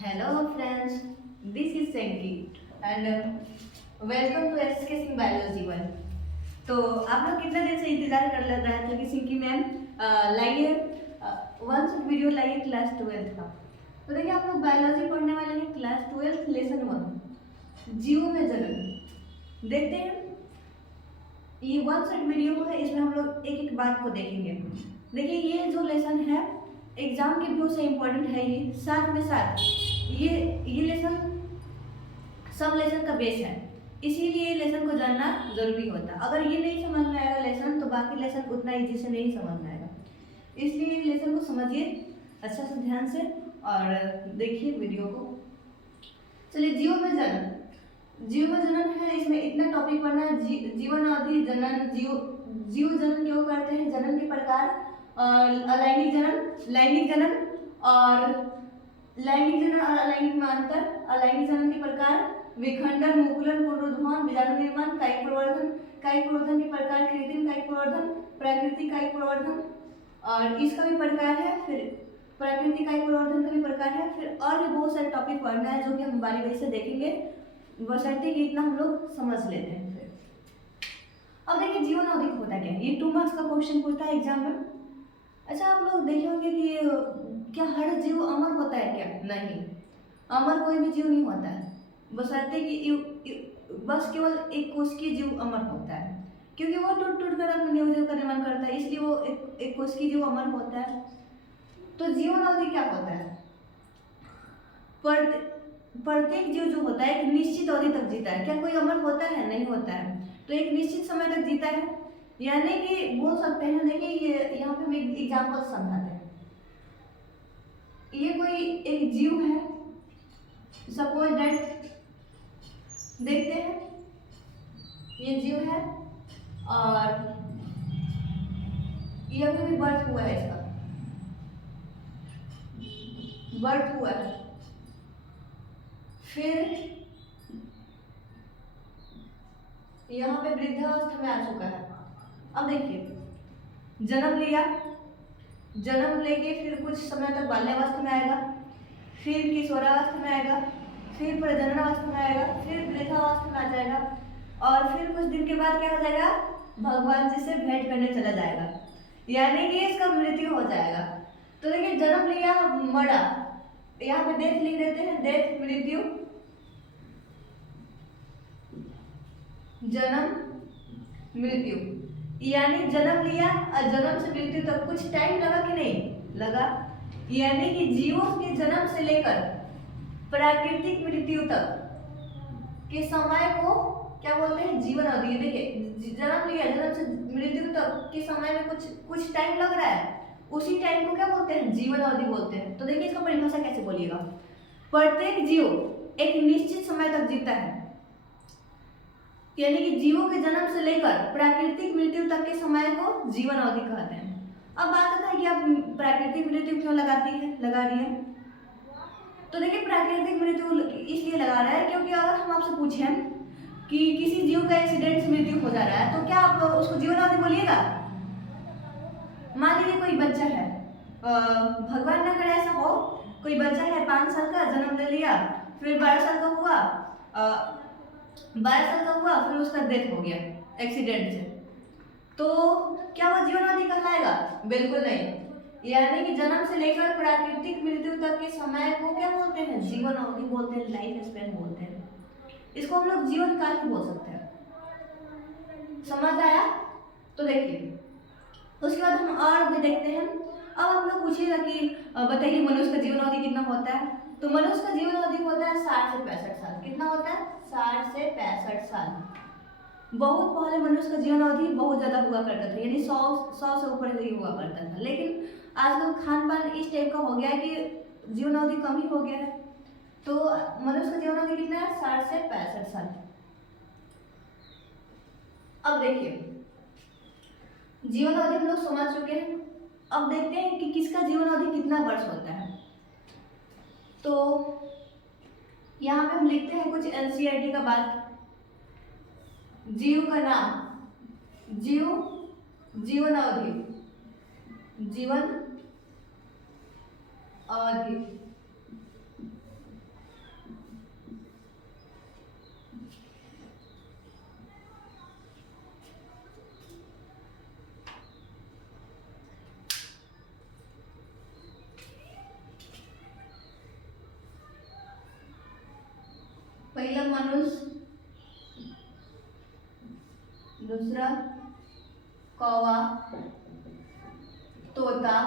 Hello friends, this is Senki and welcome to SK Singh Biology 1। तो आप लोग कितना दिन से इंतजार कर रहे थे कि सिंकी मैम लाइए वन शॉट वीडियो लाइए क्लास 12 का। तो देखिए आप लोग बायोलॉजी पढ़ने वाले हैं क्लास 12 लेसन 1 जीवों में जन्म। देखते हैं ये वन शॉट वीडियो है, इसमें हम लोग एक एक बात को देखेंगे। देखिए ये जो लेसन है एग्जाम के व्यू से इम्पोर्टेंट है, ये साथ में साथ ये लेसन सब लेसन का बेस है, इसीलिए लेसन को जानना जरूरी होता है। अगर ये नहीं समझ में आएगा लेसन तो बाकी लेसन उतना ईजी से नहीं समझ में आएगा, इसलिए लेसन को समझिए अच्छा से ध्यान से और देखिए वीडियो को। चलिए जीव में जन्म है, इसमें इतना टॉपिक पढ़ना है। जीवन अवधि जनन, जीव जनन क्यों करते हैं, जनन के प्रकार, अलैंगिक जनन और लैंगिक जनन और अलैंगिक में अंतर, अलैंगिक जनन के प्रकार, विखंडन, मुकुलन, पुनरुत्थान, बीजाणु निर्माण, कायिक प्रवर्धन के प्रकार, कृत्रिम कायिक प्रवर्धन, प्राकृतिक कायिक प्रवर्धन और इसका भी प्रकार है, फिर प्राकृतिक कायिक प्रवर्धन का भी प्रकार है, फिर और भी बहुत सारे टॉपिक पढ़ना है जो कि हम बारी बारी से देखेंगे, बशर्ते कि इतना हम लोग समझ लेते हैं। फिर अब देखिए जीवन अवधि होता क्या है, ये 2 मार्क्स का क्वेश्चन पूछता है एग्जाम में। अच्छा आप लोग देखे होंगे कि क्या हर जीव अमर होता है क्या? नहीं, अमर कोई भी जीव नहीं होता है, बशर्ते कि बस केवल एक कोशिकीय जीव अमर होता है, क्योंकि वो टूट कर अपने निर्जीव का निर्माण करता है, इसलिए वो एक कोशिकीय जीव अमर होता है। तो जीवन अवधि क्या होता है, प्रत्येक जीव जो होता है एक निश्चित अवधि तक जीता है। क्या कोई अमर होता है? नहीं होता है, तो एक निश्चित समय तक जीता है, यानी कि बोल सकते हैं। देखिए ये यहाँ पे हम एक एग्जाम्पल समझाते हैं। ये कोई एक जीव है, सपोज दैट, देखते हैं ये जीव है और ये अभी बर्थ हुआ है, इसका बर्थ हुआ है, फिर यहाँ पे वृद्धावस्था में आ चुका है। अब देखिए जन्म लेके फिर कुछ समय तक बाल्यावस्था में आएगा, फिर किशोरावस्था में आएगा, फिर प्रजननावस्था में आएगा, फिर वृद्धावस्था में आ जाएगा और फिर कुछ दिन के बाद क्या हो जाएगा, भगवान जी से भेंट करने चला जाएगा, यानी कि इसका मृत्यु हो जाएगा। तो देखिए जन्म लिया, मरा, यहाँ पे डेथ लिख देते हैं, डेथ मृत्यु, जन्म मृत्यु, यानी जन्म लिया और जन्म से मृत्यु तक कुछ टाइम लगा कि नहीं लगा, यानी कि जीवों के जन्म से लेकर प्राकृतिक मृत्यु तक के समय को क्या बोलते हैं, जीवन अवधि। देखिए जन्म लिया, जन्म से मृत्यु तक के समय में कुछ टाइम लग रहा है, उसी टाइम को क्या बोलते हैं, जीवन अवधि बोलते हैं। तो देखिए इसका परिभाषा कैसे बोलिएगा, प्रत्येक जीव एक निश्चित समय तक जीता है, यानी कि जीवों के जन्म से लेकर प्राकृतिक मृत्यु तक के समय को जीवन अवधि कहते हैं। अब बात आता है कि आप प्राकृतिक मृत्यु क्यों लगा रही है। तो देखिए प्राकृतिक मृत्यु इसलिए लगा रहा है क्योंकि अगर हम आपसे पूछें कि किसी जीव का एक्सीडेंट से मृत्यु हो जा रहा है तो क्या आप उसको जीवन अवधि बोलिएगा? मान लीजिए कोई बच्चा है, भगवान ना करे ऐसा हो, कोई बच्चा है 5 साल का, जन्म ले लिया, फिर 12 साल का हुआ, 12 साल का हुआ, फिर उसका डेथ हो गया एक्सीडेंट से, तो क्या वह जीवन अवधि कहलाएगा? बिल्कुल नहीं, यानी कि जन्म से लेकर प्राकृतिक मृत्यु तक के समय को क्या बोलते हैं, जीवन अवधि बोलते हैं, लाइफ स्पैन बोलते हैं। इसको हम लोग जीवन काल भी बोल सकते हैं। समझ आया? तो देखिए उसके बाद हम और भी देखते हैं। अब हम लोग पूछिएगा कि बताइए मनुष्य का जीवन अवधि कितना होता है, तो मनुष्य का जीवन अवधि होता है 60 से 65 साल। कितना होता है? 60 से 65 साल। बहुत पहले मनुष्य का जीवन अवधि बहुत ज्यादा हुआ करता था, यानी 100 से ऊपर ही हुआ करता था, लेकिन आजकल खान पान इस टाइप का हो गया है कि जीवन अवधि कम ही हो गया है। तो मनुष्य का जीवन अवधि कितना है? 60 से 65 साल। अब देखिए जीवन अवधि हम लोग समझ चुके हैं, अब देखते हैं कि किसका जीवन अवधि कितना वर्ष होता है। तो यहाँ पे हम लिखते हैं कुछ एनसीईआरटी का बात, जीव का नाम, जीवन अवधि, जीवन अवधि पहला मनुष्य, दूसरा कौवा, तोता,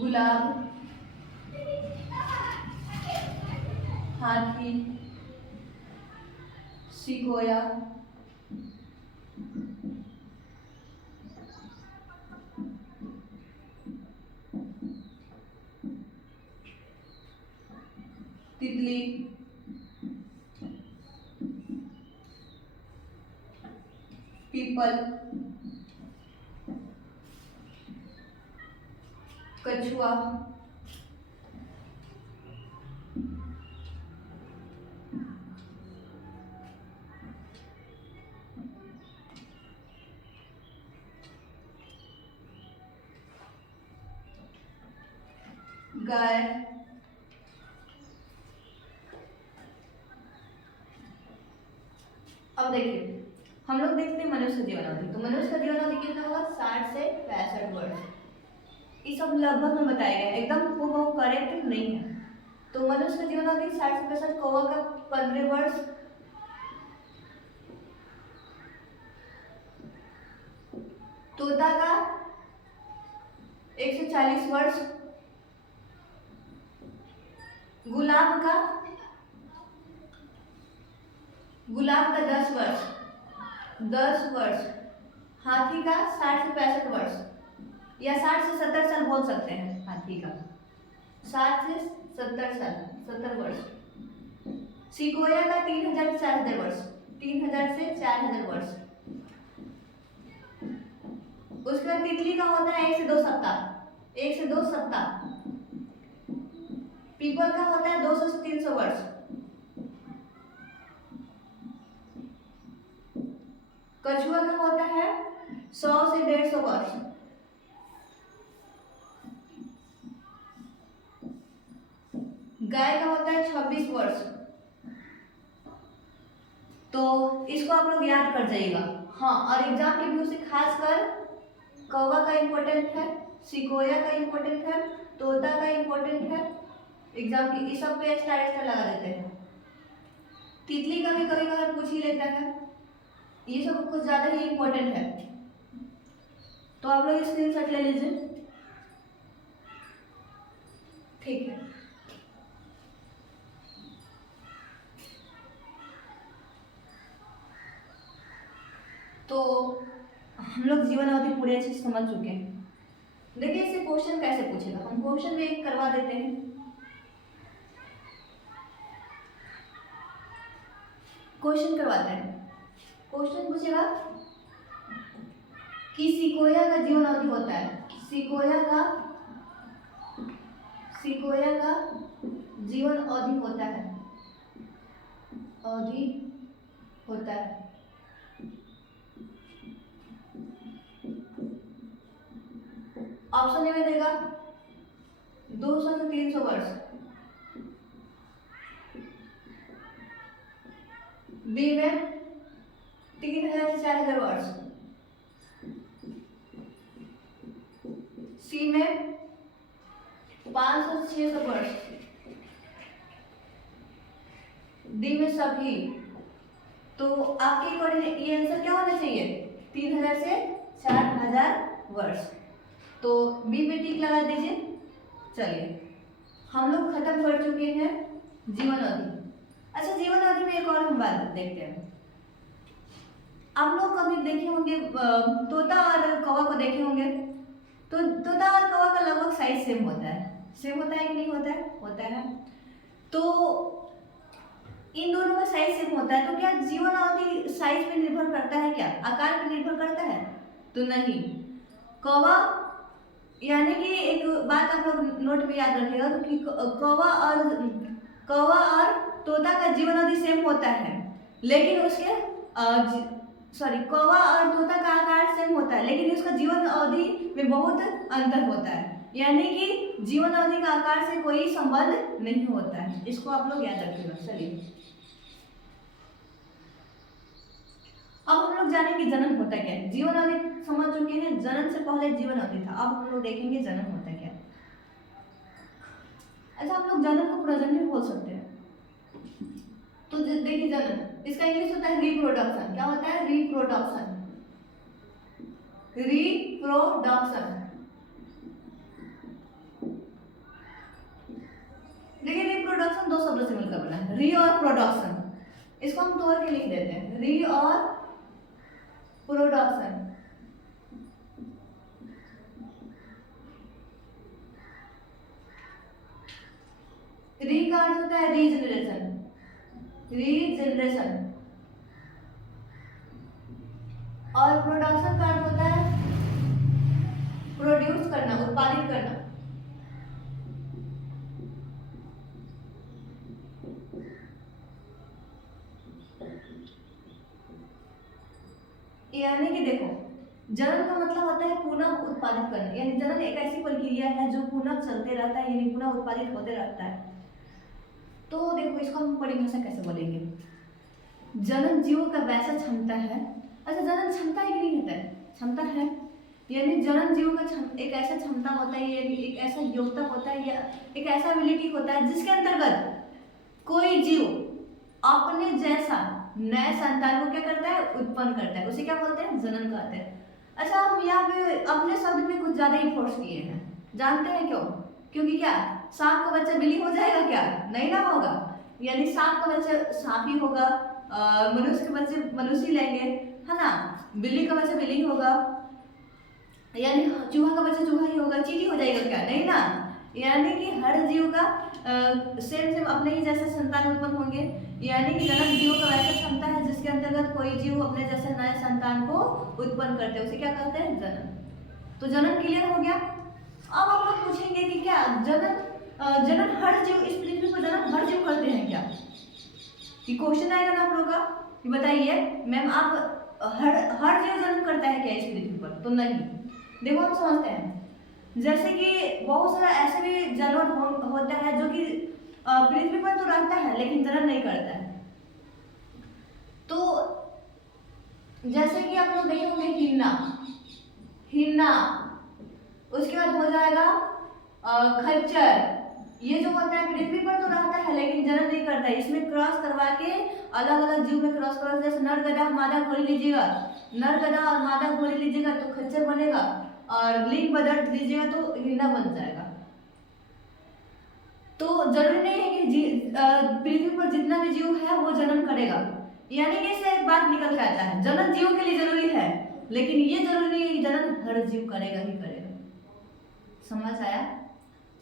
गुलाब, हाथी, सिकोया, तितली, पीपल, कछुआ, गाय, अब देखिए हम लोग देखते हैं मनुष्य जीवनावधि। तो मनुष्य का जीवनावधि कितना होगा? 60 से 65 वर्ष। ये सब लगभग में बताया गया, एकदम वो करेक्ट नहीं है। तो मनुष्य का जीवनावधि 60 से 65, कौवा का 15 वर्ष, तोता का 140 वर्ष, गुलाब का 10 वर्ष, 10 वर्ष, हाथी का 60 से 65 वर्ष या 60 से 70 साल बोल सकते हैं। हाथी का 60 से 70 साल, 70 वर्ष, सिकोया का 3000 से 4000 वर्ष, 3000 से 4000 वर्ष। उसके बाद तितली का होता है 1 से 2 सप्ताह, 1 से 2 सप्ताह। पीपल का होता है 200 से 300 वर्ष। कछुआ का होता है 100 से 150 वर्ष। गाय का होता है 26 वर्ष। तो इसको आप लोग याद कर जाइएगा। हाँ, और एग्जाम के व्यू से खासकर कौवा का इम्पोर्टेंट है, सिकोया का इम्पोर्टेंट है, तोता का इम्पोर्टेंट है। एग्जाम की इस सब पे स्टार लगा देते हैं। तितली का भी कभी कभी पूछ ही लेता है। ये सब कुछ ज्यादा ही इम्पोर्टेंट है, तो आप लोग स्क्रीनशॉट ले लीजिए। ठीक है, तो हम लोग जीवन अवधि पूरे अच्छे से समझ चुके हैं। देखिए इससे क्वेश्चन कैसे पूछेगा, हम क्वेश्चन में एक करवा देते हैं। क्वेश्चन करवाते हैं। क्वेश्चन पूछेगा कि सिकोया का जीवन अवधि होता है, सिकोया का जीवन अवधि होता है, अवधि होता है। ऑप्शन ए में देगा 200 से 300 वर्ष, बी में 3000 से 4000 वर्ष, सी में 500 से 600 वर्ष, डी में सभी। तो आपके अकॉर्डिंग ये आंसर क्या होना चाहिए? 3000 से 4000 वर्ष। तो बी में टिक लगा दीजिए। चलिए हम लोग खत्म कर चुके हैं जीवन अवधि। अच्छा, जीवन अवधि में एक और हम बात देखते हैं। आप लोग कभी देखे होंगे तोता और कौवा को देखे होंगे, तो तोता और कौवा का लगभग साइज सेम होता है। सेम होता है कि नहीं होता है? होता है। तो इन दोनों का साइज सेम होता है, तो क्या जीवन अवधि साइज पे निर्भर करता है? क्या आकार पे निर्भर करता है? तो नहीं। कौवा, यानी कि एक बात आप लोग नोट में याद रखिएगा कि कौवा और तोता का जीवन अवधि सेम होता है, लेकिन उसके कौवा और तोता का आकार सेम होता है, लेकिन उसका जीवन अवधि में बहुत अंतर होता है। यानी कि जीवन अवधि का आकार से कोई संबंध नहीं होता है। इसको आप लोग याद रखिएगा। चलिए अब हम लोग जानेंगे जन्म होता क्या है। जीवन अवधि समझ चुके हैं, जन्म से पहले जीवन अवधि था। अब हम लोग देखेंगे जन्म होता क्या है। अच्छा, हम लोग जनन को प्रजनन भी बोल सकते हैं। तो देखिए जनन, इसका इंग्लिश होता है रिप्रोडक्शन। क्या होता है? रिप्रोडक्शन। रिप्रोडक्शन। देखिए रिप्रोडक्शन दो शब्दों से मिलकर बना है, री और प्रोडक्शन। इसको हम तोड़ के लिख देते हैं, री और प्रोडक्शन। री का अर्थ होता है रीजनरेशन, रीजनरेशन। और प्रोडक्शन का अर्थ होता है प्रोड्यूस करना, उत्पादित करना। यानी कि देखो, जनन का मतलब होता है पुनः उत्पादित करना, यानी जनन एक ऐसी प्रक्रिया है जो पुनः चलते रहता है, यानी पुनः उत्पादित होते रहता है। तो देखो इसको हम परिभाषा कैसे बोलेंगे? जनन जीव का वैसा क्षमता है। अच्छा, जनन क्षमता है कि नहीं होता है? क्षमता है, यानी जनन जीव का एक ऐसा क्षमता होता है, यानी एक ऐसा योग्यता होता है या एक ऐसा एबिलिटी होता है जिसके अंतर्गत कोई जीव अपने जैसा नए संतान को क्या करता है? उत्पन्न करता है। उसे क्या बोलते हैं? जनन कहते हैं। अच्छा, हम यहाँ पे अपने शब्द में कुछ ज्यादा ही फोर्स किए हैं, जानते हैं क्यों? क्योंकि क्या सांप का बच्चा बिल्ली हो जाएगा क्या? नहीं ना होगा। यानी सांप का बच्चा सांप ही होगा, मनुष्य के बच्चे मनुष्य ही लेंगे, है ना। बिल्ली का बच्चा बिल्ली होगा, यानी चूहा का बच्चा चूहा ही होगा। चींटी हो जाएगा क्या? नहीं ना। यानी कि हर जीव का सेम सेम अपने ही जैसे संतान उत्पन्न होंगे। यानी कि जनन जीव का वैसा क्षमता है जिसके अंतर्गत कोई जीव अपने जैसे नए संतान को उत्पन्न करते हैं, उसे क्या कहते हैं? जनन। तो जनन क्लियर हो गया। अब हम लोग पूछेंगे कि क्या जनन हर जीव इस पृथ्वी पर जनन हर जीव करते हैं क्या? ये क्वेश्चन आएगा ना आप लोगों का कि बताइए मैम आप हर जीव जनन करता है क्या इस पृथ्वी पर? तो नहीं। देखो हम समझते हैं, जैसे कि बहुत सारा ऐसे भी जानवर होता है जो कि पृथ्वी पर तो रहता है लेकिन जनन नहीं करता है। तो जैसे कि आप लोग देखे होंगे हिरना, हिरना, उसके बाद हो जाएगा खच्चर। ये जो होता है पृथ्वी पर तो रहता है लेकिन जनन नहीं करता है। इसमें क्रॉस करवा के अलग अलग जीव में क्रॉस करवा, जैसे नर गधा मादा घोड़ी लीजिएगा, नर गधा और मादा घोड़ी लीजिएगा तो खच्चर बनेगा, और लिंग बदल लीजिएगा तो हिरना बन जाएगा। तो जरूरी नहीं है कि पृथ्वी पर जितना भी जीव है वो जनन करेगा। यानी कि इससे एक बात निकल के आता है, जनन जीव के लिए जरूरी है लेकिन ये जरूरी नहीं है कि जनन हर जीव करेगा ही करेगा। समझ आया?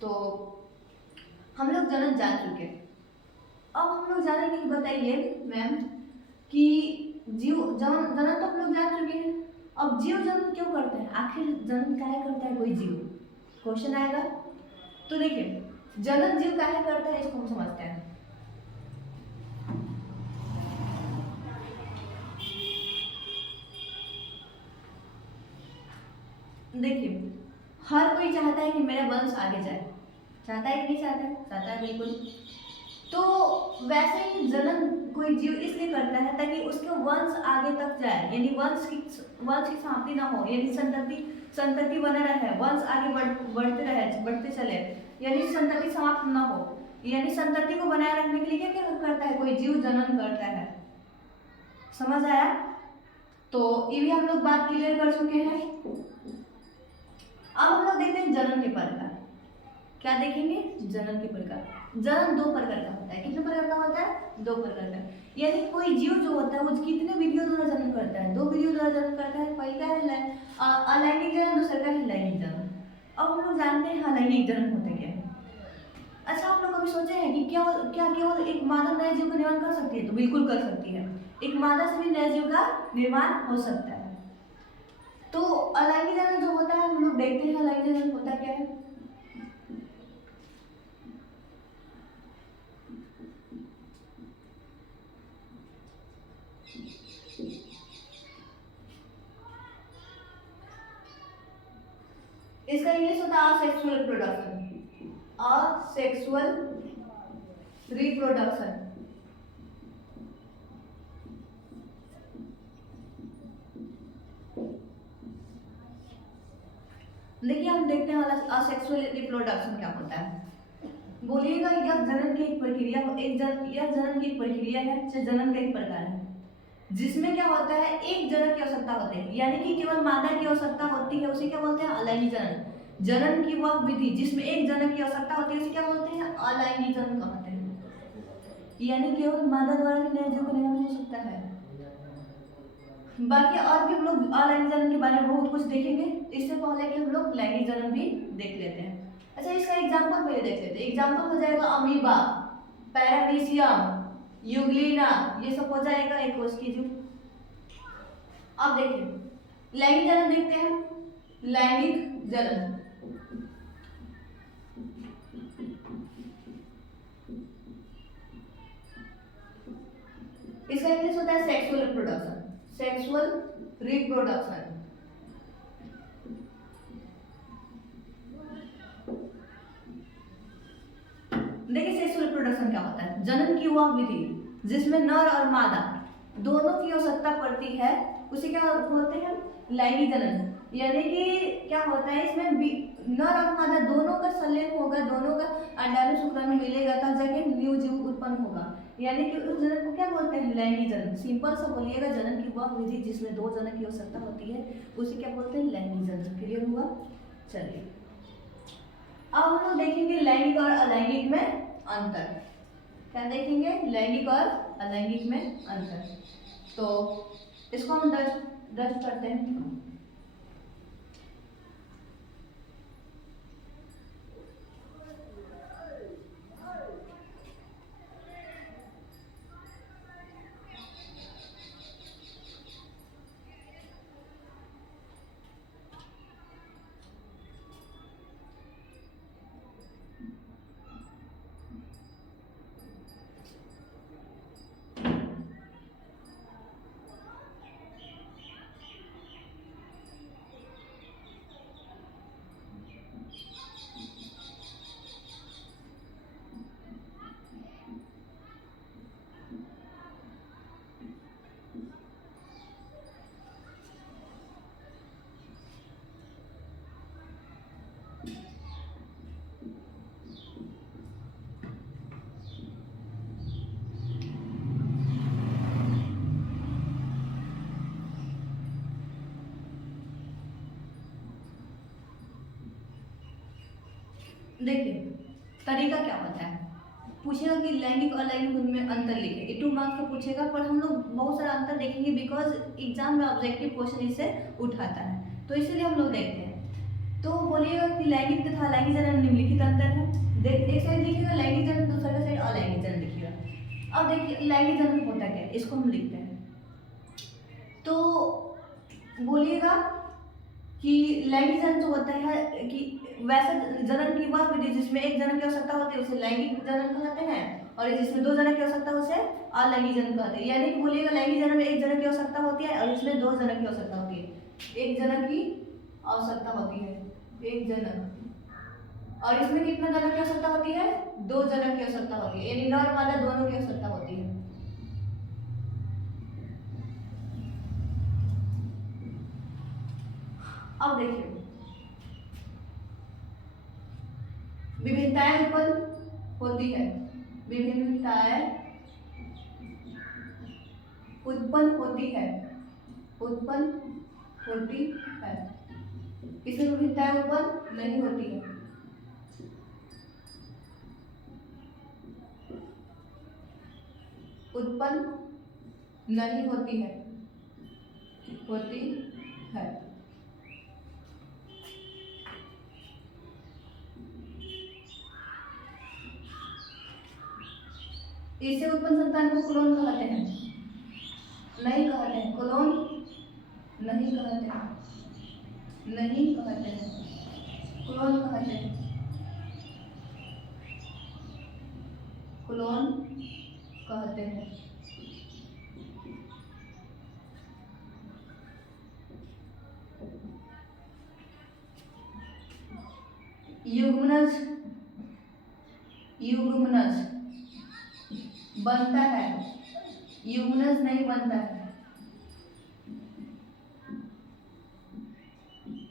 तो हम लोग जनन जान चुके। अब हम लोग जानेंगे कि बताइए मैम कि जीव जनन तो हम लोग जान चुके हैं। अब जीव जनन क्यों करते हैं? आखिर जनन काहे करता है कोई जीव? क्वेश्चन आएगा। तो देखिए जनन जीव काहे करता है इसको हम समझते हैं। देखिए हर कोई चाहता है कि मेरा वंश आगे जाए, चाहता है कि नहीं चाहता है? चाहता है बिल्कुल। तो वैसे ही जनन कोई जीव इसलिए करता है ताकि उसके वंश आगे तक जाए, यानी वंश की समाप्ति ना हो, यानी संतति बना रहे, वंश आगे बढ़ते चले, यानी संतति समाप्त ना हो। यानी संतति को बनाए रखने के लिए क्या क्या करता है कोई जीव? जनन करता है। समझ आया? तो ये भी हम लोग बात क्लियर कर चुके हैं। अब हम लोग देखते हैं जनन के प्रकार। क्या देखेंगे? जनन के प्रकार। जनन दो प्रकार का होता है। कितने प्रकार का होता है? दो प्रकार का। यानी कोई जीव जो होता है वो कितने विधियों द्वारा जनन करता है? दो विधियों द्वारा जनन करता है। पहला है अलैंगिक जनन, दूसरा का है लैंगिक जनन। अब हम लोग जानते हैं अलैंगिक जनन होता क्या है। अच्छा, आप लोग कभी सोचे हैं कि क्या केवल एक मादा नए जीव का निर्माण कर सकती है? तो बिल्कुल कर सकती है। एक मादा से भी नए जीव का निर्माण हो सकता है। तो अलैंगिक जनन जो होता है हम लोग देखते हैं अलैंगिक जनन होता क्या है। इसका इंग्लिश होता है असेक्सुअल रिप्रोडक्शन, असेक्सुअल रिप्रोडक्शन। देखिए हम देखते हैं असेक्सुअल रिप्रोडक्शन क्या होता है। बोलिएगा यह जन्म की एक प्रक्रिया, यह जन्म की एक प्रक्रिया है, चाहे जन्म का एक प्रकार है, जिसमें क्या होता है एक जनक की आवश्यकता होती है, यानी कि केवल मादा की आवश्यकता होती है, उसे क्या बोलते हैं अलैंगिक जनन। जनन की वह विधि जिसमें एक जनक की आवश्यकता होती है उसे क्या बोलते हैं अलैंगिक जनन कहते हैं, यानी केवल मादा द्वारा ही नए जीव का निर्माण हो सकता है। बाकी और भी हम लोग अलैंगिक जनन के बारे में बहुत कुछ देखेंगे, इससे पहले कि हम लोग लैंगिक जनन भी देख लेते हैं। अच्छा, इसका एग्जाम्पल पहले देख लेते हैं। एग्जाम्पल हो जाएगा अमीबा, पैरामीशियम, यूग्लिना, ये सब हो जाएगा एक कोश की जीव। अब देखिए लैंगिक जनन देखते हैं। लैंगिक जनन इसका इंग्लिश होता है सेक्सुअल रिप्रोडक्शन। सेक्सुअल रिप्रोडक्शन देखिए सेक्सुअल रिप्रोडक्शन क्या होता है, जनन की वह विधि जिसमें नर और मादा दोनों की आवश्यकता पड़ती है उसे क्या बोलते हैं लैंगिक जनन। यानी कि क्या होता है इसमें नर और मादा दोनों का संलेप होगा, दोनों का अंडाणु शुक्राणु मिलेगा तब जाके न्यू जीव उत्पन्न होगा, यानी कि उस जनन को क्या बोलते हैं लैंगिक जनन। सिंपल सा बोलिएगा, जनन की वह विधि जिसमें दो जनक की आवश्यकता होती है उसे क्या बोलते हैं लैंगिक जनन। क्लियर हुआ? चलिए अब हम लोग देखेंगे लैंगिक और अलैंगिक में अंतर। क्या देखेंगे? लैंगिक और अलैंगिक में अंतर। तो इसको हम दर्ज करते हैं। देखिए तरीका क्या होता है, पूछेगा कि लैंगिक और अलैंगिक उनमें अंतर लिखे, ये 2 मार्क्स का पूछेगा, पर हम लोग बहुत सारा अंतर देखेंगे बिकॉज एग्जाम में ऑब्जेक्टिव क्वेश्चन इसे उठाता है, तो इसीलिए हम लोग देखते हैं। तो बोलिएगा कि लैंगिक तथा अलैंगिक जनन निम्नलिखित अंतर है। एक साइड लिखिएगा लैंगिक जनन, दूसरा साइड अलैंगिक जनन लिखिएगा। अब देखिए लैंगिक जनन होता क्या है, इसको हम लिखते हैं। तो बोलिएगा कि लैंगिक जनन जो होता है कि वैसा जनन की वह विधि जिसमें एक जनन की आवश्यकता होती है उसे लैंगिक जनन कहते हैं, और जिसमें 2 जनन की आवश्यकता है उसे अलैंगिक जनन कहते हैं। यानी कि बोलिएगा लैंगिक जनन में एक जनन की आवश्यकता होती है और इसमें 2 जनन की आवश्यकता होती है। एक जनन की आवश्यकता होती है, एक जनन, और इसमें कितना जनन की आवश्यकता होती है? 2 जनन की आवश्यकता होती है, यानी नर मादा दोनों की आवश्यकता होती है। अब देखिए विभिन्नताएं उत्पन्न होती है, विभिन्नताएं उत्पन्न होती है, उत्पन्न होती है। इसमें विभिन्नताएं उत्पन्न नहीं होती है। उत्पन्न नहीं होती है, होती है। इससे उत्पन्न संतान को क्लोन कहते हैं, नहीं कहते हैं, क्लोन नहीं कहते हैं, नहीं कहते हैं, क्लोन कहते हैं, क्लोन कहते हैं। युग्मनज, युग्मनज बनता है, युग्मनज नहीं बनता है,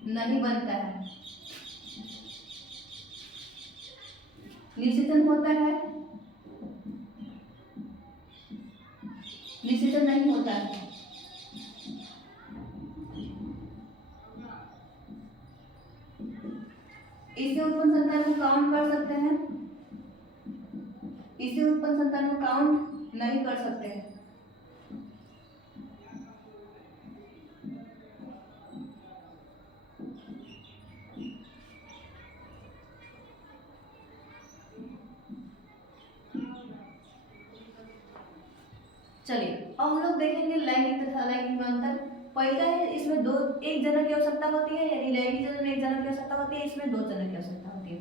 नहीं बनता है। निषेचन होता है, निषेचन नहीं होता है। इससे उत्पन्न संतान को काउंट कर सकते हैं, इससे उत्पन्न संतान को काउंट नहीं कर सकते हैं। चलिए अब हम लोग देखेंगे लैंगिक तथा अलैंगिक में अंतर। पहला है इसमें दो एक जनक की आवश्यकता होती है, यानी लैंगिक जन्म में एक जनक की आवश्यकता होती है, इसमें दो जनक की आवश्यकता होती है।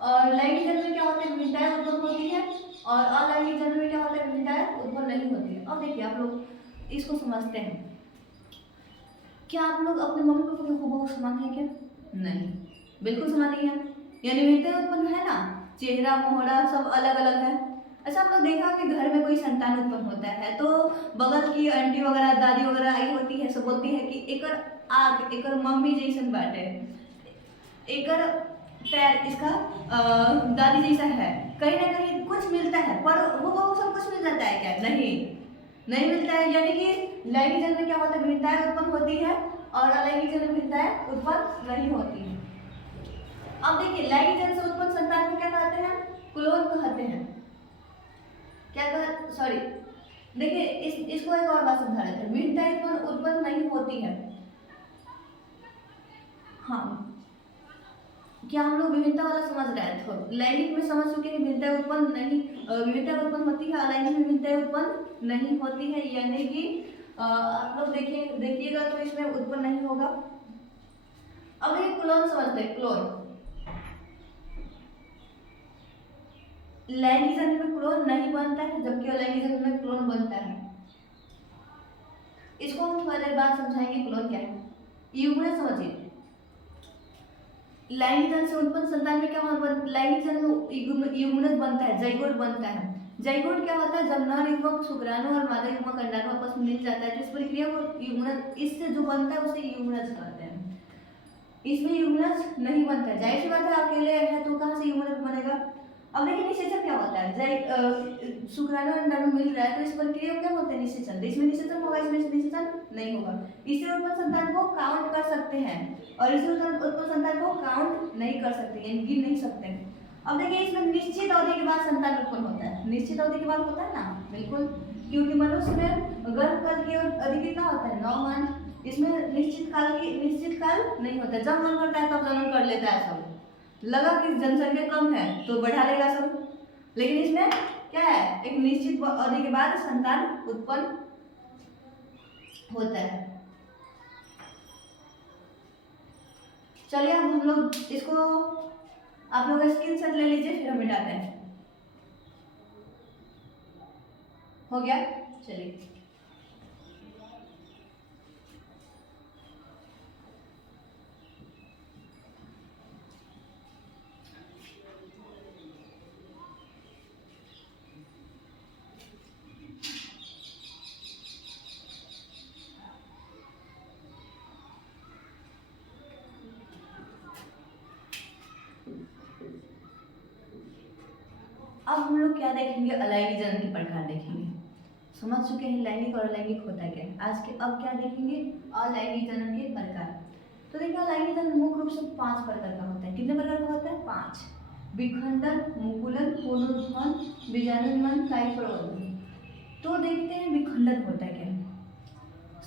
और लैंगिक जन्म में क्या होता है, विविधताएं उत्पन्न होती है, और अलैंगिक जन्म में क्या होता है, विविधताएं उत्पन्न नहीं होती है। अब देखिए आप लोग इसको समझते हैं, क्या आप लोग अपने मम्मी पापा के हूबहू समान है क्या? नहीं, बिल्कुल समान नहीं है, यानी विविधताएं उत्पन्न है ना, चेहरा मोहरा सब अलग अलग है। अच्छा आप लोग देखा कि घर में कोई संतान उत्पन्न होता है तो बगल की आंटी वगैरह दादी वगैरह आई होती है, सब बोलती है कि एकर आँख एकर मम्मी जैसन बाटे, एकर पैर इसका दादी जैसा है। कहीं ना कहीं कुछ मिलता है, पर वो सब कुछ मिल जाता है क्या? नहीं, नहीं मिलता है। यानी कि लैंगिक जन्म में क्या होता है, विविधताएं उत्पन्न होती है, और अलैंगिक जन्म में विविधताएं उत्पन्न नहीं होती है। अब देखिए लैंगिक जन्म से उत्पन्न संतान को क्या कहते हैं? क्लोन कहते हैं। क्या कह सॉरी देखिए इसको एक और बात समझा रहे थे, विविधताएं उत्पन्न नहीं होती है। हाँ, क्या हम लोग विविधता वाला समझ रहे थे? तो लैंगिक में समझ चुके हैं विविधताएं उत्पन्न नहीं, विविधता उत्पन्न होती है, अलैंगिक में विविधताएं उत्पन्न नहीं होती है, यानी कि आप लोग देखिएगा तो इसमें उत्पन्न नहीं होगा। अब देखिए क्लोन समझते हैं। क्लोन लैंगिक जन्म में क्लोन नहीं बनता है, जबकि अलैंगिक जन्म में क्लोन बनता है। इसको हम थोड़ा देर बाद समझाएंगे क्लोन क्या है। युग्मन समझिए, लैंगिक जन्म से उत्पन्न संतान में क्या होता है, लैंगिक जन्म युग्मनज बनता है, जाइगोट बनता है। जाइगोट क्या होता है, जब नर युग्मक शुक्राणु और मादा युग्मक अंडाणु आपस में मिल जाता है तो इस प्रक्रिया को युग्मनज, इससे जो बनता है उसे युग्मनज कहते हैं। इसमें युग्मनज नहीं बनता है, जाहिर सी बात है अकेले है तो कहाँ से युग्मनज बनेगा। अब देखिए निषेचन क्या होता है, शुक्राणु और अंडाणु मिल रहा है तो इस प्रक्रिया को क्या बोलते हैं, निषेचन। तो इसमें निषेचन होगा, इसमें निषेचन नहीं होगा। इससे उत्पन्न संतान को काउंट कर सकते हैं, और इससे उत्पन्न संतान को काउंट नहीं कर सकते, यानी गिन नहीं सकते हैं। अब देखिए इसमें निश्चित अवधि के बाद संतान उत्पन्न होता है। निश्चित अवधि के बाद होता है ना, बिल्कुल, क्योंकि मनुष्य में गर्भकाल की अवधि कितना होता है, 9 मंथ। इसमें निश्चित काल नहीं होता, जब मन करता है तब जन्म कर लेता है सब। लगा कि जनसंख्या कम है तो बढ़ा लेगा सब, लेकिन इसमें क्या है, एक निश्चित अवधि के बाद संतान उत्पन्न होता है। चलिए अब हम लोग इसको, आप लोग स्क्रीनशॉट ले लीजिए, फिर हम मिटाते हैं। हो गया, चलिए। अब हम लोग क्या देखेंगे, अलैंगिक जन्म के प्रकार देखेंगे। समझ चुके हैं लैंगिक और अलैंगिक होता क्या है। आज के अब क्या देखेंगे, अलैंगिक जन्म के प्रकार। तो देखिए अलैंगिक जन्म मुख्य रूप से 5 प्रकार का होता है। कितने प्रकार का होता है? 5। विखंडन, मुकुलन, पुनरुत्थान, बीजाणुन्मन, कायिक प्रवर्धन। तो देखते हैं विखंडन होता है क्या,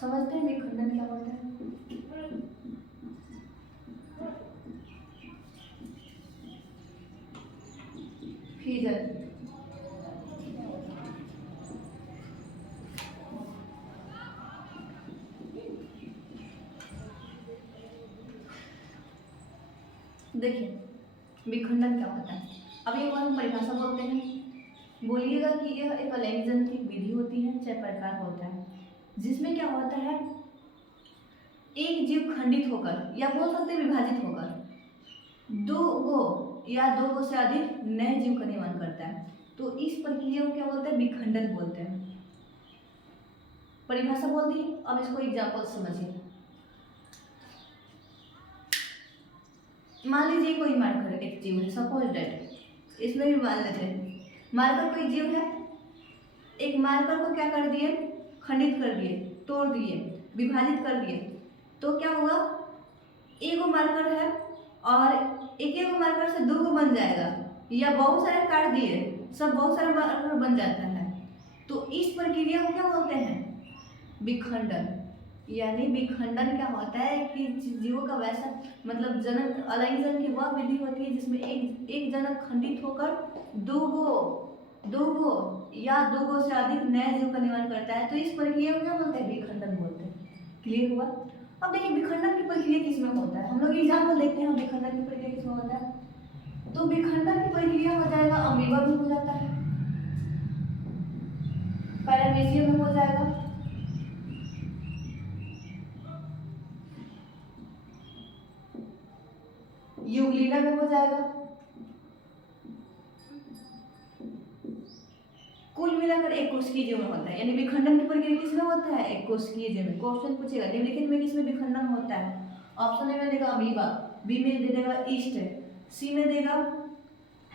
समझते हैं विखंडन क्या होता है। फिजन, देखिए विखंडन क्या होता है। अब एक बार हम परिभाषा बोलते हैं, बोलिएगा कि यह एक अलैंगिक जन्म की विधि होती है, चाहे प्रकार होता है, जिसमें क्या होता है, एक जीव खंडित होकर या बोल सकते हैं विभाजित होकर 2 गो या 2 गो से अधिक नए जीव का निर्माण करता है। तो इस प्रक्रिया को क्या बोलते हैं, विखंडन बोलते हैं। परिभाषा बोल दी, अब इसको एग्जाम्पल समझिए। मान लीजिए कोई मार्कर एक जीव है, सपोज दैट इसमें भी मान लेते हैं मार्कर कोई जीव है, एक मार्कर को क्या कर दिए, खंडित कर दिए, तोड़ दिए, विभाजित कर दिए, तो क्या हुआ, एक मार्कर है और एक मार्कर से 2 बन जाएगा, या बहुत सारे काट दिए सब बहुत सारे मार्कर बन जाता है। तो इस प्रक्रिया को क्या बोलते हैं, विखंडन। यानी विखंडन क्या होता है कि जीवों का वैसा मतलब जनक अलैंगिक जनन की वह विधि होती है जिसमें एक जनक खंडित होकर दो गो या 2 गो से अधिक नए जीव का निर्माण करता है। तो इस प्रक्रिया को क्या बोलते हैं, विखंडन बोलते हैं। क्लियर हुआ। अब देखिए विखंडन की प्रक्रिया किसमें होता है, हम लोग एग्जाम्पल देखते हैं विखंडन की प्रक्रिया किसमें होता है। तो विखंडन की प्रक्रिया हो जाएगा अमीबा में हो जाता है, पैरामीशियम में हो जाएगा, यूग्लिना में हो जाएगा। कुल मिलाकर एक कोशिकीय जीव में होता है। यानी विखंडन की प्रक्रिया किसमें होता है, एक कोशिकीय जीव में। क्वेश्चन पूछेगा निम्नलिखित में किसमें विखंडन होता है। ऑप्शन ए में देगा अमीबा, बी में दे देगा ईस्ट, सी में देगा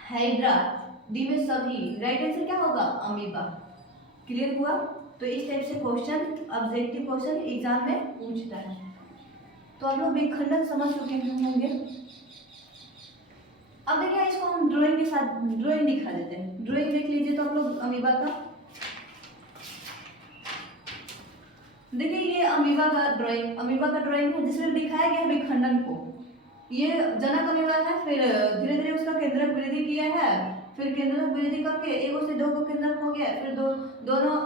हाइड्रा, डी में सभी। राइट आंसर क्या होगा, अमीबा। क्लियर हुआ। तो इस टाइप से क्वेश्चन ऑब्जेक्टिव क्वेश्चन एग्जाम में पूछता है। तो आप लोग विखंडन समझ चुके होंगे। अब देखिए इसको हम ड्राइंग के साथ ड्राइंग दिखा देते हैं। ड्राइंग देख लीजिए तो आप लोग अमीबा का, देखिए ये अमीबा का ड्राइंग है जिसमें दिखाया गया है विखंडन को। ये जनक अमीबा है, फिर धीरे धीरे उसका केंद्रक वृद्धि किया है, फिर केंद्रक वृद्धि करके 1 से 2 को केंद्रक हो गया, फिर दोनों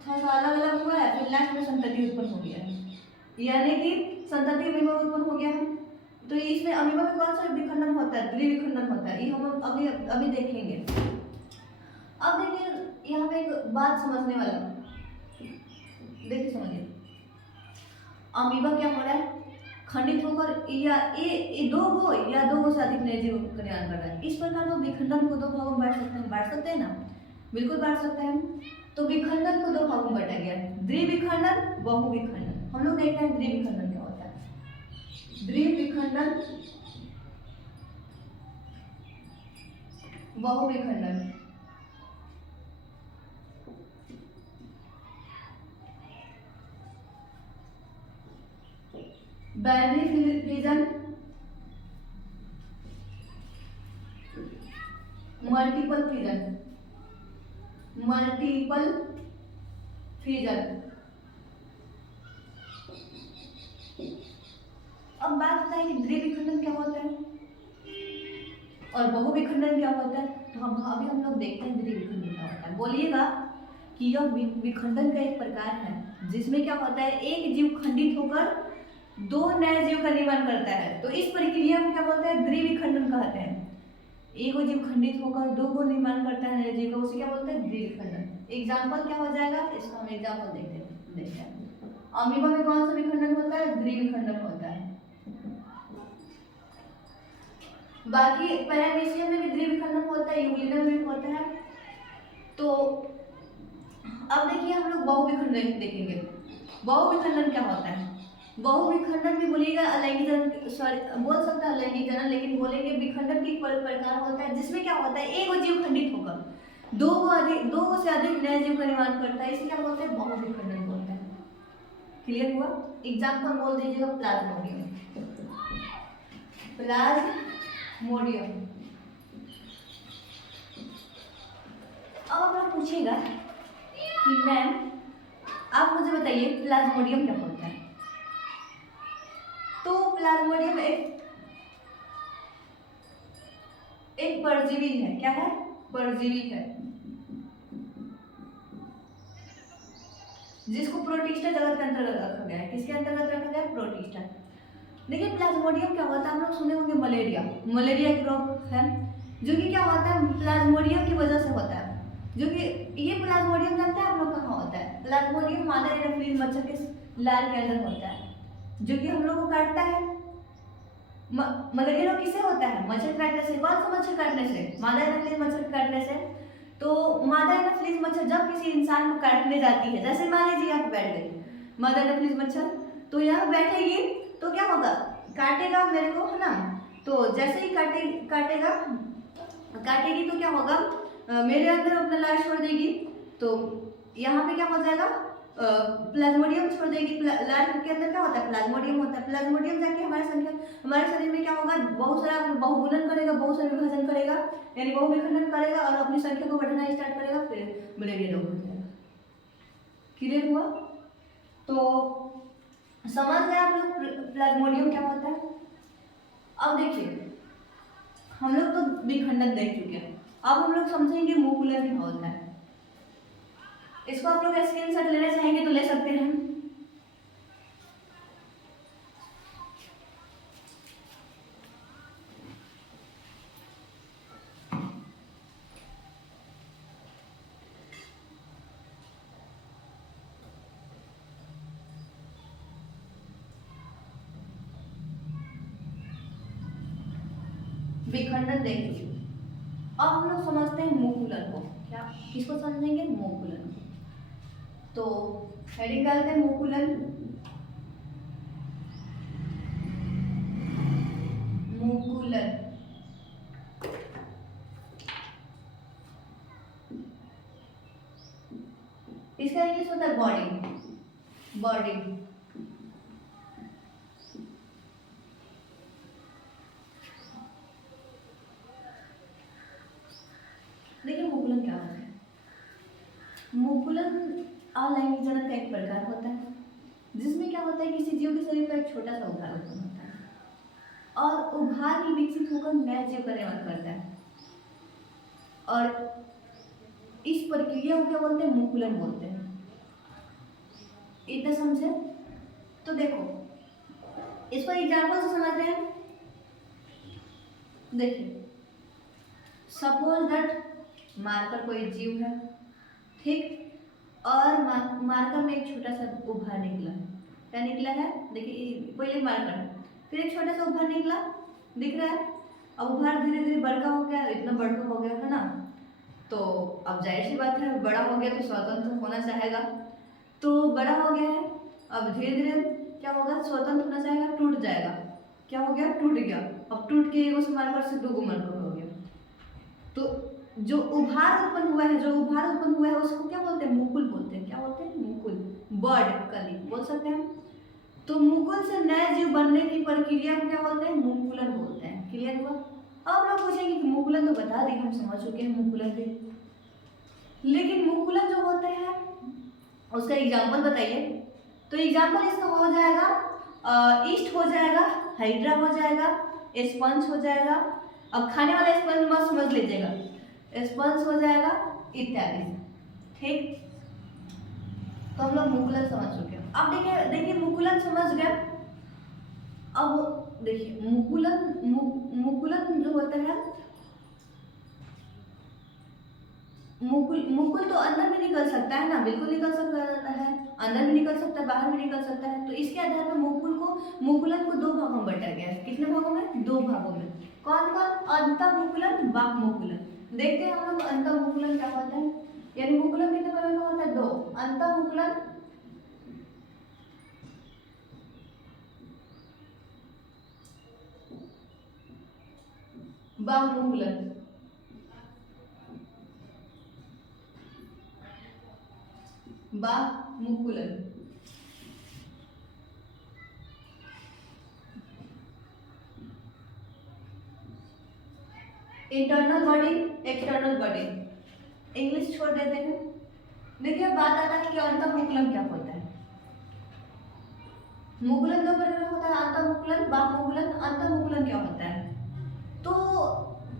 थोड़ा सा अलग अलग हुआ है, फिर लास्ट में संतति उत्पन्न हो गया है। यानी कि संतति अमीबा उत्पन्न हो गया है। तो इसमें अमीबा में कौन सा विखंडन होता है, द्विविखंडन होता है। ये हम अभी देखेंगे। अब देखिए यहाँ पे एक बात समझने वाला, देखिए समझिए अमीबा क्या हो रहा है, खंडित होकर या ये 2 गो या 2 गो से अधिक नए जीव का निर्माण कर रहा है। इस प्रकार तो विखंडन को 2 भागों में बांट सकते हैं ना, बिल्कुल बांट सकते हैं। तो विखंडन को 2 भागों में बांटा गया, द्विविखंडन, बहुविखंडन। हम लोग देखते हैं द्विविखंडन क्या होता है। द्विविखंडन, बहुविखंडन। बाइनरी फिजन, मल्टीपल फिजन, अब बात बताएं कि द्विविखंडन क्या होता है और बहुविखंडन क्या होता है। तो हम लोग देखते हैं द्विविखंडन क्या होता है। बोलिएगा कि यह विखंडन का एक प्रकार है जिसमें क्या होता है, एक जीव खंडित होकर 2 नए जीव का निर्माण करता है। तो इस प्रक्रिया को क्या बोलते हैं, द्विविखंडन कहते हैं। एक जीव खंडित होकर 2 को निर्माण करता है नए जीव का, उसे क्या बोलते हैं, द्विविखंडन। एग्जाम्पल क्या हो जाएगा, इसका हम एग्जाम्पल देखते हैं। अमीबा में कौन सा विखंडन होता है, द्विविखंडन होता है। बाकी पैरामीशियम में भी द्विविखंडन होता है, यूग्लिना में भी होता है। तो अब देखिए हम लोग बहुविखंडन देखेंगे। बहुविखंडन क्या होता है, बहुविखंडन भी बोलिएगा अलैंगिक जनन, सॉरी बोल सकता है अलैंगिक जनन, लेकिन बोलेंगे विखंडन की प्रकार होता है जिसमें क्या होता है, एक जीव खंडित होकर 2 से अधिक नए जीव का निर्माण करता है। इसे क्या बोलते हैं, बहुविखंडन बोलते हैं। क्लियर हुआ। एग्जाम्पल बोल दीजिएगा प्लाज्मोडियम, प्लाज्मोडियम। अब आप पूछेगा कि मैम आप मुझे बताइए प्लाज्मोडियम क्या होता है। तो प्लाज्मोडियम एक परजीवी है। क्या है, परजीवी है जिसको प्रोटिस्टा जगत के अंतर्गत रखा गया है। किसके अंतर्गत रखा गया है, प्रोटिस्टा। देखिए प्लाज्मोडियम क्या होता है, हम लोग सुने होंगे मलेरिया एक रोग है जो कि क्या होता है, प्लाज्मोडियम की वजह से होता है। जो कि ये प्लाज्मोडियम जानते हैं आप लोग कहाँ होता है, प्लाज्मोडियम मादा एनोफिलीज मच्छर के लाल के अंदर होता है, जो कि हम लोग को काटता है। मलेरिया रोग किससे होता है, मच्छर काटने से। कौन सा मच्छर काटने से, मादा एनोफिलीज मच्छर काटने से। तो मादा एनोफिलीज मच्छर जब किसी इंसान को काटने जाती है, जैसे मान लीजिए यहाँ पे बैठ गई मादा एनोफिलीज मच्छर, तो यहाँ बैठेगी तो क्या होगा, काटेगा मेरे को, है ना। तो जैसे ही काटेगा काटेगी तो क्या होगा, मेरे अंदर अपना लाइट छोड़ देगी, तो यहाँ पे क्या हो जाएगा, प्लाज्मोडियम छोड़ देगी। लाइट के अंदर क्या होता है, प्लाज्मोडियम होता है। प्लाज्मोडियम जाके हमारे शरीर में क्या होगा, बहुत सारा बहुगुणन करेगा, बहुत सारा विभाजन करेगा, यानी बहुविखंडन करेगा और अपनी संख्या को बढ़ाना स्टार्ट करेगा, फिर मलेरिया रोग हो जाएगा। क्लियर हुआ? तो समझ गए आप लोग प्लाज्मोडियम क्या होता है। अब देखिए हम लोग तो विखंडन देख चुके हैं, अब हम लोग समझेंगे मुकुलन क्या होता है। इसको आप लोग स्क्रीनशॉट लेना चाहेंगे तो ले सकते हैं। विखंडन देख लीजिए। अब हम लोग समझते हैं मुकुलन को। क्या किसको समझेंगे, मुकुलन को। तो हेडिंग डालते हैं मुकुलन। मुकुलन इसका इंग्लिश होता है बॉडी। बॉडी देखिए मुकुलन क्या होता है। मुकुलन अलैंगिक जनन का एक प्रकार होता है, जिसमें क्या होता है, किसी जीव के शरीर का एक छोटा सा उभार उत्पन्न होता है और उभार ही विकसित होकर नए जीव का निर्माण करता है, और इस प्रक्रिया को क्या बोलते हैं, मुकुलन बोलते हैं। इतना समझे? तो देखो इसको एग्जाम्पल से समझते हैं। देखिए सपोज दैट मार्कर कोई जीव है, ठीक, और मार्कर में एक छोटा सा उभार निकला है। क्या निकला है, देखिए पहले मार्कर है, फिर एक छोटा सा उभार निकला, दिख रहा है। अब उभार धीरे धीरे बड़का हो गया, इतना बड़का हो गया है ना, तो अब जाहिर सी बात है बड़ा हो गया तो स्वतंत्र होना चाहेगा, तो बड़ा हो गया है, अब धीरे धीरे क्या होगा, स्वतंत्र होना चाहेगा, टूट जाएगा। क्या हो गया, टूट गया। अब टूट के एक मार्कर से दो मार्कर हो गया। तो जो उभार उत्पन्न हुआ है, उसको क्या बोलते हैं, मुकुल बोलते हैं। क्या बोलते हैं, मुकुल। बर्ड कली बोल सकते हैं। तो मुकुल से नए जीव बनने की प्रक्रिया को क्या बोलते हैं, मुकुलन बोलते हैं। क्लियर हुआ? अब लोग पूछेंगे कि मुकुलन तो बता दें, हम समझ चुके हैं मुकुलन भी, लेकिन मुकुलन जो होते हैं उसका एग्जाम्पल बताइए। तो एग्जाम्पल इसका हो जाएगा ईस्ट हो जाएगा, हाइड्रा हो जाएगा, स्पंज हो जाएगा। अब खाने वाला स्पंज मत समझ लीजिएगा, स्पंज हो जाएगा इत्यादि। ठीक, तो हम लोग मुकुलन समझ चुके हैं। अब देखिए मुकुलन समझ गए। अब देखिए मुकुलन जो होता है, मुकुल तो अंदर भी निकल सकता है ना, बिल्कुल निकल सकता है, अंदर भी निकल सकता है, बाहर भी निकल सकता है। तो इसके आधार पर मुकुलन को दो भागों में बांटा गया है। कितने भागों में, दो भागों में। कौन कौन, अंतःमुकुलन, बाह्यमुकुलन। देखते हैं हम लोग अंतःमुकुलन क्या होता है, यानी मुकुलन कितने प्रकार का होता है, दो। अंतःमुकुलन, बाह्यमुकुलन। बाह्यमुकुलन internal body, external body, English छोड़ देते हैं। देखिए बात आता है कि अंतःमुकुलन क्या होता है। मुकुलन दो प्रकार का होता है, अंतःमुकुलन, बाह्यमुकुलन। अंतःमुकुलन क्या होता है, तो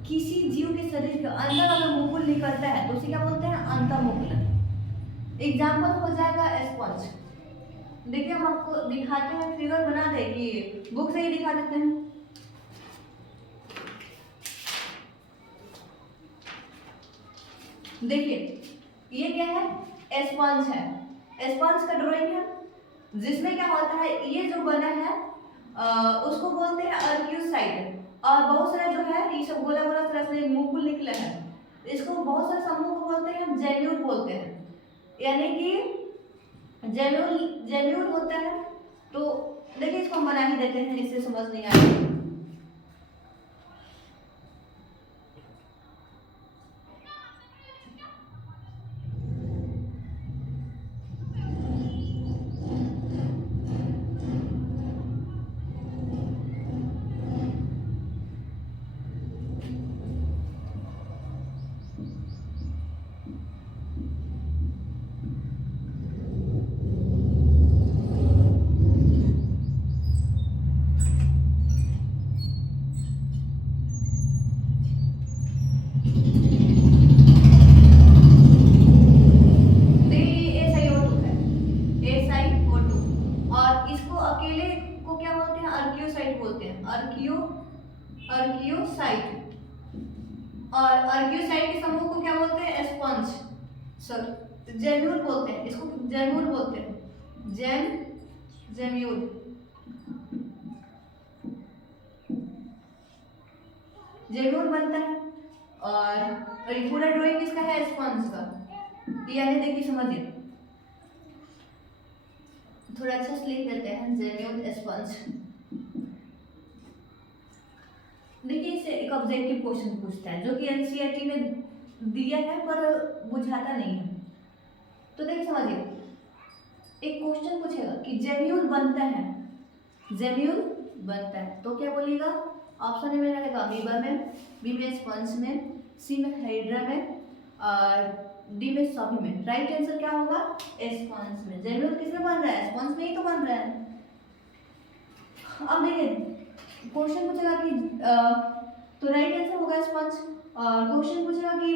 किसी जीव के शरीर के अंदर अगर मुकुल निकलता है तो उसे क्या बोलते हैं, अंतःमुकुलन। एग्जाम्पल हो जाएगा स्पंज। देखिए हम आपको दिखाते हैं, फिगर बना दे कि बुक से ही दिखा देते हैं। देखिए ये क्या है, स्पंज है, स्पंज का ड्राइंग है, जिसमें क्या होता है, ये जो बना है उसको बोलते हैं अर्क्यूसाइड, और बहुत सारा जो है ये सब गोला गोला तरह से मुकुल निकला है, इसको बहुत सारे समूह को बोलते हैं, हम जेन्यूल बोलते हैं, यानी कि जेन्यूल होता है। तो देखिए इसको हम बना ही देते हैं, इससे समझ नहीं आएगा। आर्कियोसाइट, और आर्कियोसाइट के समूह को क्या बोलते हैं? स्पंज, सॉरी जेम्यूल बोलते हैं, इसको जेम्यूल बोलते हैं, जेम्यूल। जेम्यूल बनता है, और ये पूरा ड्राइंग किसका है? स्पंज का। यानी देखिए समझिए, थोड़ा अच्छा से लिख देते हैं, जेम्यूल स्पंज। देखिए इससे एक ऑब्जेक्टिव क्वेश्चन पूछता है जो कि एनसीईआरटी ने दिया है पर बुझाता नहीं है। तो देखिए समझिए, एक क्वेश्चन पूछेगा कि जेम्यूल बनता है, जेम्यूल बनता है तो क्या बोलिएगा? ऑप्शन ए में रहेगा अमीबा में, बी में स्पंज में, सी में हाइड्रा में, और डी में सभी में। राइट आंसर क्या होगा? स्पंज में। जेम्यूल किसमें बन रहा है? स्पंज में ही तो बन रहा है। अब देखिए क्वेश्चन पूछेगा कि तो राइट आंसर होगा स्पंज। और क्वेश्चन पूछेगा कि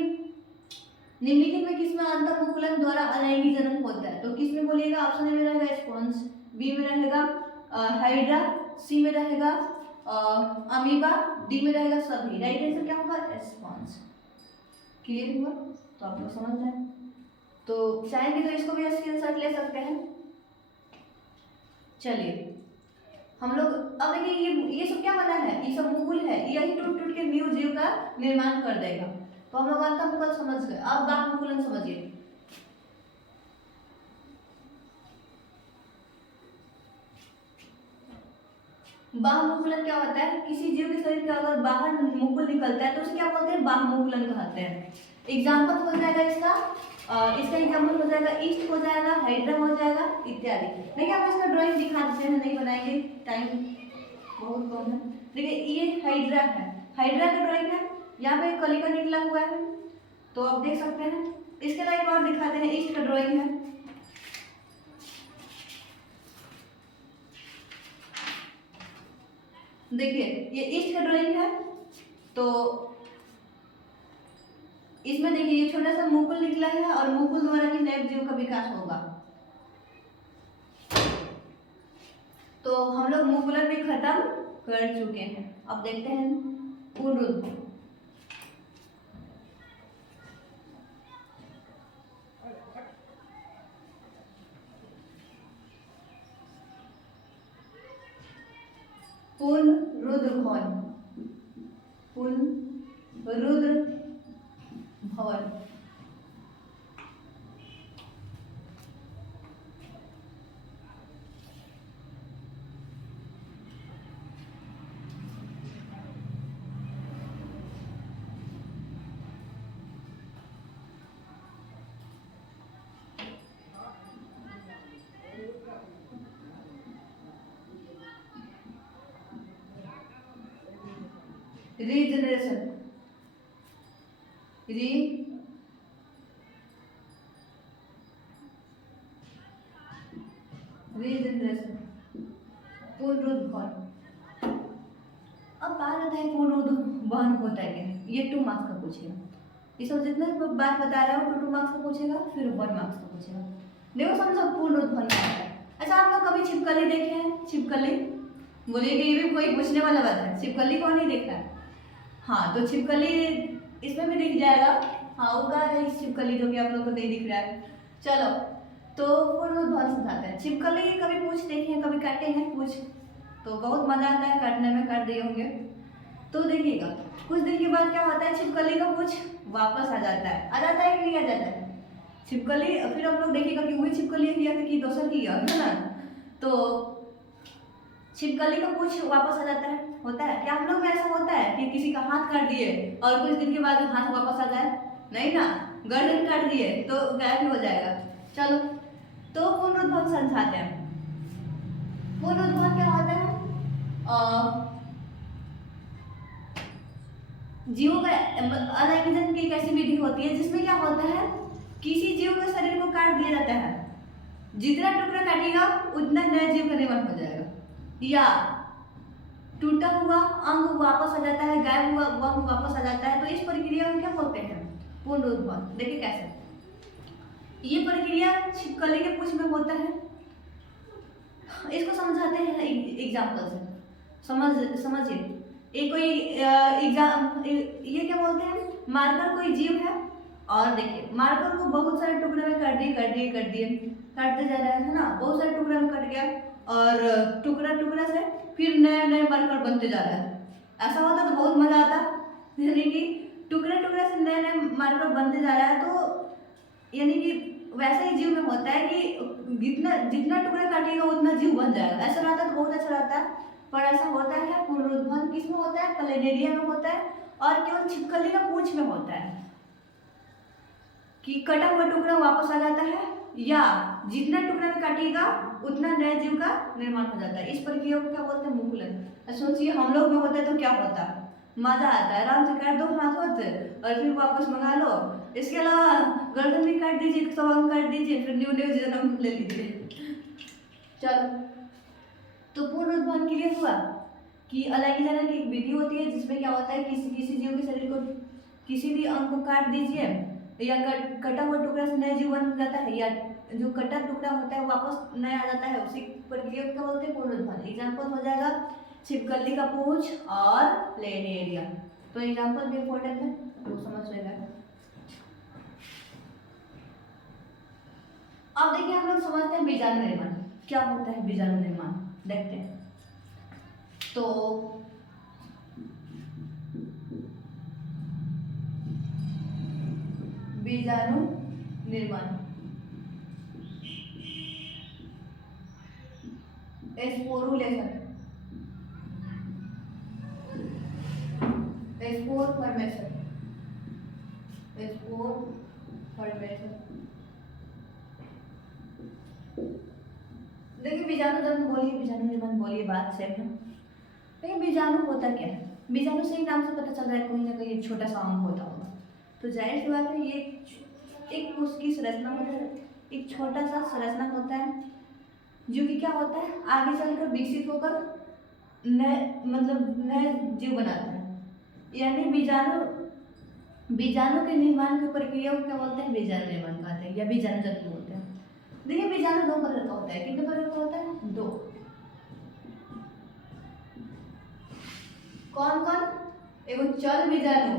निम्नलिखित में किसमें अंतःमुकुलन द्वारा अलैंगिक जन्म होता है? तो किसमें बोलिएगा? ऑप्शन ए में रहेगा स्पंज, बी में रहेगा हाइड्रा, सी में रहेगा अमीबा, डी में रहेगा सभी। राइट आंसर क्या होगा? स्पंज। क्लियर हुआ? तो आप लोग समझ रहे हैं। तो चाहेंगे तो इसको भी स्क्रीनशॉट ले सकते हैं। चलिए हम लोग अब देखिए ये सब क्या बना है? ये सब मुकुल है, यही टूट टूट के न्यू जीव का निर्माण कर देगा। तो हम लोग अंतःमुकुल समझ गए, अब बाह्यमुकुलन समझिए। बाह्यमुकुलन क्या होता है? किसी जीव के शरीर का अगर बाहर मुकुल निकलता है तो उसे क्या बोलते हैं? बाह्यमुकुलन कहते हैं। एग्जाम्पल हो जाएगा इसका, इसका एग्जाम्पल हो जाएगा ईस्ट, हो जाएगा हाइड्रा, हो जाएगा इत्यादि। देखिए आप इसका ड्राइंग दिखा देते हैं, नहीं बनाएंगे, टाइम बहुत कम है। देखिए ये हाइड्रा है, हाइड्रा का ड्राइंग है, यहाँ पे कलिका निकला हुआ है, तो आप देख सकते हैं। इसके अलावा एक और दिखाते हैं, ईस्ट का ड्राइंग है। देखिए ये ईस्ट का ड्राइंग है, तो इसमें देखिए ये छोटा सा मुकुल निकला है और मुकुल द्वारा ही नए जीव का विकास होगा। तो हम लोग मुकुलन भी खत्म कर चुके हैं। अब देखते हैं पुनरुद्भव। पुनरुद्भवन, पुनरुद्भवन। Regeneration, regeneration, पुनरुद्भवन। अब बात आता है पुनरुद्भवन होता है क्या? ये 2 मार्क्स का पूछेगा। ये सब जितने बात बता रहा हूँ 2 मार्क्स का पूछेगा, फिर 1 मार्क्स का पूछेगा। देखो समझो पुनरुद्भवन क्या होता है। अच्छा आप लोग कभी छिपकली देखे हैं? छिपकली बोलिए कि ये भी कोई पूछने वाला बात है, छिपकली कौन नहीं देखा है? हाँ तो छिपकली इसमें भी दिख जाएगा। हाँ उगा है इस छिपकली, जो कि आप लोग को नहीं दिख रहा है। चलो तो पुनरुद्भवन समझाते हैं। छिपकली कभी पूछ देखे हैं, कभी काटे हैं पूछ, तो बहुत मजा आता है काटने में, काट दिए होंगे। तो देखिएगा कुछ दिन के बाद क्या होता है, छिपकली का पूछ वापस आ जाता है। आ जाता है कि नहीं आ जाता है? छिपकली फिर आप लोग देखिएगा कि वही छिपकली है कि दूसर की है ना। तो छिपकली का पूछ वापस आ जाता है, होता है क्या? हम लोग में ऐसा होता है कि किसी का हाथ काट दिए और कुछ दिन के बाद हाथ वापस आ जाए? नहीं ना, गर्दन काट दिए तो गायब ही हो जाएगा। चलो तो पुनरुद्भवन समझाते हैं। पुनरुद्भवन क्या होता है? जीवों का अलैंगिकन की एक ऐसी विधि होती है जिसमें क्या होता है, किसी जीव के शरीर को काट दिया जाता है, जितना टुकड़ा काटेगा उतना नया जीव का निर्माण हो जाएगा, या टूटा हुआ अंग वापस आ जाता है, गायब हुआ अंग वापस आ जाता है। तो इस प्रक्रिया को क्या बोलते हैं? पुनरुद्भवन। देखिए कैसे ये प्रक्रिया छिपकली के पूंछ में होता है। इसको समझाते हैं एग्जाम्पल से। समझिए, एक कोई एग्जाम ये क्या बोलते हैं, मार्कर कोई जीव है, और देखिए मार्कर को बहुत सारे टुकड़े में कर दिए काटते जा रहा है ना, बहुत सारे टुकड़े में कट गया, और टुकड़ा टुकड़ा से फिर नए नए मार्कर बनते जा रहा है। ऐसा होता तो बहुत मजा आता, यानी कि टुकड़े टुकड़े से नए नए मार्कर बनते जा रहा है। तो यानी कि वैसे ही जीव में होता है कि जितना जितना टुकड़ा काटिएगा उतना जीव बन जाएगा। ऐसा रहता है तो बहुत अच्छा रहता है, पर ऐसा होता है पुनरुत्थान किस में होता है, प्लेनेरिया में होता है, और केवल छिपकली का पूंछ में होता है कि कटा हुआ टुकड़ा वापस आ जाता है, या जितना टुकड़ा में काटिएगा उतना नए जीव का निर्माण हो जाता है। इस प्रक्रिया को क्या बोलते हैं, मुकुलन। सोचिए हम लोग में होता है तो क्या होता है, मजा आता है, आराम से काट दो हाथ और फिर वापस मंगा लो। इसके अलावा गर्दन भी काट दीजिए, सब काट दीजिए, फिर न्यू न्यू जन्म ले लीजिए। चलो, तो पुनरुत्थान क्लियर हुआ कि अलैंगिक की एक विधि होती है जिसमें क्या होता है, किसी जीव के शरीर को किसी भी अंग को काट दीजिए, या कटा हुआ टुकड़ा से नया जीव बन जाता है, या जो कटा टुकड़ा होता है वापस नया आ जाता है, उसी प्रक्रिया को क्या बोलते हैं, पुनरुत्थान। एग्जाम्पल हो जाएगा छिपकली का पूंछ और प्लेनेरिया। तो एग्जाम्पल भी इम्पोर्टेंट है, वो समझ लेगा। अब देखिए हम लोग समझते हैं बीजाणु निर्माण क्या होता है। बीजाणु निर्माण देखते हैं। तो बीजाणु निर्माण sporulation, spore formation, spore formation. देखिए बीजाणु जब बोलिए, बीजाणु निर्माण बोलिए, बात सेम है। लेकिन बीजाणु होता क्या है, बीजाणु से ही नाम से पता चल रहा है, कहीं ना कहीं एक छोटा सा अंग होता होगा। तो जाहिर सी बात है ये एक उसकी संरचना होता है, एक छोटा सा संरचना होता है जो कि क्या होता है, आगे चलकर विकसित होकर नए मतलब नए जीव बनाता है। यानी बीजाणु के निर्माण की प्रक्रिया को क्या बोलते हैं, बीजाणु निर्माण कहते हैं, या बीजाणु जन्म बोलते हैं। देखिए बीजाणु दो प्रकार का होता है, कितने प्रकार का होता है, दो। कौन कौन, एगो चल बीजाणु,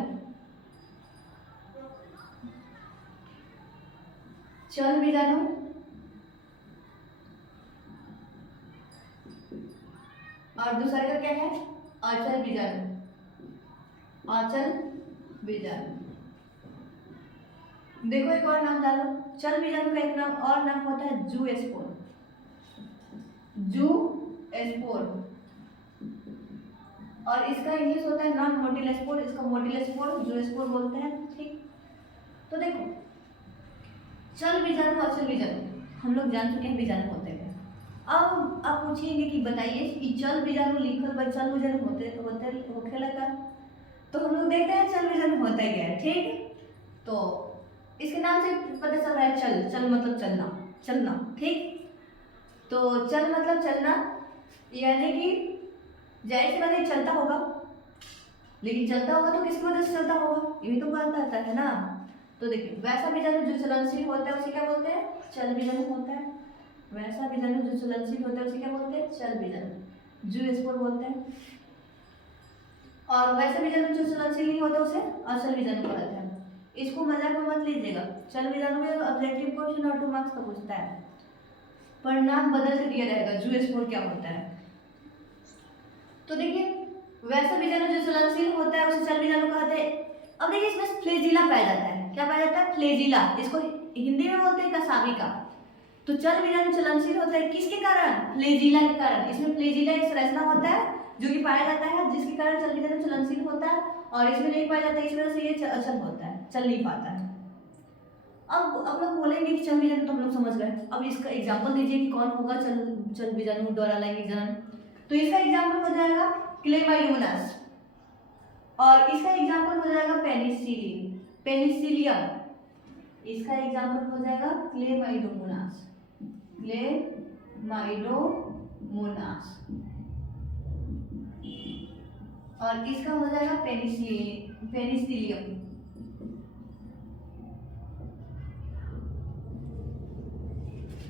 चल बीजाणु, और दूसरा का क्या है, अचल बीजाणु, अचल बीजाणु। देखो एक और नाम डालो, चल बीजाणु का एक नाम और नाम होता है जूस्पोर, जूस्पोर, और इसका इंग्लिश होता है नॉन मोटिल स्पोर, इसका मोटिल स्पोर, जूस्पोर बोलते हैं। ठीक, तो देखो चल बीजाणु अचल बीजाणु हम लोग जान चुके हैं बीजाणु होते हैं। अब आप पूछेंगे कि बताइए कि चल बीजाणु लिखल पर चल बीजाणु होखे लगा, तो हम लोग देखते हैं चल बीजाणु होता है क्या है। ठीक, तो इसके नाम से पता चल रहा है चल, चल मतलब चलना, चलना। ठीक, तो चल मतलब चलना, यानी कि जाहिर सी बात है चलता होगा, लेकिन चलता होगा तो किसकी वजह से चलता होगा, ये भी तो बात आता है ना। तो देखिए वैसा बीजाणु जो चलनशील होता है उसे क्या बोलते हैं, चल बीजाणु होता है। वैसा बीजाणु जो चलनशील होता है उसे क्या बोलते हैं, चल बीजाणु, जूस्पोर बोलते हैं। और वैसा बीजाणु जो चलनशील नहीं होता उसे अचल बीजाणु कहते हैं। इसको मजाक में मत लीजिएगा, चल बीजाणु में ऑब्जेक्टिव क्वेश्चन और 2 मार्क्स का पूछता है, पर नाम बदल के दिया रहेगा, जूस्पोर क्या होता है। तो देखिए वैसा बीजाणु जो चलनशील होता है उसे चल बीजाणु कहते हैं। अब देखिए इसमें फ्लेजिला पाया जाता है, क्या पाया जाता है, फ्लेजिला, इसको हिंदी में बोलते हैं कसाबिका। तो चल बीजाणु चलनशील होता है किसके कारण, फ्लेजिला के कारण। इसमें फ्लेजिला एक संरचना होता है जो कि पाया जाता है, जिसके कारण चल बीजाणु चलनशील होता है, और इसमें नहीं पाया जाता, इस वजह से ये अचल होता है, चल नहीं पाता है। अब लोग बोलेंगे कि चल बीजाणु तो हम लोग समझ गए, अब इसका एग्जाम्पल दीजिए कि कौन होगा चल बीजाणु द्वारा लैंगिक जनन। तो इसका एग्जाम्पल हो जाएगा क्लेमाइडोमोनास, और इसका एग्जाम्पल हो जाएगा पेनिसिलियम, इसका एग्जाम्पल हो जाएगा क्लेमाइडोमोनास, और इसका हो जाएगा पेनिसिलियम।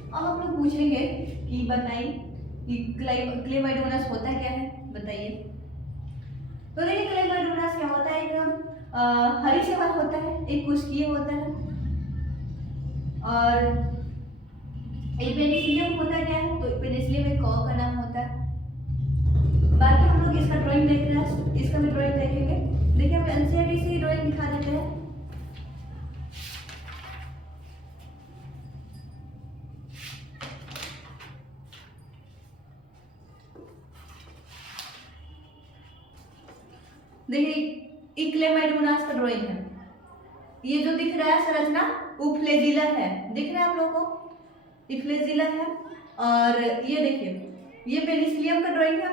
अब आप लोग पूछेंगे कि बताइए कि क्लेमाइडोमोनास होता क्या है। बताइए। तो देखिए क्लेमाइडोमोनास क्या होता है, एक हरी शैवाल होता है, एक कुष्कीय होता है, और एक पेनिसिलियम होता क्या है, तो पेनिसिलियम एक कॉ का नाम होता है। बाकी हम लोग इसका ड्राइंग देख रहे हैं, इसका भी ड्राइंग देखेंगे। देखिए हम एनसीईआरटी से ड्राइंग दिखा देते हैं। देखिए इक्लेमाइडोमोनास का ड्राइंग है। ये जो दिख रहा है संरचना वो फ्लैजिला है, दिख रहा है आप लोगों को, ये फ्लैजिला है। और ये देखिए ये पेनिसिलियम का ड्राइंग है।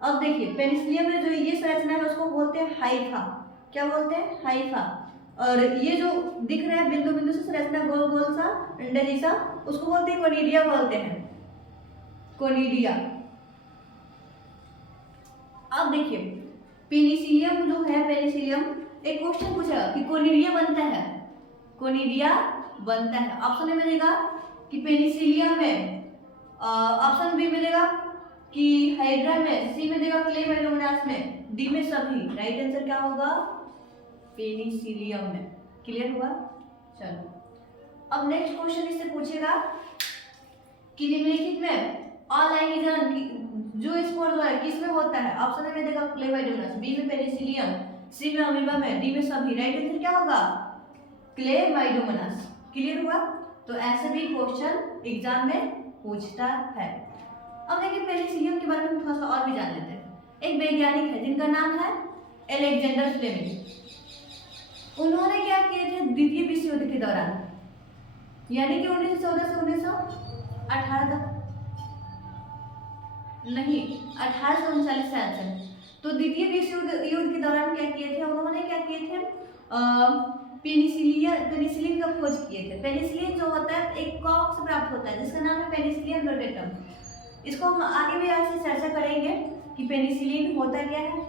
अब देखिए पेनिसिलियम में जो ये संरचना है उसको बोलते हैं हाइफा। क्या बोलते हैं? हाइफा। और ये जो दिख रहा है बिंदु बिंदु से संरचना गोल गोल सा अंडा जैसा, उसको बोलते हैं कोनिडिया, बोलते हैं कोनिडिया। अब देखिए पेनिसिलियम जो है, पेनिसिलियम एक क्वेश्चन पूछा कि कोनिडिया बनता है, कोनिडिया बनता है। ऑप्शन ए मिलेगा कि पेनिसिलियम में, ऑप्शन बी मिलेगा कि हाइड्रा में, सी में देगा क्लेमाइडोमोनास में, डी में सभी। राइट आंसर क्या होगा? पेनिसिलियम में। क्लियर हुआ? चलो अब नेक्स्ट क्वेश्चन इससे पूछेगा कि निम्नलिखित में अलाइनिजन जो स्पोर द्वारा किसमें होता है? ऑप्शन में देगा क्लेमाइडोमोनास, बी में पेनिसिलियम, सी में अमीबा में, डी में सभी। राइट आंसर क्या होगा? क्लेमाइडोमोनास। क्लियर हुआ? तो ऐसे भी क्वेश्चन एग्जाम में पूछता है। अब देखिए पेनिसिलियम के बारे में थोड़ा सा और भी जान लेते हैं। एक वैज्ञानिक है जिनका नाम है अलेक्जेंडर फ्लेमिंग। उन्होंने क्या किए थे द्वितीय विश्व युद्ध के दौरान, यानी कि 1914 से 1918 तक, नहीं 1839 से आते। तो द्वितीय विश्व युद्ध के दौरान क्या किए थे उन्होंने? क्या किए थे? पेनिसिलिन का खोज किए थे। पेनिसिलिन जो होता है एक कॉक से प्राप्त होता है जिसका नाम है पेनिसिलियम रोटेटम। इसको हम आगे भी ऐसे चर्चा करेंगे कि पेनिसिलिन होता क्या है।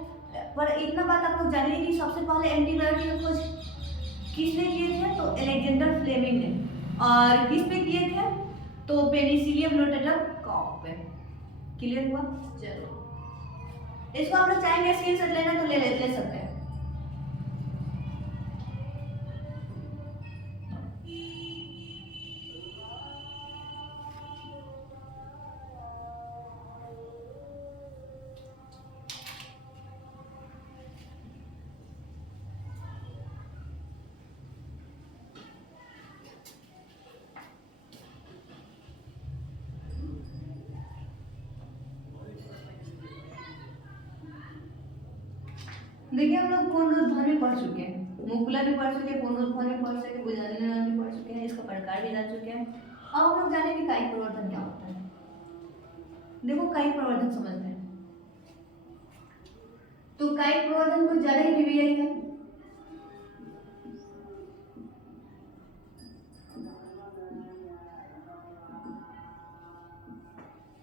पर इतना बात आप लोग जानिए कि सबसे पहले एंटीबायोटिक का खोज किसने किए थे? तो अलेक्जेंडर फ्लेमिंग ने। और किस पे किए थे? तो पेनिसिलियम रोटेटम कॉक पे। क्लियर हुआ? चलो इसको आप लोग चाहेंगे स्क्रीनशॉट लेना तो ले सकते हैं। देखिए हम लोग पुनरुत्थान भी पढ़ चुके हैं, मुकुला भी पढ़ चुके हैं, पुनरुत्थान भी पढ़ चुके हैं, गुजारिन भी पढ़ चुके हैं, इसका प्रकार भी जान चुके हैं। अब हम लोग जानेंगे कायिक प्रवर्धन क्या होता है। देखो कायिक प्रवर्धन समझते हैं तो कायिक प्रवर्धन कुछ ज्यादा ही वीवीआई है।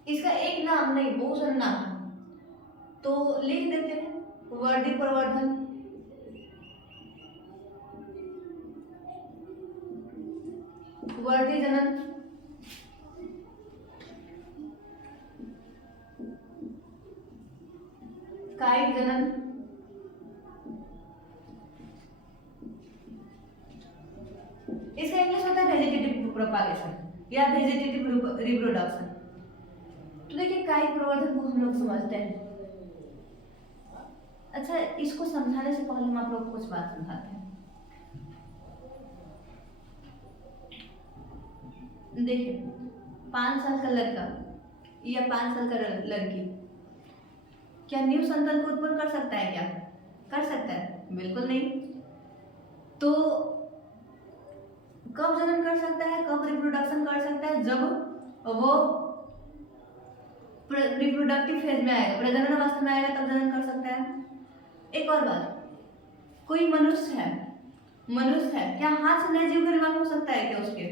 इसका एक नाम नहीं बहुत सारे नाम है, तो लिख देते हैं। वर्दी प्रवर्धन, वर्दी जनन, कायिक जनन, इसका इंग्लिश होता है वेजिटेटिव प्रोपागेशन या वेजिटेटिव रिप्रोडक्शन। तो देखिए कायिक प्रवर्धन को हम लोग समझते हैं। अच्छा इसको समझाने से पहले हम आप लोग को कुछ बात समझाते हैं। देखिए 5 साल का लड़का या 5 साल का लड़की क्या न्यू संतान को उत्पन्न कर सकता है? क्या कर सकता है? बिल्कुल नहीं। तो कब जन्म कर सकता है, कब रिप्रोडक्शन कर सकता है? जब वो रिप्रोडक्टिव फेज में आएगा, प्रजनन अवस्था में आएगा तब जन्म कर सकता है। एक और बात, कोई मनुष्य है क्या हाथ से नए जीव का निर्माण हो सकता है क्या उसके?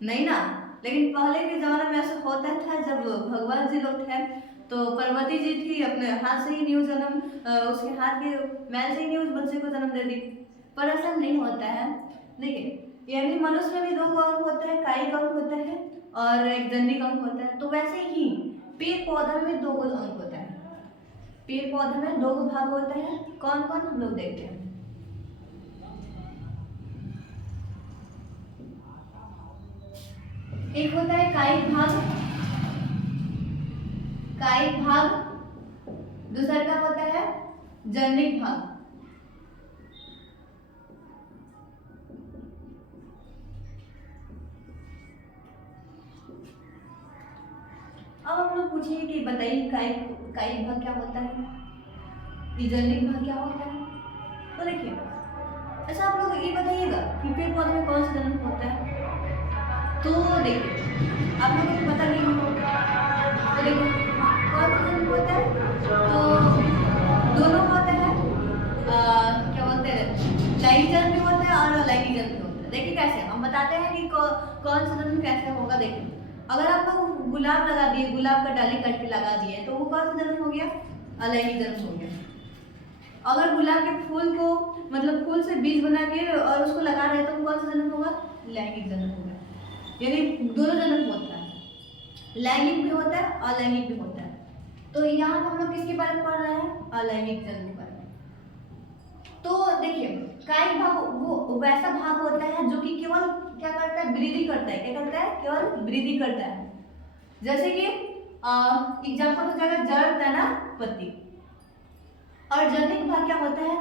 नहीं ना। लेकिन पहले के जमाने में ऐसा होता था जब भगवान जी लोग थे तो पार्वती जी थी अपने हाथ से ही न्यू जन्म, उसके हाथ के मैल से ही न्यू बच्चे को जन्म दे दी। पर ऐसा नहीं होता है। देखिए यानी मनुष्य में भी 2 अंग होता है, कायिक अंग होता है और एक जनिक अंग होता है। तो वैसे ही पेड़ पौधा में 2 अंग होता है। पेड़ पौधे में दो भाग होते हैं, कौन कौन हम लोग देखते हैं। एक होता है कायिक भाग, कायिक भाग, दूसरा का होता है जनिक भाग। अब हम लोग पूछेंगे कि बताइए कायिक भाग क्या होता है, जनिक भाग क्या होता है। तो देखिए, अच्छा आप लोग ये बताइएगा कि पेड़ पौधे में कौन सा जन्म होता है। तो देखिए आप लोगों को पता नहीं होगा, तो देखिए कौन सा जन्म होता है, तो दोनों होता है, क्या बोलते हैं, लैंगिक जन्म भी होता है और अलैंगिक जन्म भी होता है। देखिए कैसे हम बताते हैं कि कौन सा जन्म कैसे होगा। देखिए अगर आप लोग गुलाब लगा दिए, गुलाब का डाली काट के लगा दिए, तो वो कौन सा जन्म हो गया, अलैंगिक जन्म हो गया। अगर गुलाब के फूल को मतलब फूल से बीज बना के और उसको लगा रहे हैं, तो वो कौन सा जन्म होगा, लैंगिक जन्म होगा। यानी दोनों जन्म होता है, लैंगिक भी होता है अलैंगिक भी होता है। तो यहाँ पर हम लोग किसके बारे में पढ़ रहे हैं, अलैंगिक जन्म के बारे में। तो देखिए कायिक भाग वो वैसा भाग होता है जो कि केवल क्या करता है, वृद्धि करता है। क्या करता है, केवल वृद्धि करता है। जैसे कि एग्जाम्पल हो जाएगा जड़, तना, पत्ती। और जनिक भाग क्या होता है,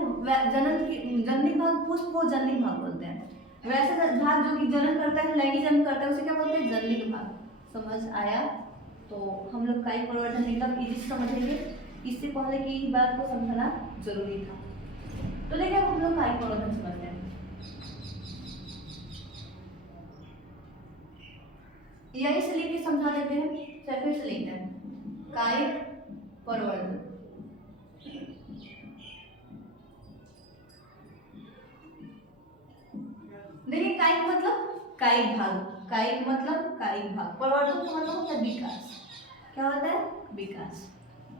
जनिक भाग पुष्प को जनिक भाग बोलते हैं। वैसे भाग जो कि जनन करता है, लैंगिक जन्म करता है, उसे क्या बोलते हैं, जनिक भाग। समझ आया। तो हम लोग कायिक परिवर्तन एकदम इजी से समझेंगे, इससे पहले की बात को समझना जरूरी था। तो देखिए अब हम लोग कायिक परिवर्तन समझते हैं। यहीं से लेके समझा देते हैं, फिर से लिखते हैं कायिक परिवर्तन। देखिए कायिक मतलब कायिक भाग, कायिक मतलब कायिक भाग, परिवर्तन का मतलब होता है विकास। क्या होता है, विकास।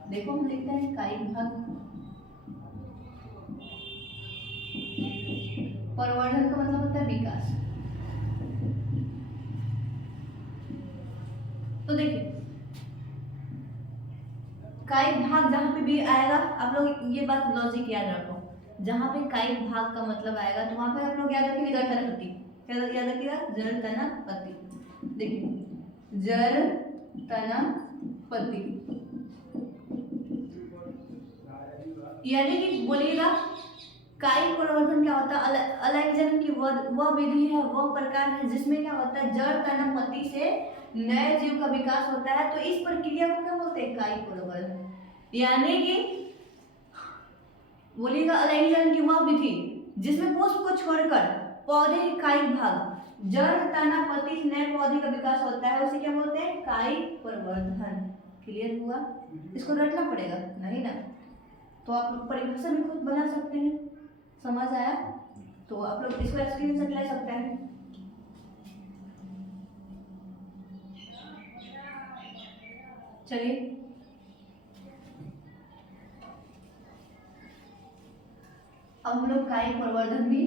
देखो हम लिखते हैं कायिक भाग, परिवर्तन का मतलब होता है विकास। तो देखिए कायिक भाग जहां पे भी आएगा, आप लोग ये बात लॉजिक याद रखो, जहां पे कायिक भाग का मतलब आएगा तो वहां पे आप लोग याद रखिए जड़, तना, पत्ती। क्या याद रखिएगा, जड़, तना, पत्ती। देखिए जड़, तना, पत्ती, यानी कि बोलिएगा कायिक परिवर्तन क्या होता है, अलैंगिक जन्म की वह विधि है, वह प्रकार है जिसमें क्या होता है, जड़, तना, पत्ती से नए जीव का विकास होता है। तो इस प्रक्रिया को क्या बोलते हैं, कायिक परिवर्तन। यानी कि बोलिएगा अलैंगिक जन्म की वह विधि जिसमें पुष्प को छोड़कर पौधे के कायिक भाग, जड़, तना, पत्ती से नए पौधे का विकास होता है, उसे क्या बोलते हैं, कायिक परिवर्तन। क्लियर हुआ, इसको रटना पड़ेगा नहीं ना, तो आप लोग परिभाषा भी खुद बना सकते हैं। समझ आया, तो आप लोग इसको स्क्रीनशॉट ले सकते हैं। चलिए अब हम लोग कायिक परिवर्तन भी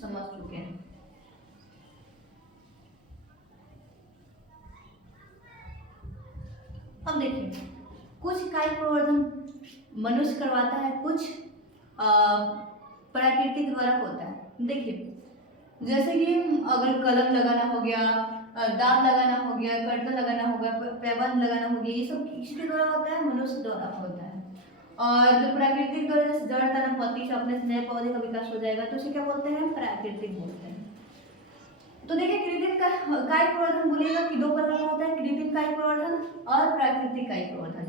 समझ चुके हैं। अब देखिए कुछ कायिक परिवर्तन मनुष्य करवाता है, कुछ प्राकृतिक द्वारा होता है। देखिए जैसे कि अगर कलम लगाना हो गया, दांत लगाना हो गया, कर्तन लगाना हो गया, पैबंद लगाना हो गया, ये सब किसके द्वारा होता है, मनुष्य द्वारा होता है। और जो प्राकृतिक द्वारा जैसे जड़, तना, पत्ती से अपने नए पौधे का विकास हो जाएगा, तो उसे क्या बोलते हैं, प्राकृतिक बोलते हैं। तो देखिए कृत्रिम कायिक परिवर्तन बोलिएगा कि दो प्रकार का होता है, कृत्रिम कायिक परिवर्तन और प्राकृतिक कायिक परिवर्तन।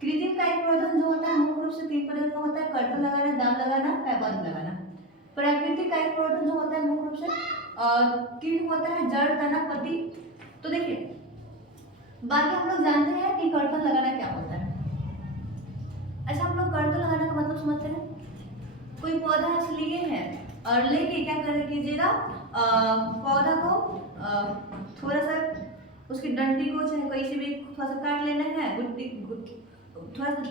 कृत्रिम कायिक परिवर्तन जो होता है मुख्य रूप से तीन प्रकार का होता है, कर्तन लगाना, दांत लगाना, पैबंद लगाना। प्राकृतिक कायिक परिवर्तन जो होता है मुख्य रूप से तीन होता है, जड़, तना, पत्ती। तो देखिए बाकी हम लोग जानते हैं कि कर्तन लगाना क्या होता है। अच्छा हम लोग कर्तन लगाने का मतलब समझते हैं, कोई पौधा ऐसे लिए हैं और लेके क्या कर कीजिएगा, पौधा को थोड़ा सा उसकी डंडी को चाहे कहीं से भी थोड़ा सा काट लेना है, थोड़ा सा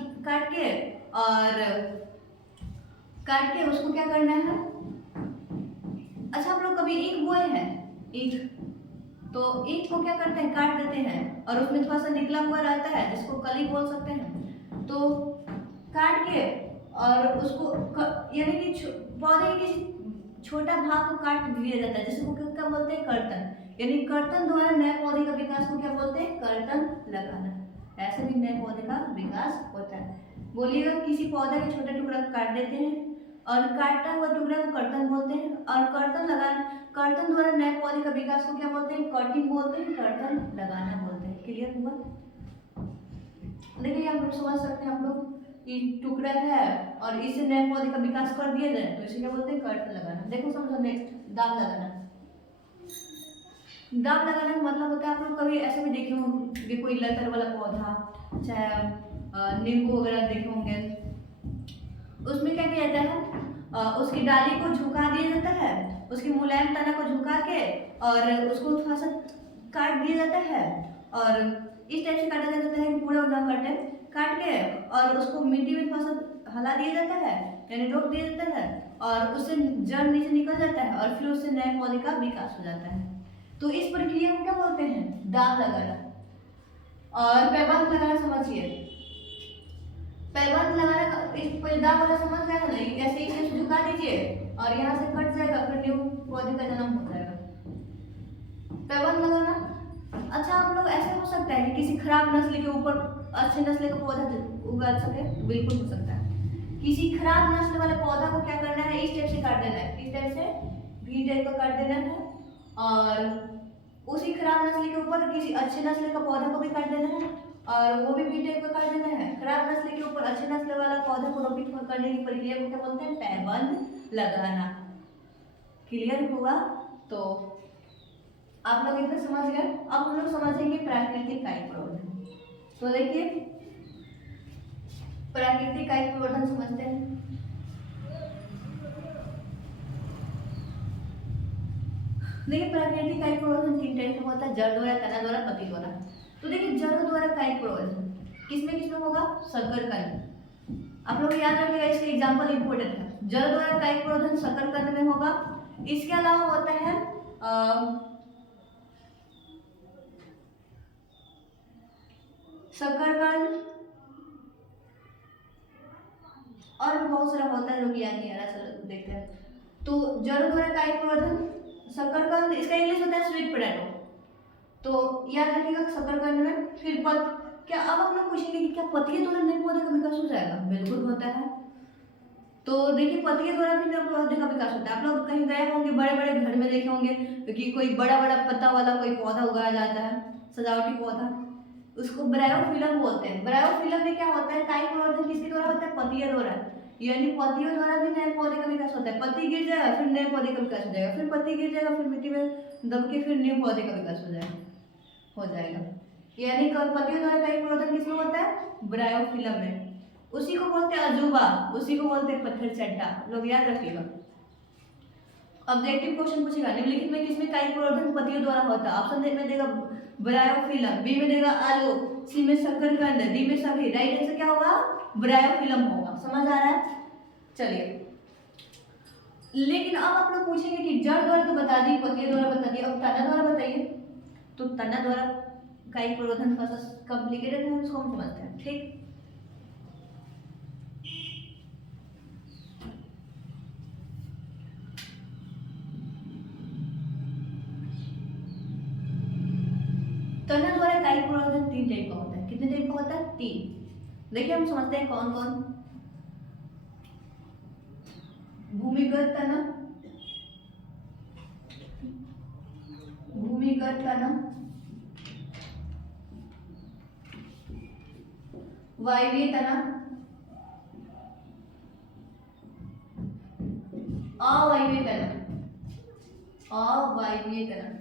काट के उसको क्या करना है। अच्छा आप लोग कभी ईंट बोए हैं, ईंट, तो ईंट को क्या करते हैं, काट देते हैं और उसमें थोड़ा सा निकला हुआ रहता है जिसको कली बोल सकते हैं। तो काट के और उसको यानी कि पौधे के किसी छोटा भाग को काट दिया जाता है, जिसको क्या बोलते हैं, कर्तन। यानी कर्तन द्वारा नए पौधे का विकास को क्या बोलते हैं, कर्तन लगाना। ऐसे भी नए पौधे का विकास होता है। बोलिएगा, किसी पौधे के छोटे टुकड़ा काट देते हैं और काटा हुआ टुकड़ा को कर्तन बोलते हैं, और कर्तन द्वारा नए पौधे का विकास को क्या बोलते हैं, कटिंग बोलते हैं, कर्तन लगाना बोलते हैं। क्लियर हुआ? देखिए आप लोग समझ सकते हैं, आप लोग ये टुकड़ा है और इससे नए पौधे का विकास कर दिया जाए तो इसे क्या बोलते हैं, कर्तन लगाना। देखो समझो, नेक्स्ट दाब लगाना। दाब लगाने का मतलब होता है, आप लोग कभी ऐसे भी देखे होंगे कोई लतर वाला पौधा, चाहे नींबू वगैरह देखे होंगे, उसमें क्या किया जाता है, उसकी डाली को झुका दिया जाता है, उसकी मुलायम तना को झुका के और उसको थोड़ा सा काट दिया जाता है, और इस टाइप से काटा जाता है कि पूरा ना कटे, काट के और उसको मिट्टी में थोड़ा सा हला दिया जाता है, यानी रोक दिया जाता है, और उससे जड़ नीचे निकल जाता है और फिर उससे नए पौधे का विकास हो जाता है। तो इस प्रक्रिया को क्या बोलते हैं, दाब लगाना। और पैबंद लगाना समझिए। पैबंद लगाना का दाब वाला समझ गया है ना, ऐसे ही झुका दीजिए और यहाँ से कट जाएगा, फिर न्यू पौधे का जन्म हो जाएगा। पैबंद लगाना। अच्छा, आप लोग ऐसे हो सकता है कि किसी खराब नस्ल के ऊपर अच्छे नस्ल का पौधा उगा सके, बिल्कुल हो सकता है। किसी खराब नस्ल वाले पौधा को क्या करना है, इस टाइप से काट देना है, इस टाइप से भी टाइप का काट देना है, और उसी खराब नस्ल के ऊपर किसी अच्छे नस्ल का पौधा को भी काट देना है, और वो भी टाइप का काट देना है। खराब नस्ल के ऊपर अच्छे नस्ल वाला पौधा को रोपित करने की प्रक्रिया को क्या बोलते हैं, पैबंद लगाना। क्लियर हुआ? तो आप लोग इतना समझ गए। अब हम लोग समझेंगे प्राकृतिक कायिक प्रवर्धन। तो देखिए, प्राकृतिक कायिक प्रवर्धन समझते हैं। देखिए, प्राकृतिक कायिक प्रवर्धन 3 टाइप का होता है, जड़ द्वारा, तना द्वारा, पत्ती द्वारा। तो देखिए, जड़ द्वारा कायिक प्रवर्धन किसमें किसमें होगा, शकरकंद। आप लोग याद रखिएगा, इसके एग्जांपल इंपॉर्टेंट है। जड़ द्वारा कायिक प्रवर्धन शकरकंद में होगा। इसके अलावा होता है शकरकंद, और बहुत सारा होता है जो कि याद नहीं आ रहा, चलो देखते हैं। तो जड़ द्वारा कायिक प्रवर्धन शकरकंद, इसका इंग्लिश होता है स्वीट पोटैटो। तो याद रखिएगा शकरकंद में। फिर क्या अब आप लोग पूछेंगे कि क्या पत्तियों द्वारा नए पौधे का विकास हो जाएगा? बिल्कुल होता है। तो देखिए, पत्तियों द्वारा भी नए पौधे का विकास होता है। आप लोग कहीं गए होंगे, बड़े बड़े घर में देखे होंगे कि कोई बड़ा बड़ा पत्ता वाला कोई पौधा उगाया जाता है, सजावटी पौधा, उसको ब्रायोफिलम बोलते हैं। ब्रायोफिलम में क्या होता है, कायिक प्रवर्धन किसके द्वारा होता है, पत्तियों द्वारा। यानी पत्तियों द्वारा भी नए पौधे का विकास होता है। पत्ती गिर जाएगा, फिर नए पौधे का विकास हो जाएगा, फिर पत्ती गिर जाएगा, फिर मिट्टी में दब के फिर न्यू पौधे का विकास हो जाएगा। यानी पत्तियों द्वारा कायिक प्रवर्धन किसमें होता है, ब्रायोफिलम में। उसी को बोलते हैं अजूबा, उसी को बोलते हैं पत्थर चट्टा। लोग याद रखिएगा। ऑब्जेक्टिव क्वेश्चन पूछेगा, निम्नलिखित में किसमें कायिक प्रवर्धन पत्तियों द्वारा होता है? ऑप्शन में देगा ब्रायोफिलम, बी में देगा आलू, सी में शकरकंद, डी में सभी। राइट आंसर क्या होगा, ब्रायोफिलम होगा। समझ आ रहा है? चलिए, लेकिन अब आप लोग पूछेंगे कि जड़ द्वारा तो बता दी, पत्तियों द्वारा बता दी, अब तना द्वारा बताइए। तो तना द्वारा कायिक प्रवर्धन थोड़ा सा कॉम्प्लिकेटेड है, उसको हम समझते हैं। ठीक, तना द्वारा कायिक प्रवर्धन 3 टाइप का होता है। कितने टाइप का होता है? 3। देखिए, हम समझते हैं कौन कौन। भूमिगत तना, भूमिगत तना, वायवीय तना, अवायवीय तना, अवायवीय तना।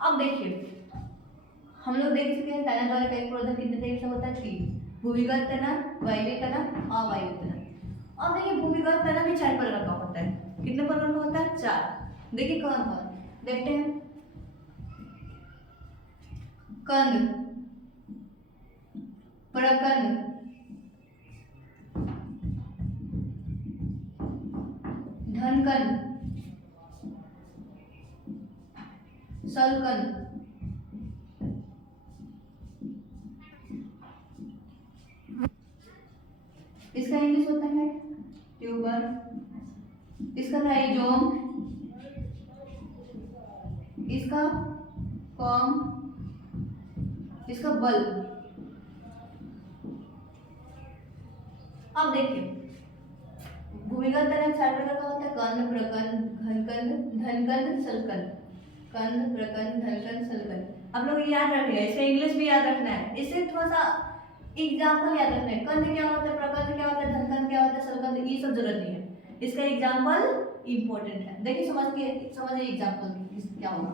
अब देखिए, हम लोग देख चुके हैं तना द्वारा कायिक प्रवर्धन कितने टाइप से होता है? 3। भूमिगत तना, वायवीय तना, अवायवीय तना। अब देखिए, भूमिगत तना भी 4 प्रकार का होता है। कितने प्रकार का होता है? 4। देखिए कौन कौन, देखते हैं। कंद, प्रकंद, धनकंद, सलकन, इसका इंग्लिश होता है ट्यूबर, इसका राइजोम, इसका कॉम, इसका बल्ब। अब देखिए भूमिगत तना चार प्रकार का होता है, कंद, प्रकंद, घनकंद, धनकंद, सलकंद। कंद, प्रकंद, धनकंद, सलकंद। आप लोग याद रखिएगा, इसका इंग्लिश भी याद रखना है, इससे थोड़ा सा एग्जाम्पल याद रखना है। कंद क्या होता है, प्रकंद क्या होता है, धनकंद क्या होता है, सलकंद, ये सब जरूरत नहीं है, इसका एग्जाम्पल इंपॉर्टेंट है। देखिए समझिए एग्जाम्पल क्या होगा।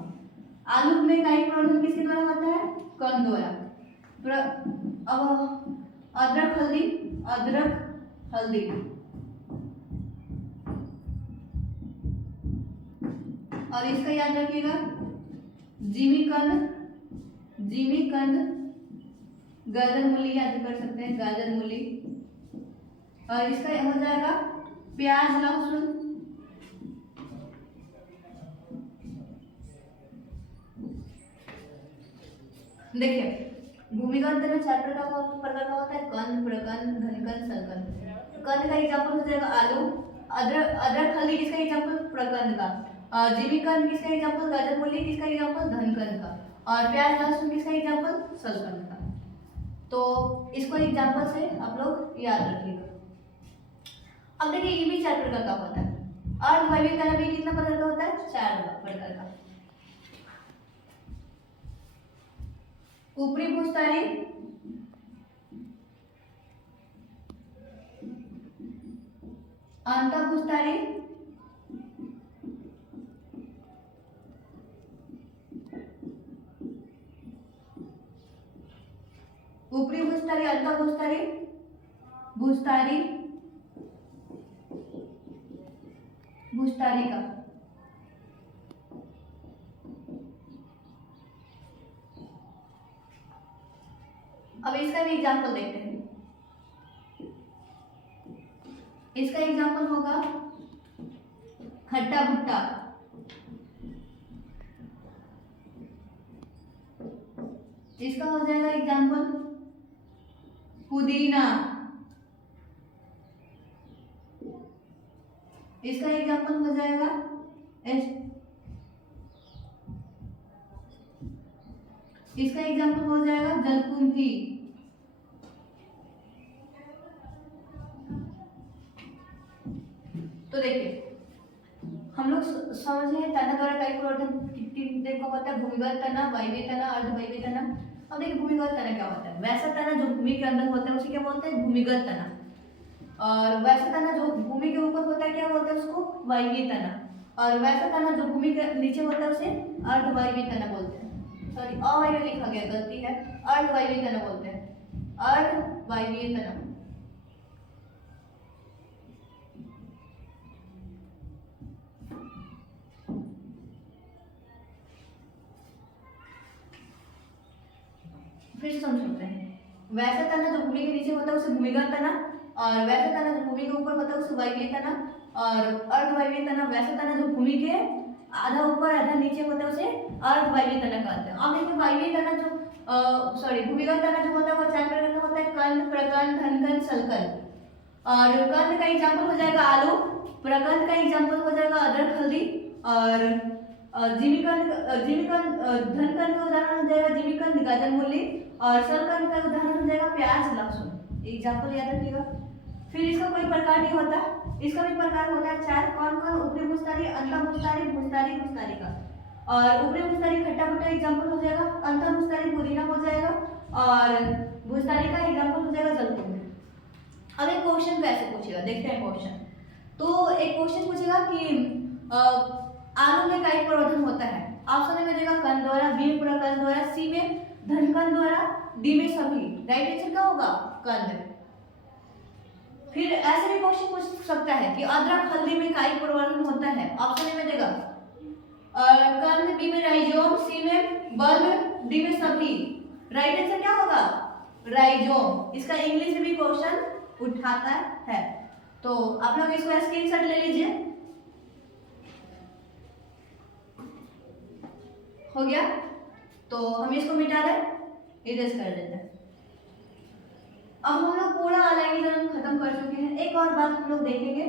आलू में कायिक प्रवर्धन किसके द्वारा होता है, कंद द्वारा। अब अदरक हल्दी, अदरक हल्दी, और इसका याद रखिएगा जिमीकंद, जिमीकंद, गाजर मूली याद कर सकते हैं, गाजर मूली। और इसका हो जाएगा प्याज लहसुन, देखिए भूमिगत तना चार प्रकार का होता है, कंद, प्रकंद, धनकंद, सलकंद। कंद का एग्जाम्पल हो जाएगा आलू, अदरक हल्दी किसका एग्जाम्पल, प्रकंद का। जिमीकंद किसका एग्जाम्पल, गाजर मूली, किसका एग्जाम्पल, धनकंद का। और प्याज लहसुन किसका एग्जाम्पल, सलकंद का। तो इसको एग्जाम्पल से आप लोग याद रखिएगा। अब देखिए ये भी चार प्रकार का होता है। अर्ध वायवीय तना भी कितना प्रकार का होता है, चार प्रकार का। ऊपरी भूस्थानी, अंतः भूस्थानी, ऊपरी भूस्थानी, अंतः भूस्थानी, भूस्थानी, भूस्थानी का। अब इसका भी एग्जाम्पल देखते हैं। इसका एग्जाम्पल होगा खट्टा भुट्टा, इसका हो जाएगा एग्जाम्पल पुदीना, इसका एग्जाम्पल हो जाएगा इसका एग्जाम्पल हो जाएगा जलकुंभी। तो देखिए हम लोग समझ हैं तना द्वारा कायिक प्रवर्धन कितनी देर का होता है, भूमिगत तना, वायवीय तना, अर्धवायवीय तना। अब देखिए भूमिगत तना क्या होता है, वैसा तना जो भूमि के अंदर होता है उसे क्या बोलते हैं, भूमिगत तना। और वैसा तना जो भूमि के ऊपर होता है क्या बोलते हैं उसको, वायवीय तना। और वैसा तना जो भूमि के नीचे होता है उसे अर्धवायवीय तना बोलते हैं। सॉरी अवायवीय लिखा गया, गलती है, अर्धवायवीय तना बोलते हैं, अर्धवायवीय तना। फिर से समझते हैं, वैसा तना जो भूमि के नीचे होता है उसे भूमिगत तना, और वैसा तना जो भूमि के ऊपर होता है उसे वायवीय तना, और अर्धवायवीय तना वैसा तना जो भूमि के आधा ऊपर आधा नीचे होता है उसे अर्धवायवीय तना कहते हैं। अब देखिए वायवीय तना जो भूमिगत तना जो होता है वो चार प्रकार का होता है, कंद, प्रकंद, धनकंद, सलकंद। और कंद का एग्जाम्पल हो जाएगा आलू, प्रकंद का एग्जाम्पल हो जाएगा अदरक हल्दी, और जिमीकंद धनकंद का उदाहरण हो जाएगा जिमीकंद, गाजर मूली, और सलकंद का उदाहरण हो जाएगा प्याज लहसुन। एग्जाम्पल याद रखिएगा। फिर इसका कोई प्रकार नहीं होता, इसका भी प्रकार होता है चार। कौन कौन, ऊपरी भूस्थानी, अंतः भूस्थानी, भूस्थानी, भूस्थानी का। और ऊपरी भूस्थानी खट्टा भुट्टा एग्जाम्पल हो जाएगा, अंतः भूस्थानी पुदीना हो जाएगा, और भूस्थानी का एग्जाम्पल हो जाएगा जलकुंभी। अब एक क्वेश्चन कैसे पूछेगा, देखते हैं क्वेश्चन। तो एक क्वेश्चन पूछेगा कि आलू में कायिक प्रवर्धन होता है, ऑप्शन में देगा कंद द्वारा, बी में प्रकंद द्वारा, सी में धनकंद द्वारा, डी में सभी। राइट आंसर क्या होगा, कंद। फिर ऐसे भी क्वेश्चन पूछ सकता है कि अदरक हल्दी में कायिक प्रवर्धन होता है, ऑप्शन में देगा कंद, बी में राइजोम, सी में बल्ब, डी में सभी। राइट आंसर क्या होगा, राइजोम। इसका इंग्लिश में भी क्वेश्चन उठाता है, तो आप लोग इसको स्क्रीनशॉट ले लीजिए। हो गया। तो हम इसको मिटा दें, इरेज कर देते हैं। अब हम लोग पूरा अलैंगिकरण खत्म कर चुके हैं। एक और बात हम लोग देखेंगे,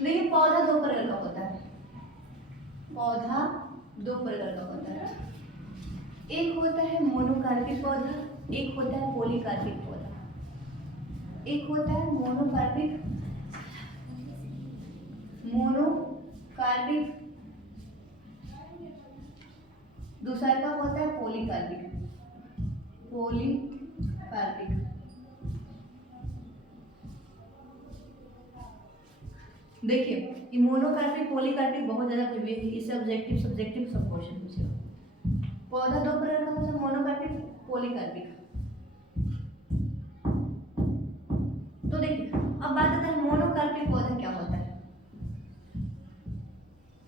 देखिए पौधा दो प्रकार का होता है, पौधा दो प्रकार का होता है। एक होता है मोनोकार्पिक पौधा, एक होता है पॉलीकार्पिक पौधा। एक होता है मोनोकार्पिक, दूसरा का होता है पॉलीकार्पिक। देखिए ये मोनोकार्पिक पॉलीकार्पिक बहुत ज्यादा प्रीवियस है, इससे ऑब्जेक्टिव सब्जेक्टिव सब क्वेश्चन पूछेगा। पौधा दो प्रकार का होता है, मोनोकार्पिक पॉलीकार्पिक। तो देखिए अब बात आता है मोनोकार्पिक पौधा क्या होता है,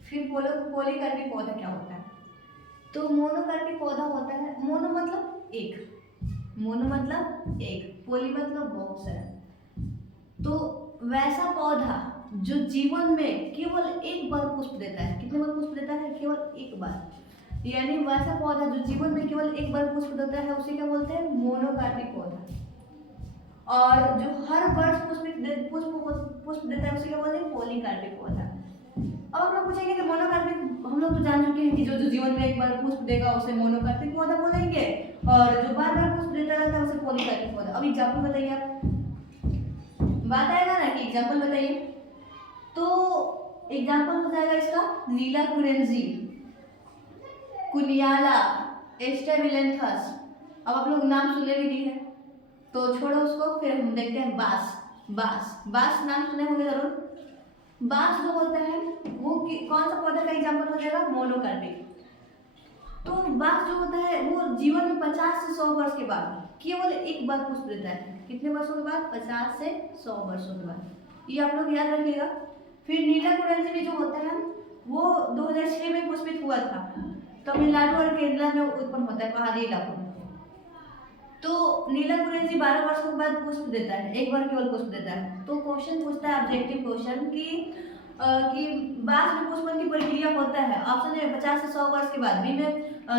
फिर पॉलीकार्पिक पौधा क्या होता है। तो मोनोकार्पिक पौधा होता है, मोनो मतलब एक, पॉली मतलब बहुत सारा। तो वैसा पौधा जो जीवन में केवल एक बार पुष्प देता है, कितने बार पुष्प देता है, केवल एक बार। यानी वैसा पौधा जो जीवन में केवल एक बार पुष्प देता है उसे क्या बोलते हैं, मोनोकार्पिक पौधा। और जो हर वर्ष पुष्प देता है उसे क्या बोलते हैं, पॉलीकार्पिक पौधा। अब हम लोग पूछेंगे कि मोनोकार्पिक, हम लोग तो जान चुके हैं कि जो जीवन में एक बार पुष्प देगा उसे मोनोकार्पिक पौधा बोलेंगे, और जो बार बार पुष्प देता रहता है उसे पॉलीकार्पिक पौधा। अब एग्जाम्पल बताइए आप, बात आएगा ना कि एग्जाम्पल बताइए। तो एग्जाम्पल हो जाएगा इसका नीला कुरेंजी, कुनियाला, एस्टेबिलेंथस। अब आप लोग नाम सुने भी नहीं है तो छोड़ो उसको, फिर हम देखते हैं बांस नाम सुने होंगे जरूर। बांस जो होता है वो कौन सा पौधा का एग्जाम्पल हो जाएगा, मोनोकार्पिक। तो बांस जो होता है वो जीवन में 50 से 100 वर्ष के बाद केवल एक बार पुष्प देता है। कितने वर्षों के बाद, 50 से 100 वर्षों के बाद, ये आप लोग याद रखिएगा। फिर नीला कुरेंजी भी जो होता है वो 2006 में पुष्पित हुआ था, तमिलनाडु और केरला में उत्पन्न होता है, पहाड़ी इलाकों में। तो नीला कुरेंजी 12 वर्षों के बाद पुष्प देता है, एक बार केवल पुष्प देता है। तो क्वेश्चन पूछता है ऑब्जेक्टिव क्वेश्चन कि बांस में पुष्पन की प्रक्रिया होता है, ऑप्शन है 50 से 100 वर्ष के बाद, बी में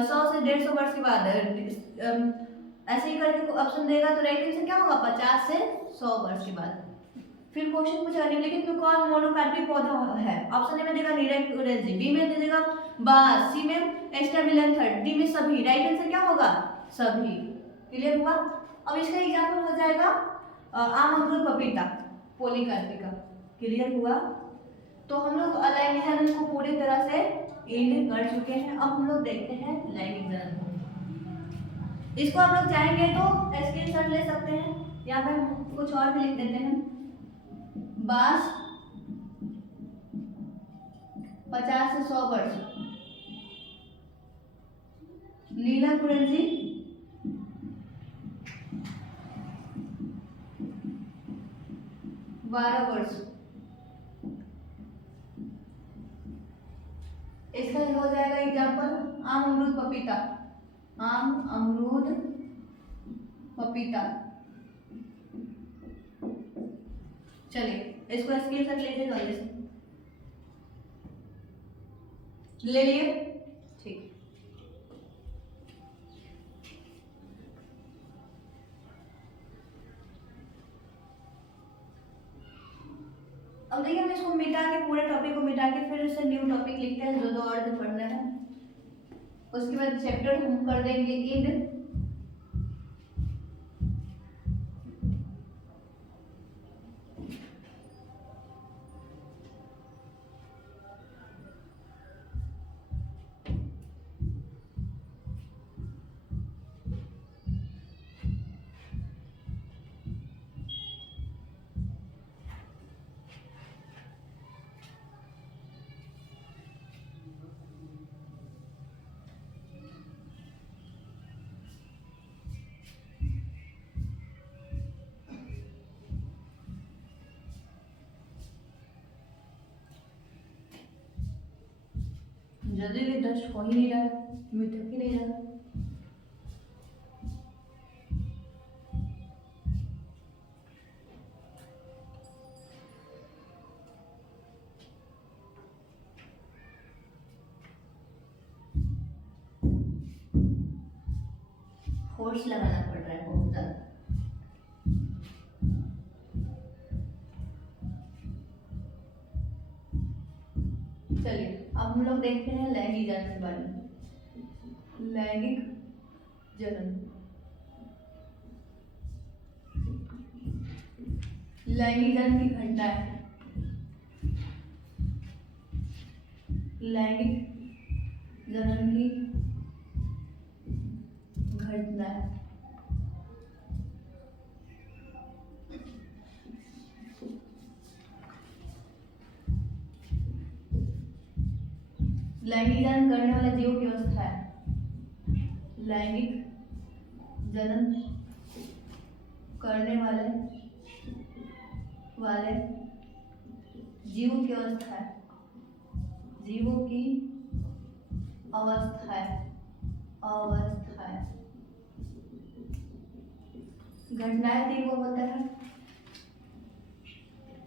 100 से 150 वर्ष के बाद, ऐसे ही करके ऑप्शन देगा। तो राइट आंसर क्या होगा, 50 से 100 वर्ष के बाद। फिर क्वेश्चन पूछा निम्नलिखित में कौन मोनोकार्पिक पौधा है, ऑप्शन ए में देगा नीला कुरेंजी, बी में देगा बांस, सी में एस्टेबिलेंथस, डी में सभी। राइट आंसर क्या होगा, सभी। क्लियर हुआ। अब इसका एग्जाम्पल हो जाएगा आम, अमरूद, पपीता, पॉलीकार्पिक का। क्लियर हुआ। तो हम लोग अलैंगिक जनन को पूरी तरह से एंड कर चुके हैं। अब हम लोग देखते हैं लैंगिक जनन को। इसको आप लोग चाहेंगे तो स्क्रीनशॉट ले सकते हैं, यहाँ पे हम कुछ और भी लिख देते हैं। बांस 50 से 100 वर्ष, नीला कुरेंजी 12 वर्ष। इसका हो जाएगा एग्जाम्पल आम, अमरूद, पपीता, आम, अमरूद, पपीता। चलिए इसको स्क्रीनशॉट लीजिए जल्दी से, ले लिए, ठीक। अब देखिए हम इसको मिटा के, पूरे टॉपिक को मिटा के फिर से न्यू टॉपिक लिखते हैं, जो दो और जो पढ़ना है। उसके बाद चैप्टर हम कर देंगे ईद। जल्दी भी दस्ट हो ही नहीं रहा है, मैं थक ही नहीं रहा। फोर्स लगाना पड़ रहा है बहुत ज़्यादा। चलिए अब हम लोग देखते हैं लैंगिक जनन के बारे में। लैंगिक जनन, लैंगिक जनन की घटना है। लैंगिक जनन की घटना है। लैंगिक जनन करने वाला जीव की अवस्था है। लैंगिक जनन करने वाले जीवों की अवस्था है। जीवों की अवस्था है। घटनाएं तीन को होता है,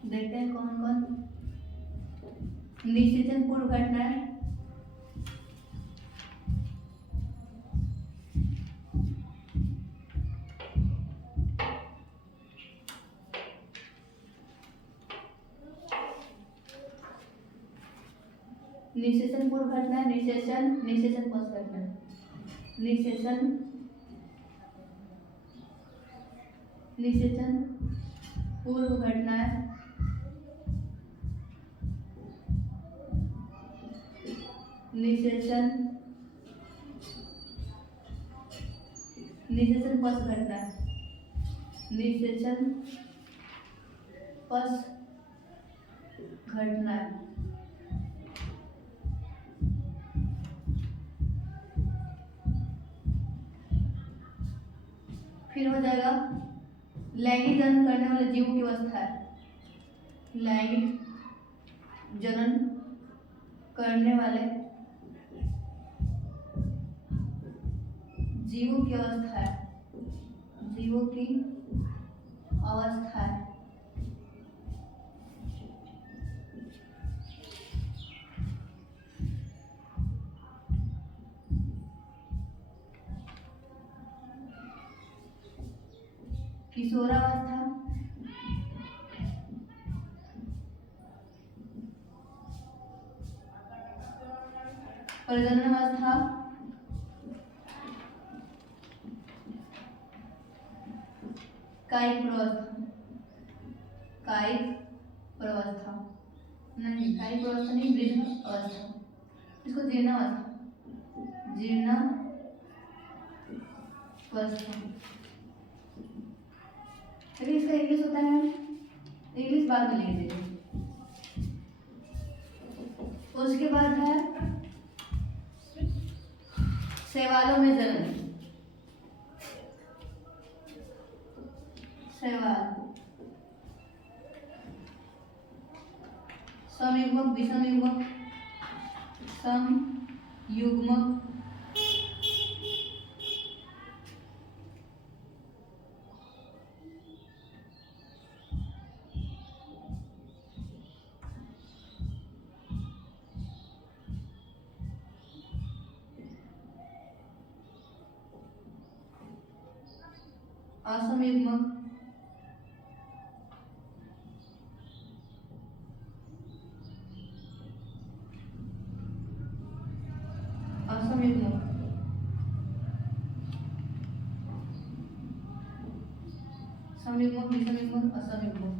देखते हैं कौन कौन। निषेचन पूर्व घटनाएं, निषेचन पूर्व घटना, निषेचन पोस्ट घटना। निषेचन पूर्व घटनाएं, निषेचन पोस्ट घटना। निषेचन पोस्ट घटना। फिर हो जाएगा लैंगिक जनन करने वाले जीवों की अवस्था है। लैंगिक जनन करने वाले जीवों की अवस्था है। जीवों की अवस्था है। किशोरावस्था, प्रजननावस्था, कायिक प्रवस्था नहीं, कायिक प्रवस्था नहीं, वृद्ध अवस्था, इसको जीर्णावस्था। लेकिन इसका इंग्लिश होता है, इंग्लिश बाद में लिख दीजिए। उसके बाद है शैवालों में जन्म। शैवाल, समयुग्मक, विषमयुग्मक, समयुग्मक, असमयुग्मक, असमयुग्मक, समयुग्मक, विषमयुग्मक, असमयुग्मक।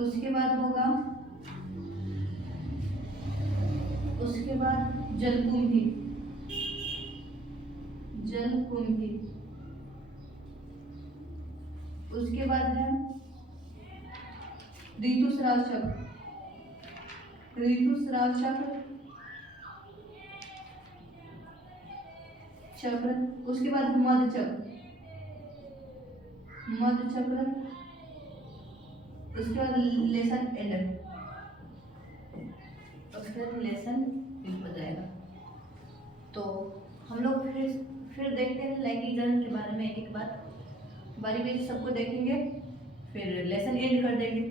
उसके बाद होगा, उसके बाद जलकुंभी। उसके बाद है ऋतुस्राव चक्र। उसके बाद मधुचक्र। उसके बाद लेसन एंड, उसके बाद लेसन हो जाएगा। तो हम लोग फिर देखते हैं लैंगिक जन्म के बारे में एक एक बार बारी बारी सबको देखेंगे, फिर लेसन एंड कर देंगे।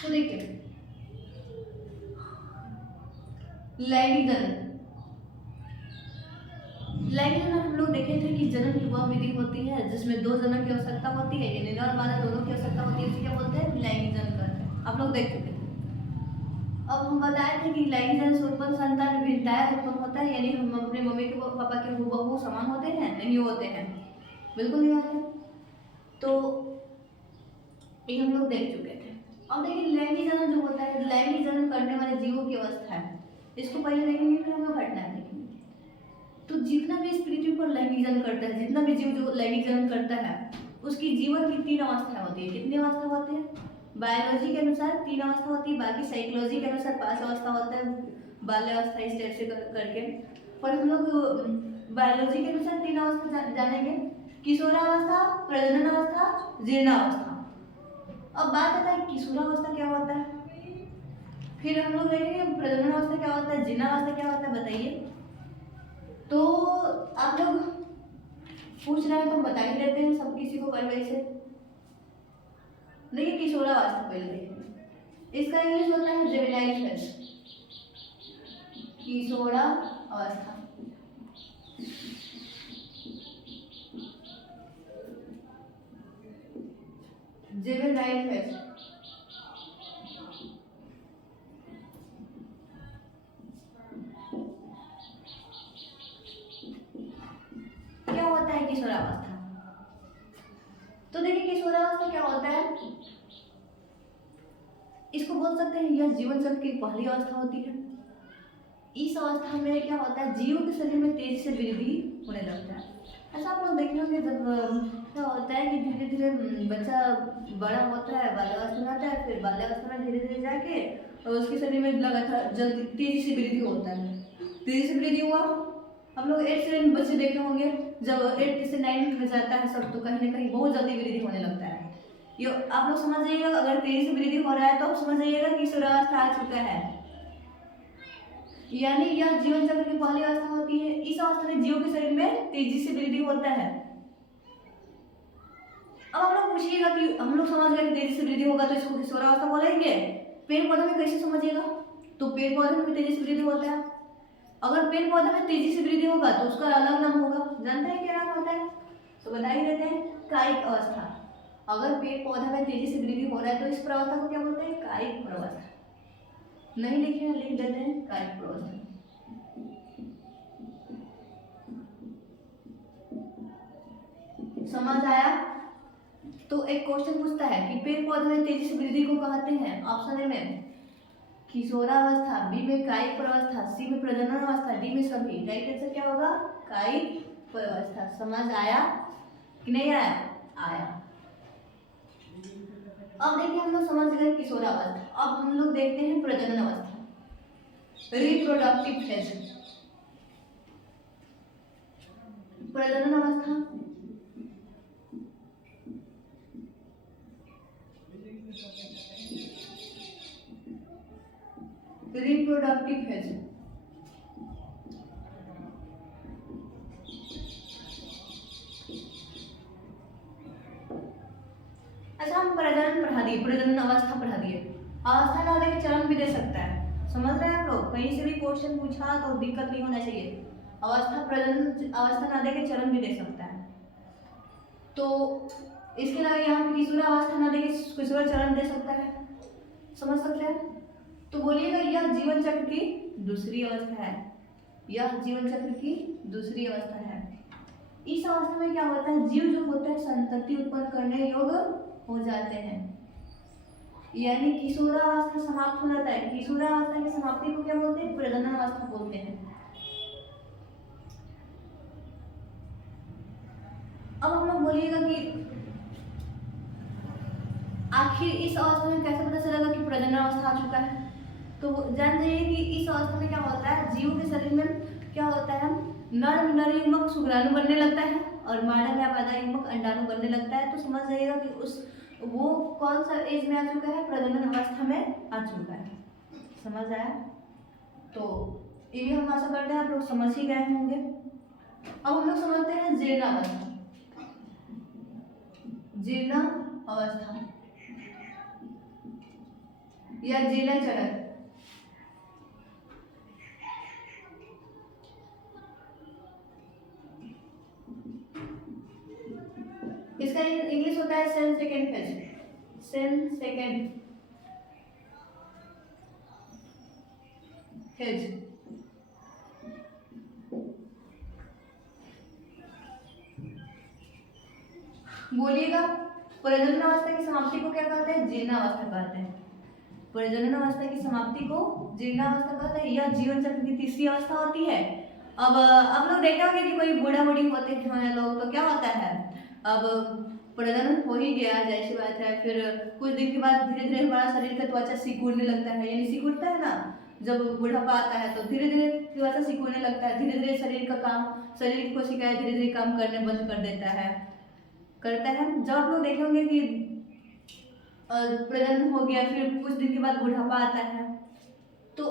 तो देखिए लैंगिक जन्म, लैंगिक जन्म हम लोग देखे थे कि जन्म की वह विधि होती है जिसमें दो जनों की आवश्यकता होती है, यानी नर मादा दोनों की आवश्यकता होती है, इसे क्या बोलते हैं? लैंगिक जन्म कहते हैं। आप लोग देख चुके थे। अब हम बताए थे कि लैंगिक जन्म से उत्पन्न संतान विभिन्नताएं उत्पन्न होता है, यानी हम अपने मम्मी के पापा के हूबहू समान होते हैं? नहीं होते हैं, बिल्कुल नहीं होते। तो ये हम लोग देख चुके थे। अब देखिए लैंगिक जन्म जो होता है, लैंगिक जन्म करने वाले जीवों की अवस्था है, इसको पहले देखेंगे फिर हम लोग घटनाएं देखेंगे। तो जितना भी इस पृथ्वी पर लैंगिक जन्म करता है, जितना भी जीव जो लैंगिक जन्म करता है, उसकी जीवन की 3 अवस्थाएं होती है। कितनी अवस्था होती है? बायोलॉजी के अनुसार 3 अवस्था होती है, बाकी साइकोलॉजी के अनुसार 5 अवस्था होता है, बाल्यावस्था इस टाइप से करके। पर हम लोग बायोलॉजी के अनुसार 3 अवस्था जानेंगे, किशोरावस्था, प्रजनन अवस्था, जीर्णावस्था। अब बात आता है किशोरावस्था क्या होता है, फिर हम लोग देखेंगे प्रजनन अवस्था क्या होता है, जीर्णावस्था क्या होता है, बताइए। तो आप लोग पूछ रहे हैं तो बता ही देते हैं सब किसी को पहले से। देखिए किशोरावस्था पहले देखेंगे, इसका इंग्लिश होता है जुवेनाइल फेज, किशोरावस्था। जुवेनाइल फेज क्या होता है? किशोरावस्था। तो देखिए किशोरावस्था क्या होता है, इसको बोल सकते हैं यह जीवन चक्र की पहली अवस्था होती है। इस अवस्था में क्या होता है, जीव के शरीर में तेजी से वृद्धि होने लगता है। ऐसा आप लोग देखे होंगे जब क्या होता है कि धीरे धीरे बच्चा बड़ा होता है, बाल्यावस्था में आता है, फिर बाल्यावस्था में धीरे धीरे जाके और उसके शरीर में लगातार जल्दी तेजी से वृद्धि होता है। तेजी से वृद्धि हुआ, हम लोग 8 से 9 बच्चे देखे होंगे, जब 8 से 9 में जाता है सब तो कहीं ना कहीं बहुत जल्दी वृद्धि होने लगता है। ये आप लोग समझ जाइएगा, अगर तेजी से वृद्धि हो रहा है तो आप समझ जाइएगा कि किशोरावस्था आ चुका है, यानी यह जीवन चक्र की पहली अवस्था होती है। इस अवस्था में जीव के शरीर में तेजी से वृद्धि होता है। अब आप लोग पूछिएगा कि हम लोग समझ गए कि तेजी से वृद्धि होगा तो इसको किशोरावस्था बोलेंगे, पेड़ पौधे में कैसे समझिएगा? तो पेड़ पौधे में भी तेजी से वृद्धि होता है। अगर पेड़ पौधे में तेजी से वृद्धि होगा तो उसका अलग नाम होगा, जानते हैं क्या नाम होता है? तो बता ही देते हैं, कायिक अवस्था। अगर पेड़ पौधे में तेजी से वृद्धि हो रहा है तो इस प्रवस्था को क्या बोलते हैं? कायिक प्रवस्था। नहीं लिखे लिख देते हैं कायिक प्रवस्था। समझ आया? तो एक क्वेश्चन पूछता है कि पेड़ पौधे में तेजी से वृद्धि को कहते हैं, ऑप्शन ए में किशोरावस्था, बी में कायिक प्रवस्था, सी में प्रजनन अवस्था, डी में सभी। राइट आंसर क्या होगा? कायिक प्रवस्था। समझ आया कि नहीं आया? आया। अब देखिए हम लोग समझ गए किशोरावस्था, अब हम लोग देखते हैं प्रजनन अवस्था, रिप्रोडक्टिव फेज। प्रजनन अवस्था रिप्रोडक्टिव फेज। अच्छा हम प्रजनन पढ़ा दिए, प्रजनन अवस्था पढ़ा दिए, अवस्था ना देके चरण भी दे सकता है। समझ रहे हैं आप लोग? कहीं से भी क्वेश्चन पूछा तो दिक्कत नहीं होना चाहिए। अवस्था प्रजनन अवस्था ना देके चरण भी दे सकता है। तो इसके अलावा यहाँ पे किशोरावस्था ना देके किशोर चरण दे सकता है। समझ सकते हैं? तो बोलिएगा यह जीवन चक्र की दूसरी अवस्था है, यह जीवन चक्र की दूसरी अवस्था है। इस अवस्था में क्या होता है, जीव जो होता है संतति उत्पन्न करने योग्य हो जाते हैं, यानी किशोरावस्था समाप्त हो जाता है। किशोरावस्था की समाप्ति को क्या बोलते हैं? प्रजनन अवस्था बोलते हैं। अब हम लोग बोलिएगा कि आखिर इस अवस्था में कैसे पता चलेगा कि प्रजनन अवस्था आ चुका है? तो जान जाइए कि इस अवस्था में क्या होता है, जीव के शरीर में क्या होता है, नर युग्मक शुक्राणु बनने लगता है और मादा या पैदा युग्मक अंडाणु बनने लगता है। तो समझ जाइएगा कि उस वो कौन सा एज में आ चुका है? प्रजनन अवस्था में आ चुका है। समझ आया? तो ये भी हम आशा करते हैं आप लोग समझ ही गए होंगे। अब हम लोग समझते हैं जीर्णावस्था। जीर्ण अवस्था या जीर्ण चरण। इसका इंग्लिश होता है Sen second phase. Sen second phase. बोलिएगा, प्रजनन अवस्था की समाप्ति को क्या कहते हैं? जीर्णावस्था कहते हैं। प्रजनन अवस्था की समाप्ति को जीर्णावस्था कहते हैं। यह जीवन चक्र की तीसरी अवस्था होती है। अब आप लोग देखे होंगे कि कोई बूढ़ा बूढ़ी होते हैं लोग, तो क्या होता है, अब प्रजनन हो ही गया, जैसी बात है, फिर कुछ दिन के बाद धीरे धीरे हमारा शरीर का त्वचा सिकुड़ने लगता है, यानी सिकुड़ता है ना, जब बुढ़ापा आता है तो धीरे धीरे त्वचा सिकुड़ने लगता है, धीरे धीरे शरीर की कोशिकाएं धीरे धीरे काम करने बंद कर देता है, करता है। जब आप लोग देखे होंगे कि प्रजनन हो गया, फिर कुछ दिन के बाद बुढ़ापा आता है, तो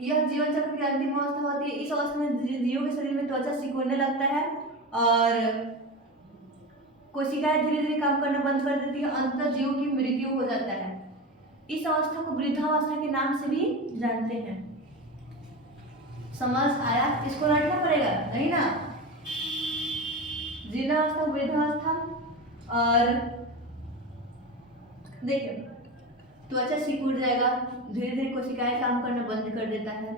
यह जीवन चक्र की अंतिम अवस्था होती है। इस अवस्था में जीवों के शरीर में त्वचा सिकुड़ने लगता है और कोशिकाएं धीरे धीरे काम करना बंद कर देती है, अंततः जीवों की मृत्यु हो जाता है। इस अवस्था को वृद्धावस्था के नाम से भी जानते हैं। समझ आया? इसको रटना पड़ेगा नहीं ना? जीर्णावस्था, वृद्धावस्था, और देखिए त्वचा सिकुड़ जाएगा, धीरे धीरे कोशिकाएं काम करना बंद कर देता है,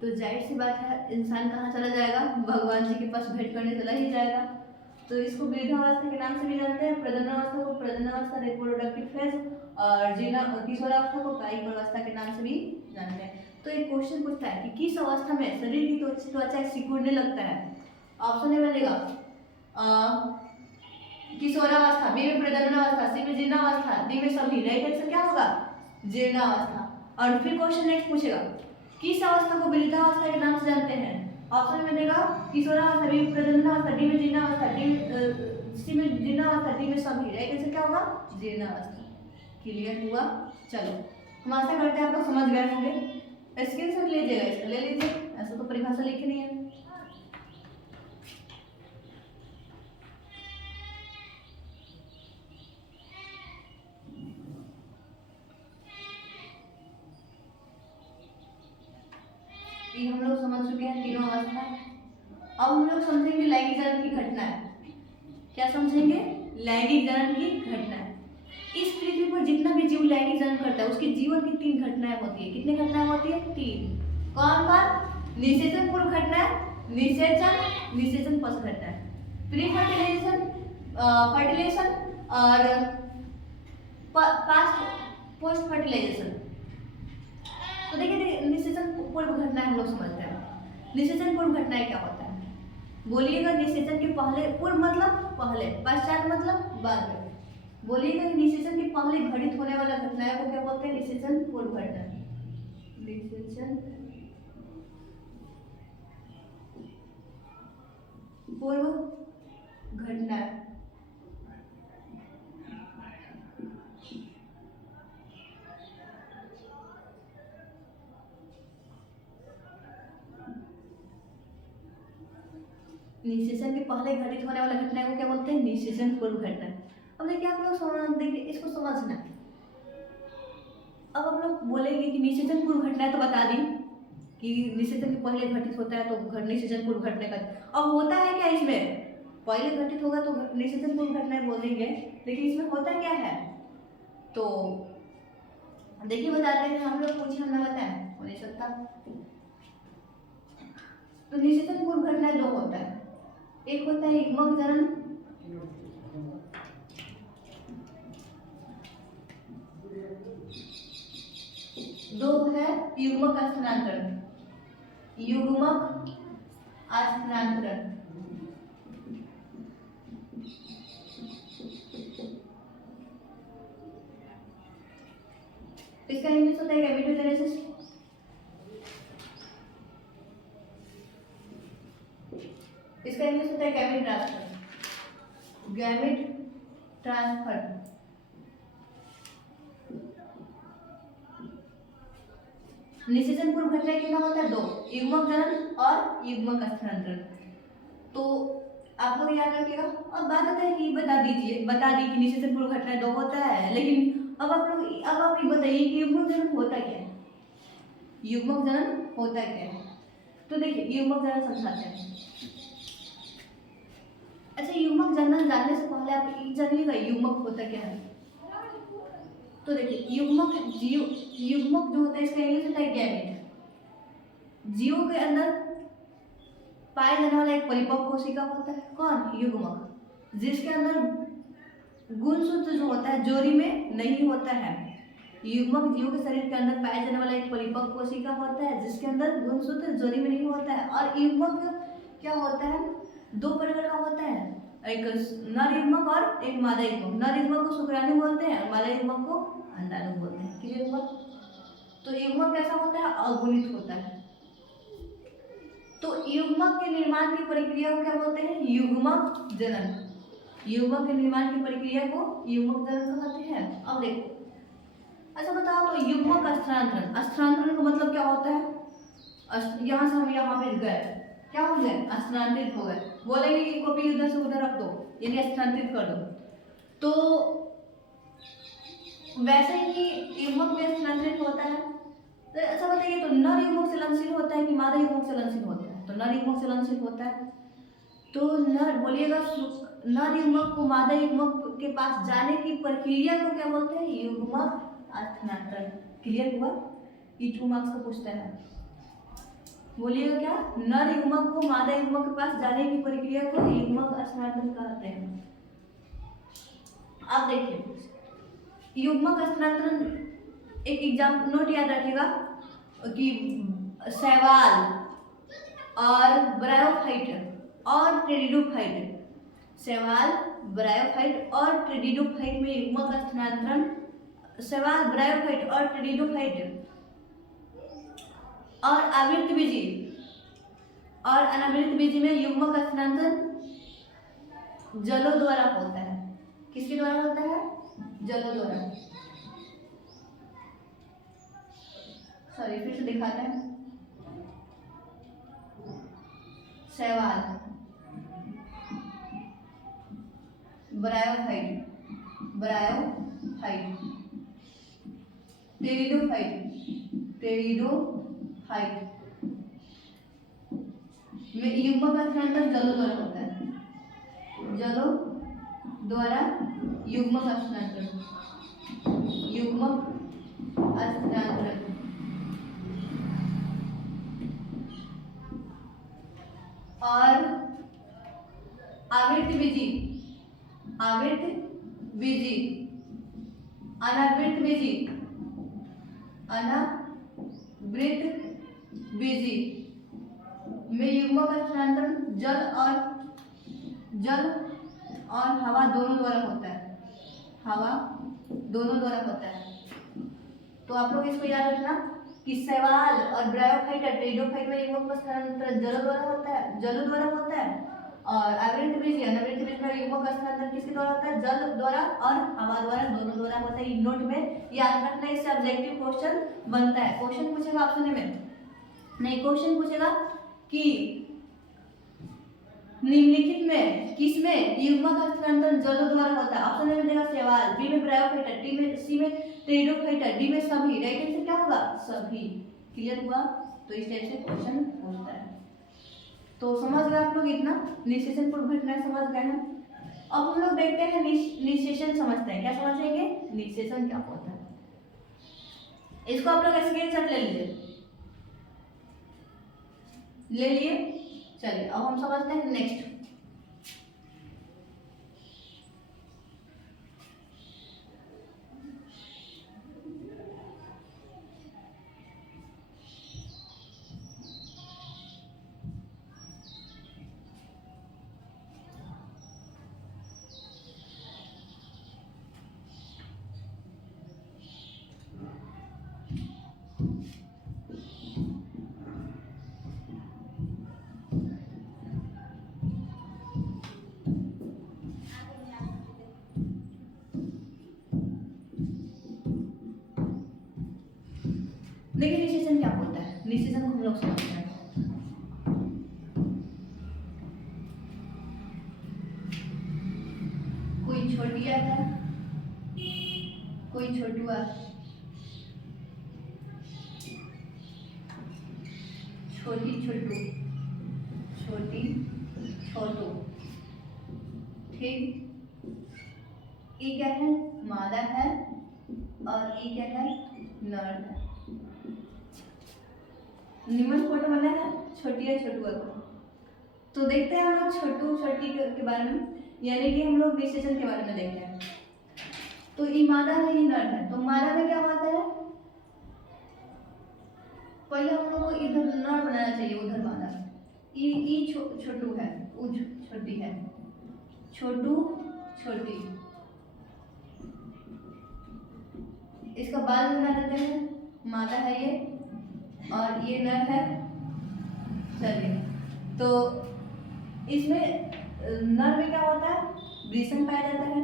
तो जाहिर सी बात है इंसान कहाँ चला जाएगा? भगवान जी के पास भेंट करने चला ही जाएगा। तो इसको वृद्धावस्था के नाम से भी जानते हैं। प्रजननावस्था को प्रजननावस्था रिप्रोडक्टिव फेज, और किशोरावस्था को कायिक अवस्था के नाम से भी जानते हैं। तो एक क्वेश्चन पूछता है कि किस अवस्था में शरीर की त्वचा सिकुड़ने लगता है? ऑप्शन ए बनेगा किशोरावस्था, बी में प्रजननावस्था, सी में जीर्णावस्था, डी में सभी। राइट आंसर क्या होगा? जीर्णावस्था। और फिर क्वेश्चन नेक्स्ट पूछेगा किस अवस्था को वृद्धावस्था के नाम से जानते हैं? ऑप्शन में देगा किशोरावस्था, बी में प्रजननावस्था, डी में जीर्णावस्था, सी में जीर्णावस्था, डी में सभी। राइट आंसर क्या होगा? जीर्णावस्था। क्लियर हुआ? चलो, हम आशा करते हैं आप लोग समझ गए होंगे। स्क्रीनशॉट लीजिएगा, इसका ले लीजिए, ऐसा तो परिभाषा लिखी नहीं है। ये हम लोग समझ चुके हैं तीनों अवस्था। अब हम लोग समझेंगे लैंगिक जनन की घटना है। क्या समझेंगे? लैंगिक जनन की घटना है। इस पृथ्वी पर जितना भी जीव लैंगिक जनन करता है उसके जीवन की 3 घटनाएं होती है। कितनी घटनाएं होती है? 3। कौन कौन? निषेचन पूर्व घटना, निषेचन पश्च घटना, प्री फर्टिलाइजेशन, फर्टिलाइजेशन और पोस्ट फर्टिलाइजेशन। तो देखिए निषेचन पूर्व घटना हम लोग समझते हैं। निषेचन पूर्व घटनाएं क्या होता है? बोलिएगा। निषेचन के पहले, पूर्व मतलब पहले, पश्चात मतलब बाद में। बोलिएगा कि निषेचन के पहले घटित होने वाला घटनाएं को क्या बोलते हैं? निषेचन पूर्व घटना। निषेचन पूर्व घटना। निषेचन के पहले घटित होने वाला घटना को क्या बोलते हैं? निषेचन पूर्व घटना। अब देखिए आप लोग देखिए इसको समझना। अब हम लोग बोलेंगे कि निषेचन पूर्व घटना तो बता दी कि निषेचन के पहले घटित होता है तो निषेचन पूर्व घटना का। अब होता है क्या इसमें? पहले घटित होगा तो निषेचन पूर्व घटना बोलेंगे, लेकिन इसमें होता क्या है? तो देखिए बताते हैं हम लोग, पूछिए, हमने बताया हो नहीं सकता। तो निषेचन पूर्व घटना 2 होता है। एक होता है युग्मक जनन, दो है युग्मक स्थानांतरण। युग्मक स्थानांतरण। इसका इंग्लिश होता है गैमेटोजेनेसिस। इसका इंग्लिश होता है गैमेट ट्रांसफर। Gamete transfer. निषेचन पूर्व घटना कितना होता है? 2, युग्मक जनन और युग्मक स्थानांतरण। तो आप लोग याद रखिएगा। अब बात आता है कि बता दी कि निषेचन पूर्व घटना 2 होता है, लेकिन अब आप ये बताइए कि युग्मक जनन होता क्या है? युग्मक जनन होता क्या है? तो देखिए युग्मक जनन समझाते हैं। अच्छा, युग्मक जनन जानने से पहले आप ये जानिएगा युग्मक होता क्या है। तो देखिए युग्मक जो होता है इसका इंग्लिश होता है गैमेट। जीवों के अंदर पाया जाने वाला एक परिपक्व कोशिका होता है, कौन? युग्मक, जिसके अंदर गुणसूत्र जो होता है जोड़ी में नहीं होता है। युग्मक जीवों के शरीर के अंदर पाया जाने वाला एक परिपक्व कोशिका होता है जिसके अंदर गुणसूत्र जोड़ी में नहीं होता है। और युग्मक क्या होता है? 2 प्रकार का होता है, एक नर युग्मक और एक मादा युग्मक। नर युग्मक को शुक्राणु बोलते हैं, मादा युग्मक को अंडाणु बोलते हैं। क्लियर हुआ? तो युग्मक कैसा होता है? अगुणित होता है। तो युग्मक के निर्माण की प्रक्रिया को क्या बोलते हैं? युग्मक जनन। युग्मक के निर्माण की प्रक्रिया को युग्मक जनन कहते हैं। अब देखो, अच्छा बताओ तो युग्मक स्थानांतरण, स्थानांतरण का मतलब क्या होता है? यहाँ से हम यहाँ पे गए, क्या हो गए? स्थानांतरित हो गए। बोलेंगे कि कॉपी उधर से उधर रख दो, यानी स्थानांतरित कर दो। तो वैसे ही युग्मक में स्थानांतरित होता है। तो अच्छा बताइए, तो नर युग्मक चलनशील होता है कि मादा युग्मक चलनशील होता है? तो नर युग्मक चलनशील होता है। तो नर बोलिएगा, नर युग्मक को मादा युग्मक के पास जाने की प्रक्रिया को क्या बोलते हैं? युग्मक स्थानांतरण। क्लियर हुआ? ये 2 मार्क्स का पूछता है। बोलिएगा क्या? नर युग्मक को मादा युग्मक के पास जाने की प्रक्रिया को युग्मक स्थानांतरण कहते हैं। अब देखिए युग्मक स्थानांतरण, एक एग्जाम नोट याद रखिएगा कि शैवाल और ब्रायोफाइट और ट्रेडिडोफाइट, शैवाल, ब्रायोफाइट और ट्रेडिडोफाइट में युग्मक स्थानांतरण, शैवाल, ब्रायोफाइट और ट्रेडिडोफाइट और आवृतबीजी और अनावृतबीजी में युग्मक स्थानांतरण जलों द्वारा होता है। किसके द्वारा होता है? जलों द्वारा। सॉरी, फिर से दिखाते हैं। शैवाल, ब्रायोफाइट, टेरिडोफाइट में युग्मक स्थानांतरण जलों द्वारा होता है। जलों द्वारा युग्मक स्थानांतरण, युग्मक स्थानांतरण। और आवृतबीजी, अनावृतबीजी में युग्मक स्थानांतरण जल और हवा दोनों द्वारा होता है। हवा दोनों द्वारा होता है। तो आप लोग इसको याद रखना कि शैवाल और ब्रायोफाइट और ट्रेडोफाइट में युग्मक स्थानांतरण जलों द्वारा होता है। और आवृतबीजी, अनावृतबीजी में युग्मक स्थानांतरण किसके द्वारा होता है? जल द्वारा और हवा द्वारा, दोनों द्वारा होता है। नोट में याद रखना, इससे ऑब्जेक्टिव क्वेश्चन बनता है। क्वेश्चन पूछेगा ऑप्शन में, नहीं क्वेश्चन पूछेगा कि निम्नलिखित में किसमें युग्मक स्थानांतरण जलों द्वारा होता है? ऑप्शन में देगा शैवाल, बी में ब्रायोफाइट, डी में, सी में ट्रेडोफाइट, डी में सभी। राइट आंसर क्या होगा? सभी। क्लियर हुआ? तो इस टाइप से क्वेश्चन होता है। तो समझ गए आप लोग इतना? निषेचन पूर्व घटना समझ गए हैं। अब हम लोग देखते हैं निषेचन समझते हैं। क्या समझेंगे? निषेचन क्या होता है। इसको आप लोग स्क्रीनशॉट ले लिए। चलिए अब हम समझते हैं नेक्स्ट। लोग समझते हैं। कोई छोटिया है, कोई छोटुआ, छोटी छोटू, छोटी छोटू, ठीक। ये क्या है? मादा है और ये क्या है? नर है। निम्न फोटो बना है छोटिया छोटुआ को। तो देखते हैं हम लोग छोटू छोटी के बारे में, यानी कि हम लोग विशेषण के बारे में देखते हैं। तो ये मादा है, ये नर है। तो मादा में क्या होता है? पहले हम लोग को इधर नर बनाना चाहिए, उधर मादा। ये छोटू है, वो छोटी है, छोटू छोटी। इसका बाल बना देते हैं, मादा है ये और ये नर है। चलिए, तो इसमें नर में क्या होता है? वृषण पाया जाता है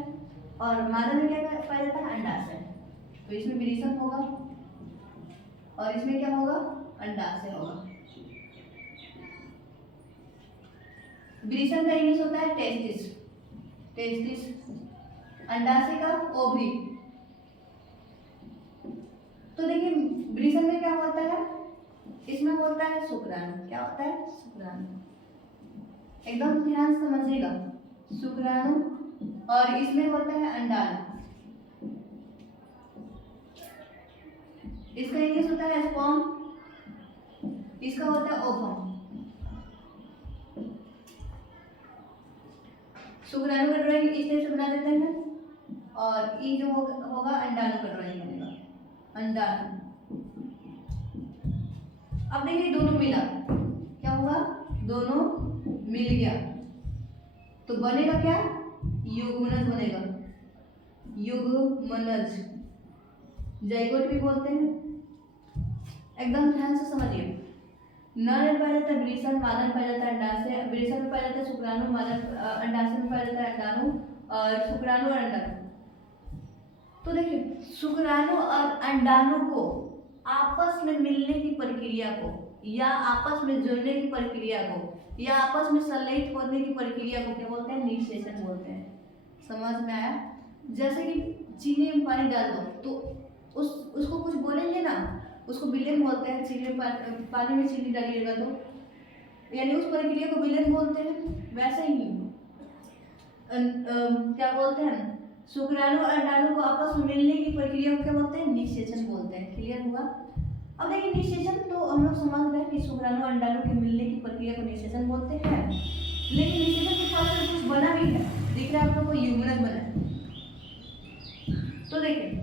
और मादा में क्या पाया जाता है? अंडाशय। तो इसमें वृषण होगा और इसमें क्या होगा? अंडाशय होगा। वृषण का इंग्लिश होता है टेस्टिस, टेस्टिस। अंडाशय का ओवरी। तो देखिए वृषण में क्या होता है? इसमें होता है शुक्राणु। क्या होता है? शुक्राणु। एकदम ध्यान समझिएगा, शुक्राणु। और इसमें होता है अंडाणु। इसका इंग्लिश होता है स्पर्म, इसका होता है ओवम। शुक्राणु का ड्राइंग इस तरह से बना देते हैं और ये जो होगा अंडाणु का ड्राइंग बनेगा, अंडाणु। अब देखिए दोनों मिला, क्या हुआ? दोनों मिल गया तो बनेगा क्या? युग्मनज बनेगा, युग्मनज। जाइगोट भी बोलते हैं। एकदम ध्यान से समझिए। नर में पाया जाता है वृषण, मादा में पाया जाता है अंडाशय। वृषण में पाया जाता है शुक्राणु, मादा अंडाशय में पाया जाता है अंडाणु, और शुक्राणु और अंडाणु। तो देखिए शुक्राणु और अंडाणु को आपस में मिलने की प्रक्रिया को, या आपस में जुड़ने की प्रक्रिया को, या आपस में संलयित होने की प्रक्रिया को क्या बोलते हैं? निषेचन बोलते हैं। समझ में आया? जैसे कि चीनी में पानी डाल दो तो उसको कुछ बोलेंगे ना, उसको विलयन बोलते हैं। चीनी में पानी में चीनी डालिएगा तो, यानी उस प्रक्रिया को विलयन बोलते हैं। वैसे ही क्या बोलते हैं? शुक्राणु और अंडाणु को आपस में मिलने की प्रक्रिया को क्या बोलते हैं? निषेचन बोलते हैं। क्लियर हुआ? अब देखिए निषेचन तो हम लोग समझ गए कि शुक्राणु और अंडाणु के मिलने की प्रक्रिया को निषेचन बोलते हैं। लेकिन निषेचन के साथ में कुछ बना भी है, दिख रहा है आप लोग को? युग्मनज बना है। तो देखिए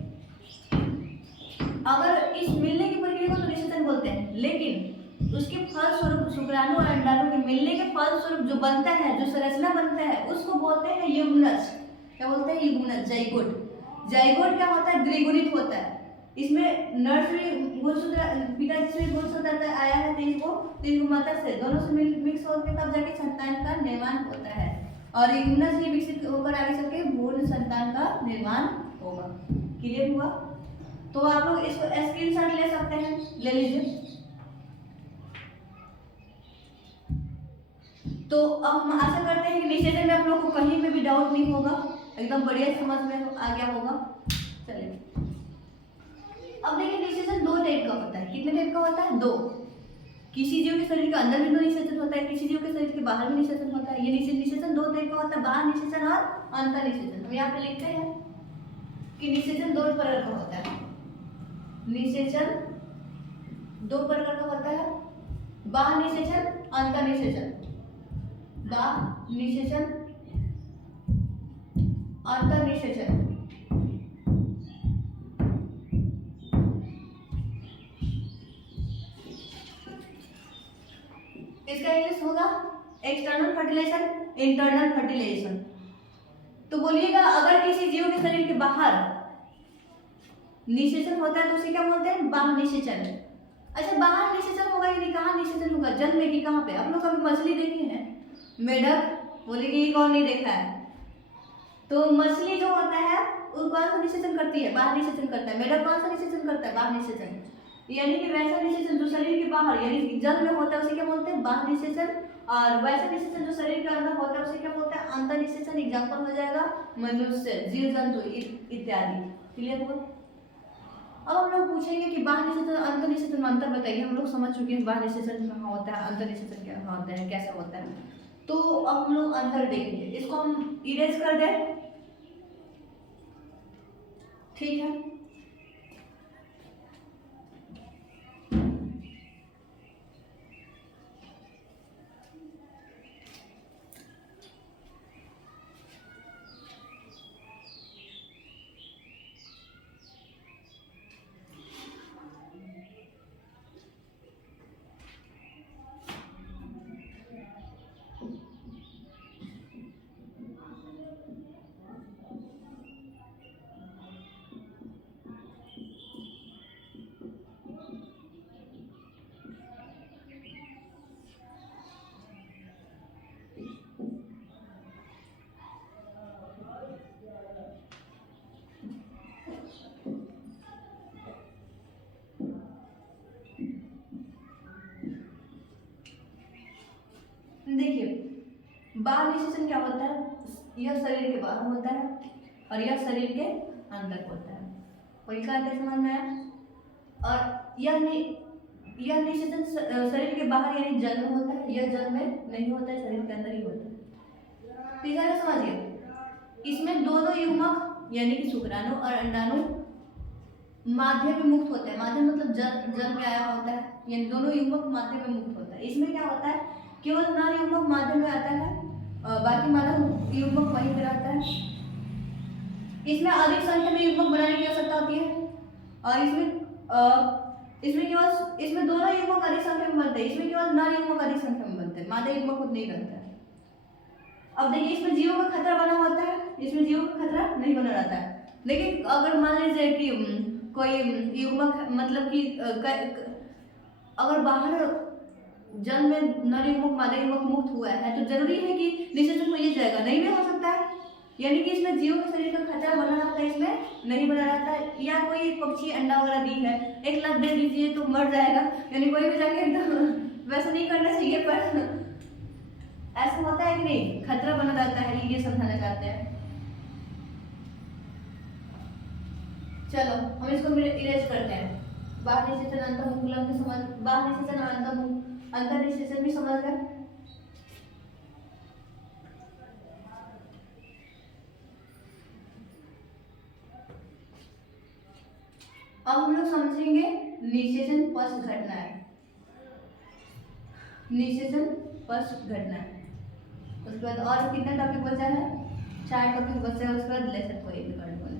अगर इस मिलने की प्रक्रिया को तो निषेचन बोलते हैं, लेकिन उसके फलस्वरूप शुक्राणु और अंडाणु के मिलने के फलस्वरूप जो बनता है, जो संरचना बनता है, उसको बोलते हैं युग्मनज। क्या बोलते हैं? युग्मनज, जाइगोट। जाइगोट क्या होता है? द्विगुणित होता है। इसमें नर से गुणसूत्र, पिताजी से गुणसूत्र आया है 23 को माता से, दोनों से मिक्स होकर तब जाके संतान का निर्माण होता है। और युग्मनज ही विकसित होकर आगे चल के भ्रूण संतान का निर्माण होगा। क्लियर हुआ? तो आप लोग इसको स्क्रीनशॉट ले सकते हैं, ले लीजिए। तो अब हम आशा करते हैं कि निषेचन में आप लोग को कहीं पे भी डाउट नहीं होगा, एकदम बढ़िया समझ में आ गया होगा। चलिए अब देखिए निषेचन दो टाइप का होता है। कितने टाइप का होता है? दो। किसी जीव के शरीर के अंदर भी दो निषेचन होता है, किसी जीव के शरीर के बाहर भी निषेचन होता है। ये निषेचन दो टाइप का होता है, बाह्य निषेचन और अंतर निषेचन। हम यहाँ पे लिखते हैं कि निषेचन दो प्रकार का होता है। निषेचन दो प्रकार का होता है, बाह्य निषेचन, अंतर निषेचन। बाह्य निषेचन, अंतर निषेचन। इसका इंग्लिश होगा एक्सटर्नल फर्टिलाइजेशन, इंटरनल फर्टिलाइजेशन। तो बोलिएगा अगर किसी जीव के शरीर के बाहर निषेचन होता है तो उसे क्या बोलते हैं? बाह्य निषेचन। अच्छा बाह्य निषेचन होगा यानी कहाँ निषेचन होगा? जल में कि कहाँ पे? आप लोग कभी मछली देखे हैं? मेढक, बोलेंगे ये कौन नहीं देखा है? तो मछली जो होता है वो कौन सा निषेचन करती है? बाह्य निषेचन करता है। मेढक कौन सा निषेचन करता है? बाह्य निषेचन। यानी कि वैसा निषेचन जो शरीर के बाहर यानी कि जल में होता है उसे क्या बोलते हैं, बाह्य निषेचन। और वैसा निषेचन जो शरीर के अंदर होता है उसे क्या बोलते हैं, अंतर निषेचन। एग्जाम्पल हो जाएगा मनुष्य, जीव जंतु इत्यादि। क्लियर हुआ। अब हम लोग पूछेंगे कि बाह्य निषेचन अंतर निषेचन में अंतर बताइए। हम लोग समझ चुके हैं बाह्य निषेचन कहाँ होता है, अंतर निषेचन क्या होता है, कैसा होता है। तो अब हम लोग अंतर देखेंगे। इसको हम इरेज कर दें, ठीक है। देखिए बाह्य निषेचन क्या होता है, यह शरीर के बाहर होता है और यह शरीर के अंदर होता है। कोई का अंतर समझ में आया। और यह निषेचन शरीर के बाहर यानी जल में होता है, यह जल में नहीं होता है, शरीर के अंदर ही होता है। तीसरा समझिए, इसमें दोनों युग्मक यानी कि शुक्राणु और अंडाणु माध्यम में मुक्त होता है। माध्यम मतलब जल में आया होता है, यानी दोनों युग्मक माध्यम में मुक्त होता है। इसमें क्या होता है, केवल नर युग्मक माध्यम में आता है, बाकी मानव युग्मक वहीं पे रहता है। इसमें अधिक संख्या में युग्मक बनाने की आवश्यकता होती है और इसमें दोनों युग्मक अधिक संख्या में बनते हैं। इसमें केवल नर युग्मक अधिक संख्या में बनते हैं, मादा युग्मक खुद नहीं बनता है। अब देखिए इसमें जीवों का खतरा बना होता है, इसमें जीवों का खतरा नहीं बना रहता है। लेकिन अगर मान लीजिए कि कोई युग्मक मतलब कि अगर बाहर जल में नर युग्मक मादा युग्मक मुक्त हुआ है तो जरूरी है कि निषेचन हो ही जाएगा, नहीं भी हो सकता है। यानी कि इसमें जीवों के शरीर का खतरा बना रहता है, इसमें नहीं बना रहता है। या कोई पक्षी अंडा वगैरह दी है, एक लाख दे दीजिए तो मर जाएगा, यानी कोई भी जाके एकदम वैसा नहीं करना चाहिए, पर ऐसा होता है कि नहीं, खतरा बना रहता है, ये समझाना चाहते हैं। चलो हम इसको इरेज करते हैं। बाह्य निषेचन अंतर्मुखुलम भी समझ, बाह्य निषेचन अंतर निषेचन भी समझ गए। अब हम लोग समझेंगे निषेचन पश्च घटनाएं। निषेचन पश्च घटनाएं, उसके बाद और कितने टॉपिक बचा है, 4 टॉपिक बचा है। उसके बाद लेसन को एंड कर बोले।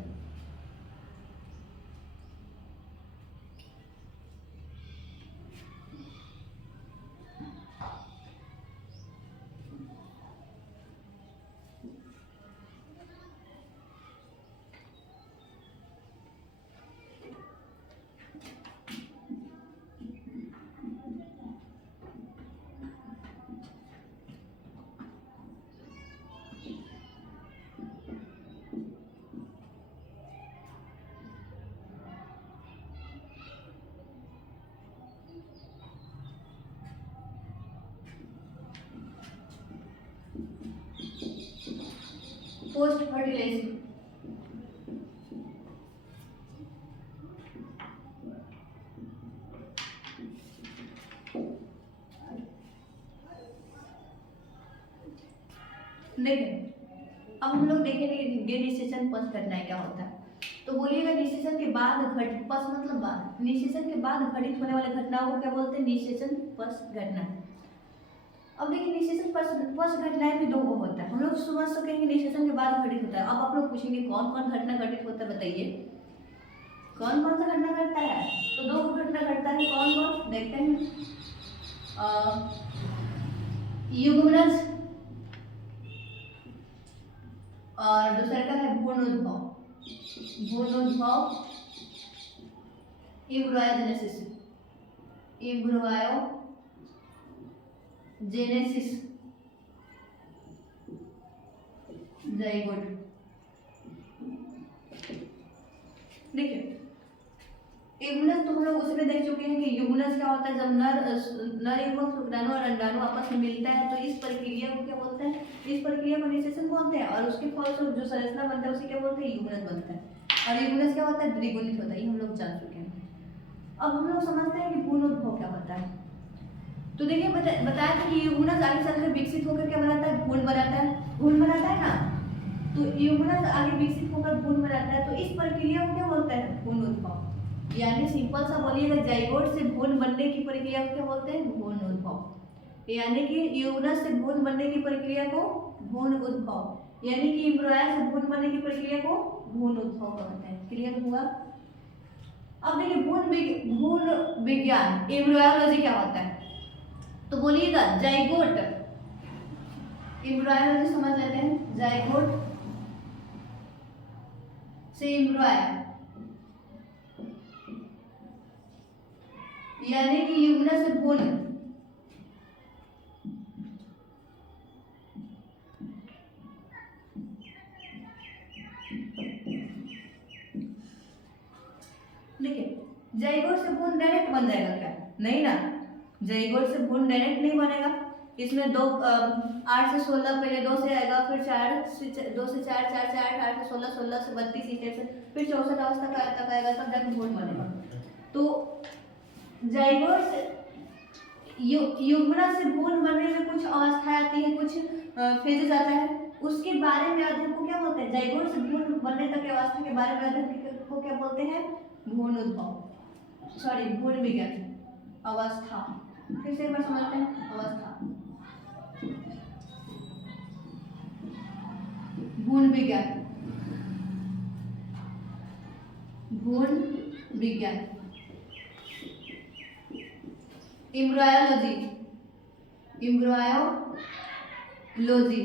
पोस्ट फर्टिलाइजेशन, देखिए अब हम लोग देखेंगे निषेचन पश्च घटनाएं क्या होता है। तो बोलिएगा निषेचन के बाद पश्च मतलब बाद, निषेचन के बाद घटित होने वाले घटनाओं को क्या बोलते हैं, निषेचन पश्च घटना। अब देखिए निषेचन पश्च घटनाएं भी दो को होता है। हम लोग समझ सके कि निषेचन के बाद घटित होता है। अब आप लोग पूछेंगे कौन कौन घटना घटित होता है, बताइए कौन कौन सा घटना घटता है। तो 2 घटना घटता है, कौन कौन देखते हैं। युग्मनज और दूसरा का है भ्रूणोद्भव। भ्रूणोद्भव एम्ब्रायोजेनेसिस, एम्ब्रायोजेनेसिस जाइगोट। देखिए युग्मनज तो हम लोग उसमें देख चुके हैं कि युग्मनज क्या होता है, जब नर युग्मक शुक्राणु और अंडाणु आपस में मिलता है तो इस प्रक्रिया को क्या बोलते हैं, इस प्रक्रिया को निषेचन बोलते हैं, और उसके फलस्वरूप जो संरचना बनता है उसे क्या बोलते हैं, युग्मनज बनता है। और युग्मनज क्या होता है, द्विगुणित होता है, ये हम लोग जान चुके हैं। अब हम लोग समझते हैं कि भ्रूण उद्भव क्या होता है। तो देखिए बताया था कि युग्मनज आगे चलकर विकसित होकर क्या बनाता है, भ्रूण बनाता है, भ्रूण बनाता है ना। तो युग्मनज आगे विकसित होकर भ्रूण बनाता है, तो इस प्रक्रिया को क्या बोलते हैं, भ्रूण उद्भव। यानी सिंपल सा बोलिएगा, जाइगोट से भ्रूण बनने की प्रक्रिया को क्या बोलते हैं, भ्रूण उद्भव। यानी कि युग्मनज से भ्रूण बनने की प्रक्रिया को भ्रूण उद्भव, यानी कि एम्ब्रॉय से भ्रूण बनने की प्रक्रिया को भ्रूण उद्भव कहते हैं। क्लियर हुआ। अब देखिए भ्रूण विज्ञान एम्ब्रॉयलॉजी क्या होता है, तो बोलिएगा जाइगोट, एम्ब्रॉयलॉजी समझ लेते हैं। जाइगोट से एम्ब्रॉय यानी कि युग्मनज से भ्रूण, देखिए जाइगोट से भ्रूण डायरेक्ट बन जाएगा क्या, नहीं ना, जाइगोट से भ्रूण डायरेक्ट नहीं बनेगा। इसमें 8 से 16 पहले 2 से आएगा, फिर 2 से 4, 4 से 8, 8 से 16, 16 से 32 इस टाइप से, फिर 64 अवस्था तक आएगा, तब जाकर भ्रूण बनेगा। तो जाइगोट से युग्मनज से भ्रूण बनने में कुछ अवस्थाएं आती है, कुछ फेजेस आता है, उसके बारे में अध्ययन को क्या बोलते हैं, जाइगोट से भ्रूण बनने तक की अवस्था के बारे में अध्ययन को क्या बोलते हैं, भ्रूण उद्भव, सॉरी भ्रूण विज्ञान अवस्था। फिर से एक बार समझते हैं, अवस्था, भ्रूण विज्ञान, भ्रूण विज्ञान, एम्ब्रॉयलॉजी, एम्ब्रॉयलॉजी,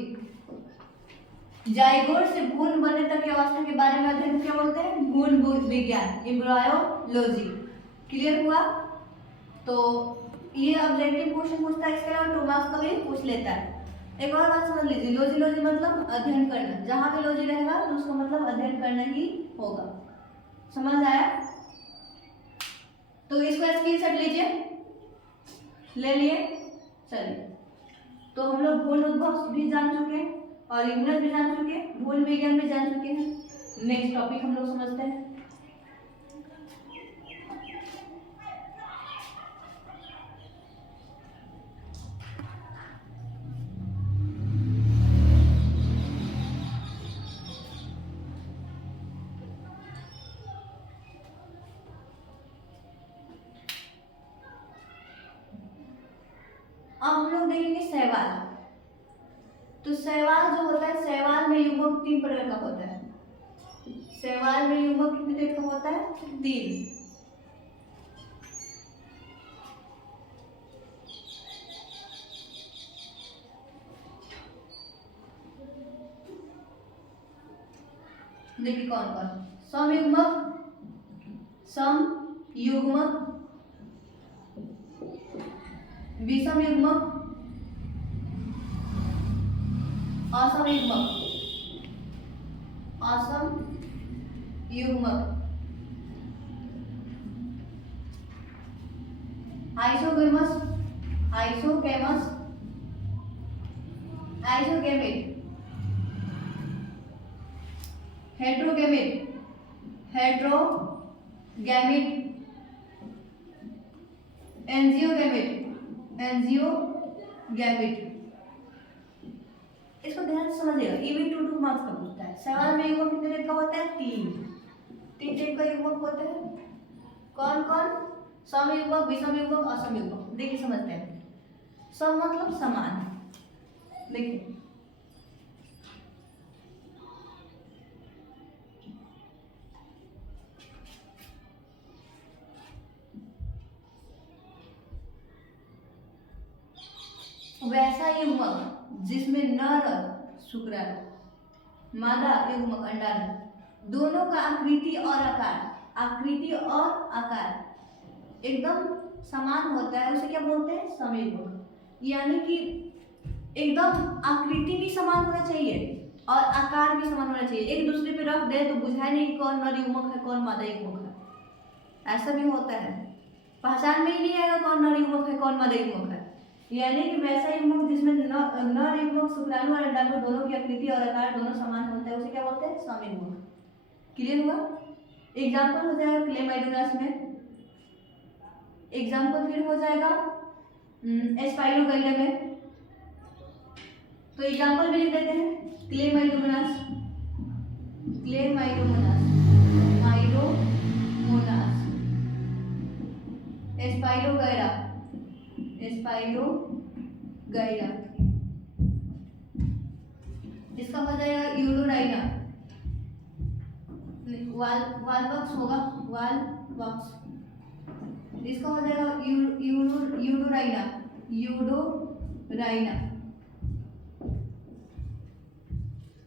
जाइगोट से भ्रूण बनने तक की अवस्था के बारे में अध्ययन क्या बोलते हैं, भ्रूण विज्ञान, एम्ब्रॉयलॉजी। क्लियर हुआ। तो ये ऑब्जेक्टिव क्वेश्चन पूछता है, इसके अलावा 2 मार्क्स का भी पूछ लेता है। एक और बात समझ लीजिए, लॉजी मतलब अध्ययन करना, जहां पे लॉजी रहेगा तो उसका मतलब अध्ययन करना ही होगा। समझ आया। तो इसको स्क्रीनशॉट लीजिए, ले लिए। चलिए, तो हम लोग भ्रूण उद्भव भी जान चुके हैं और युग्मनज भी जान चुके हैं, भ्रूण विज्ञान भी जान चुके हैं। नेक्स्ट टॉपिक हम लोग समझते हैं। अब हम लोग देखेंगे शैवाल। तो शैवाल जो होता है, शैवाल में युग्मक 3 प्रकार का होता है। शैवाल में युग्मक कितने टाइप का होता है, 3। देखिए कौन कौन, समयुग्मक, समयुग्मक, विषमयुग्मक, असमयुग्मक, असमयुग्मक, आइसोगेमस, आइसोगेमस, आइसोगेमिक, हेट्रोगेमिक, हेट्रोगेमिक, एंजियोगेमिक, एंजियोगेमिक। इसको ध्यान से समझिएगा, ये भी 2 मार्क्स का पूछता है। सवाल में युग्मक कितने टाइप का होता है, 3 टाइप का युग्मक होता है। कौन कौन, समयुग्मक, विषमयुग्मक, असमयुग्मक। देखिए समझते हैं। सम मतलब समान। देखिए वैसा युग्मक जिसमें नर शुक्राणु, मादा युग्मक अंडाणु, दोनों का आकृति और आकार, आकृति और आकार एकदम समान होता है, उसे क्या बोलते हैं, समयुग्मक। यानी कि एकदम आकृति भी समान होना चाहिए और आकार भी समान होना चाहिए। एक दूसरे पे रख दे तो बुझाए नहीं कौन नर युग्मक है कौन मादा युग्मक है। ऐसा भी होता है, पहचान में ही नहीं आएगा कौन नर युग्मक है कौन मादा युग्मक है। यानी कि वैसा युग्मक जिसमें नर युग्मक शुक्राणु और अंडाणु दोनों की आकृति और आकार दोनों समान होता है उसे क्या बोलते हैं, समयुग्मक। क्लियर हुआ? एग्जाम्पल हो जाएगा क्लेमाइडोनास में, एग्जाम्पल फिर हो जाएगा एस्पाइरोगाइडा में। तो एग्जाम्पल भी लिख देते हैं, क्लेमाइडोमोनास, क्लेमाइडोमोनास, माइडोमोनास, एस्पाइरोगाइडा, एस्पाइरोगाइडा, इसका हो जाएगा यूरोराइना, वालबक्स होगा, वालबक्स, इसका हो जाएगा यूडोराइना, यूडोराइना।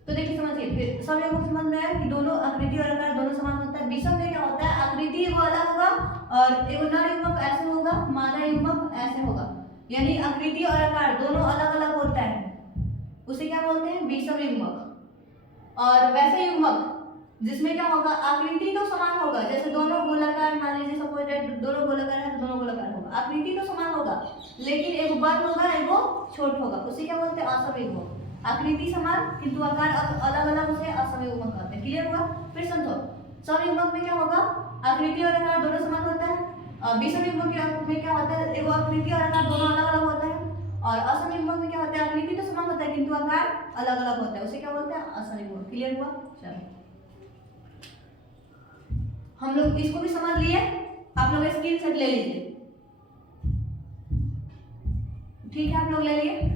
तो देखिए समझिए, फिर सब लोगों को समझ में आया कि दोनों आकृति और आकार दोनों समान होता है। विषम में क्या होता है, आकृति एगो अलग होगा और एगो नर युग्मक ऐसे होगा, मादा युग्मक ऐसे होगा, यानी आकृति और आकार दोनों अलग अलग होता है, उसे क्या बोलते हैं, विषम युग्मक। और वैसे युग्मक जिसमें क्या होगा, आकृति तो समान होगा, जैसे दोनों गोलाकार, मान लीजिए सपोज दोनों गोलाकार है तो दोनों गोलाकार होगा, आकृति तो समान होगा, लेकिन एगो बड़ होगा एगो छोट होगा, उसे क्या बोलते हैं, असम युग्मक। आकृति समान किंतु आकार अलग अलग, उसे असम युग्मक कहते हैं। क्लियर हुआ? फिर समझो, सम युग्मक में क्या होगा, आकृति और आकार दोनों समान होता है। विषम युग्मक में क्या होता है, एगो आकृति और आकार दोनों अलग अलग होता है। और असम युग्मक में क्या होता है, आकृति तो समान होता है किंतु आकार अलग अलग होता है, उसे क्या बोलते हैं, असम युग्मक। क्लियर हुआ? चलो हम लोग इसको भी समझ लिए, आप लोग स्क्रीनशॉट ले लीजिए, ठीक है, आप लोग ले लिए।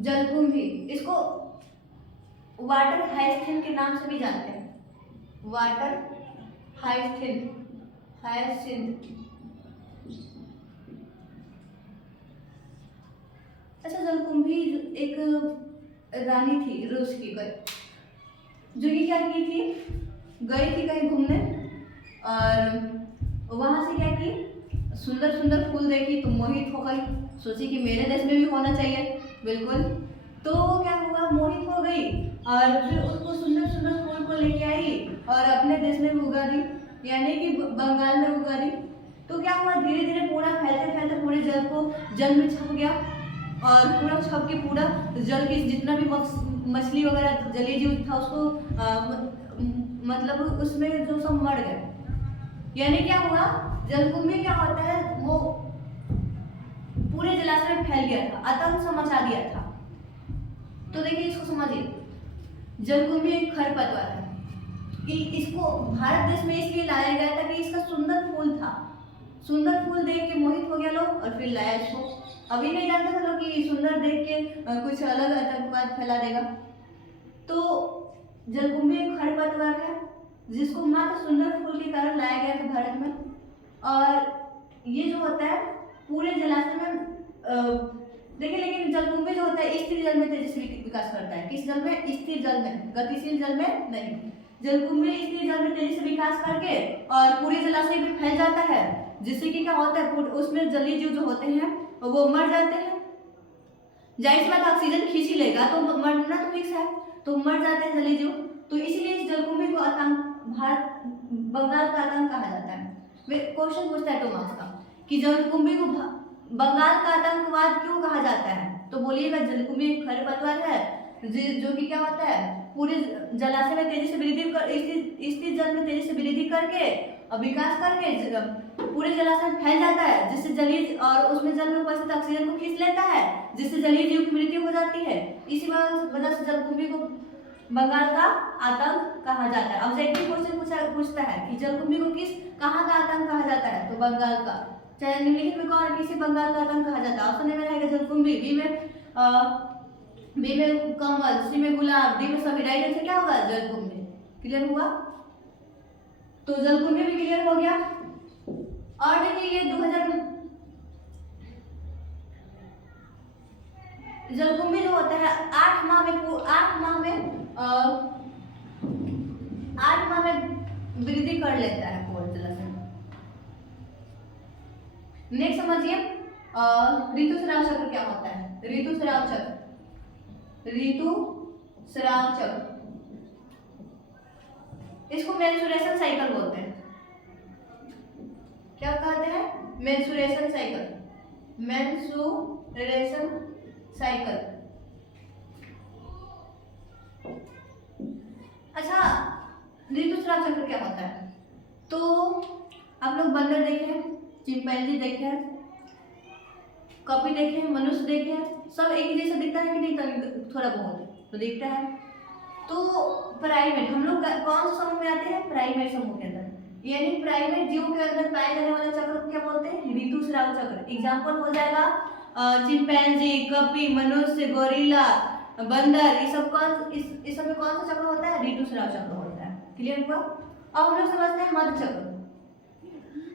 जलकुंभी, इसको वाटर हाइसिंथ के नाम से भी जानते हैं, वाटर हाइसिंथ, हाइसिंथ। अच्छा, जलकुंभी एक रानी थी रूस की, जो कि क्या की थी, गई थी कहीं घूमने और वहां से क्या की, सुंदर सुंदर फूल देखी तो मोहित हो गई, सोची कि मेरे देश में भी होना चाहिए, बिल्कुल। तो क्या हुआ, मोहित हो गई और फिर उसको सुंदर सुंदर फूल को लेके आई और अपने देश में भी उगा दी, यानी कि बंगाल में उगा दी। तो क्या हुआ, धीरे धीरे पूरा फैलते फैलते पूरे जल में छप गया और पूरा छप के पूरा जल के जितना भी मछली वगैरह जलीय जीव था उसको मतलब उसमें जो सब मर गए। यानी क्या हुआ, जलकुंभी क्या होता है, वो पूरे जलाशय में फैल गया था, आतंक सा मचा दिया था। तो देखिए इसको समझिए, जलकुंभी एक खरपतवार है कि इसको भारत देश में इसलिए लाया गया था कि इसका सुंदर फूल था, सुंदर फूल देख के मोहित हो गया लोग और फिर लाया इसको। अभी नहीं जानते थे लोग कि सुंदर देख के कुछ अलग आतंकवाद फैला देगा। तो जलकुंभी एक खरपतवार है जिसको मात्र सुंदर फूल के कारण लाया गया था भारत में। और ये जो होता है पूरे जलाशय में देखिए, लेकिन जलकुंभी जो होता है स्थिर जल में तेजी से विकास करता है। किस जल में? स्थिर जल में, गतिशील जल में नहीं। जलकुंभी स्थिर जल में तेजी से विकास करके और पूरे जलाशय में फैल जाता है, जिससे कि क्या होता है, उसमें जलीय जीव जो होते हैं वो मर जाते हैं। जाहिर सी बात, ऑक्सीजन खींच ही लेगा तो मरना तो फिक्स है, तो मर जाते हैं जलीय जीव। तो इसीलिए इस जलकुंभी को बंगाल का आतंक कहा जाता है। क्वेश्चन पूछता है टॉमस का कि जलकुंभी को बंगाल का आतंकवाद क्यों कहा जाता है? तो बोलिएगा, जलकुंभी एक खरपतवार है जो कि क्या होता है, पूरे जलाशय में तेजी से वृद्धि स्थिर जल में तेजी से वृद्धि करके और विकास करके पूरे जलाशय में फैल जाता है, जिससे जलीय और उसमें जल में उपस्थित ऑक्सीजन को खींच लेता है, जिससे जलीय जीव की मृत्यु हो जाती है। इसी वजह से जलकुंभी को बंगाल का आतंक कहा जाता है। ऑब्जेक्टिव क्वेश्चन पूछता है कि जलकुंभी को कहाँ का आतंक कहा जाता है, तो बंगाल का। चाहे निम्नलिखित में कौन किसे बंगाल का आतंक कहा जाता है? ऑप्शन ए में रहेगा जलकुंभी, बी में कमल, सी में गुलाब, डी में सभी। राइट आंसर क्या होगा? जलकुंभी। क्लियर हुआ? तो जलकुंभी भी क्लियर हो गया। और देखिए ये 2000 जलकुंभी जो होता है 8 माह में 8 माह में वृद्धि कर लेता है पूरी तरह से। नेक्स्ट समझिए ऋतुस्राव चक्र क्या होता है। ऋतुस्राव चक्र इसको मेंस्ट्रुएशन साइकिल बोलते हैं। क्या कहते हैं? Menstruation cycle. अच्छा, ऋतुस्राव चक्र क्या होता है? तो आप लोग बंदर देखे हैं, चिंपैंजी देखे हैं, कॉपी देखे हैं, मनुष्य देखे हैं, सब एक ही जैसा दिखता है कि नहीं? थोड़ा बहुत तो दिखता है। तो प्राइमेट हम लोग कौन से समूह में आते हैं? प्राइमेट समूह के अंदर। यानी प्राइमेट जीवों के अंदर पाए जाने वाले चक्र को क्या बोलते हैं? ऋतुस्राव चक्र। एग्जाम्पल हो जाएगा चिंपैंजी, कपी, मनुष्य, गोरिल्ला, बंदर, ये सब में कौन सा चक्र होता है? ऋतुस्राव चक्र होता है। क्लियर हुआ? अब हम लोग समझते हैं मध्य चक्र।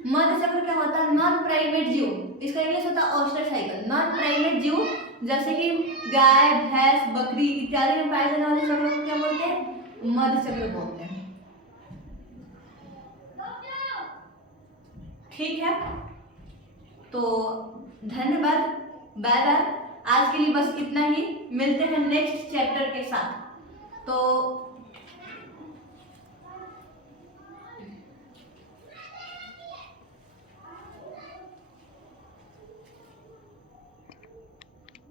मध्य चक्र क्या होता है? नॉन प्राइमेट जीव, इसका इंग्लिश होता है ऑस्टर साइकिल। नॉन प्राइमेट जीव जैसे कि गाय, भैंस, बकरी इत्यादि में पाए जाने वाले चक्र को क्या बोलते हैं? मध्य चक्र बोलते हैं। ठीक है, तो धन्यवाद, बाय बाय। आज के लिए बस इतना ही, मिलते हैं नेक्स्ट चैप्टर के साथ। तो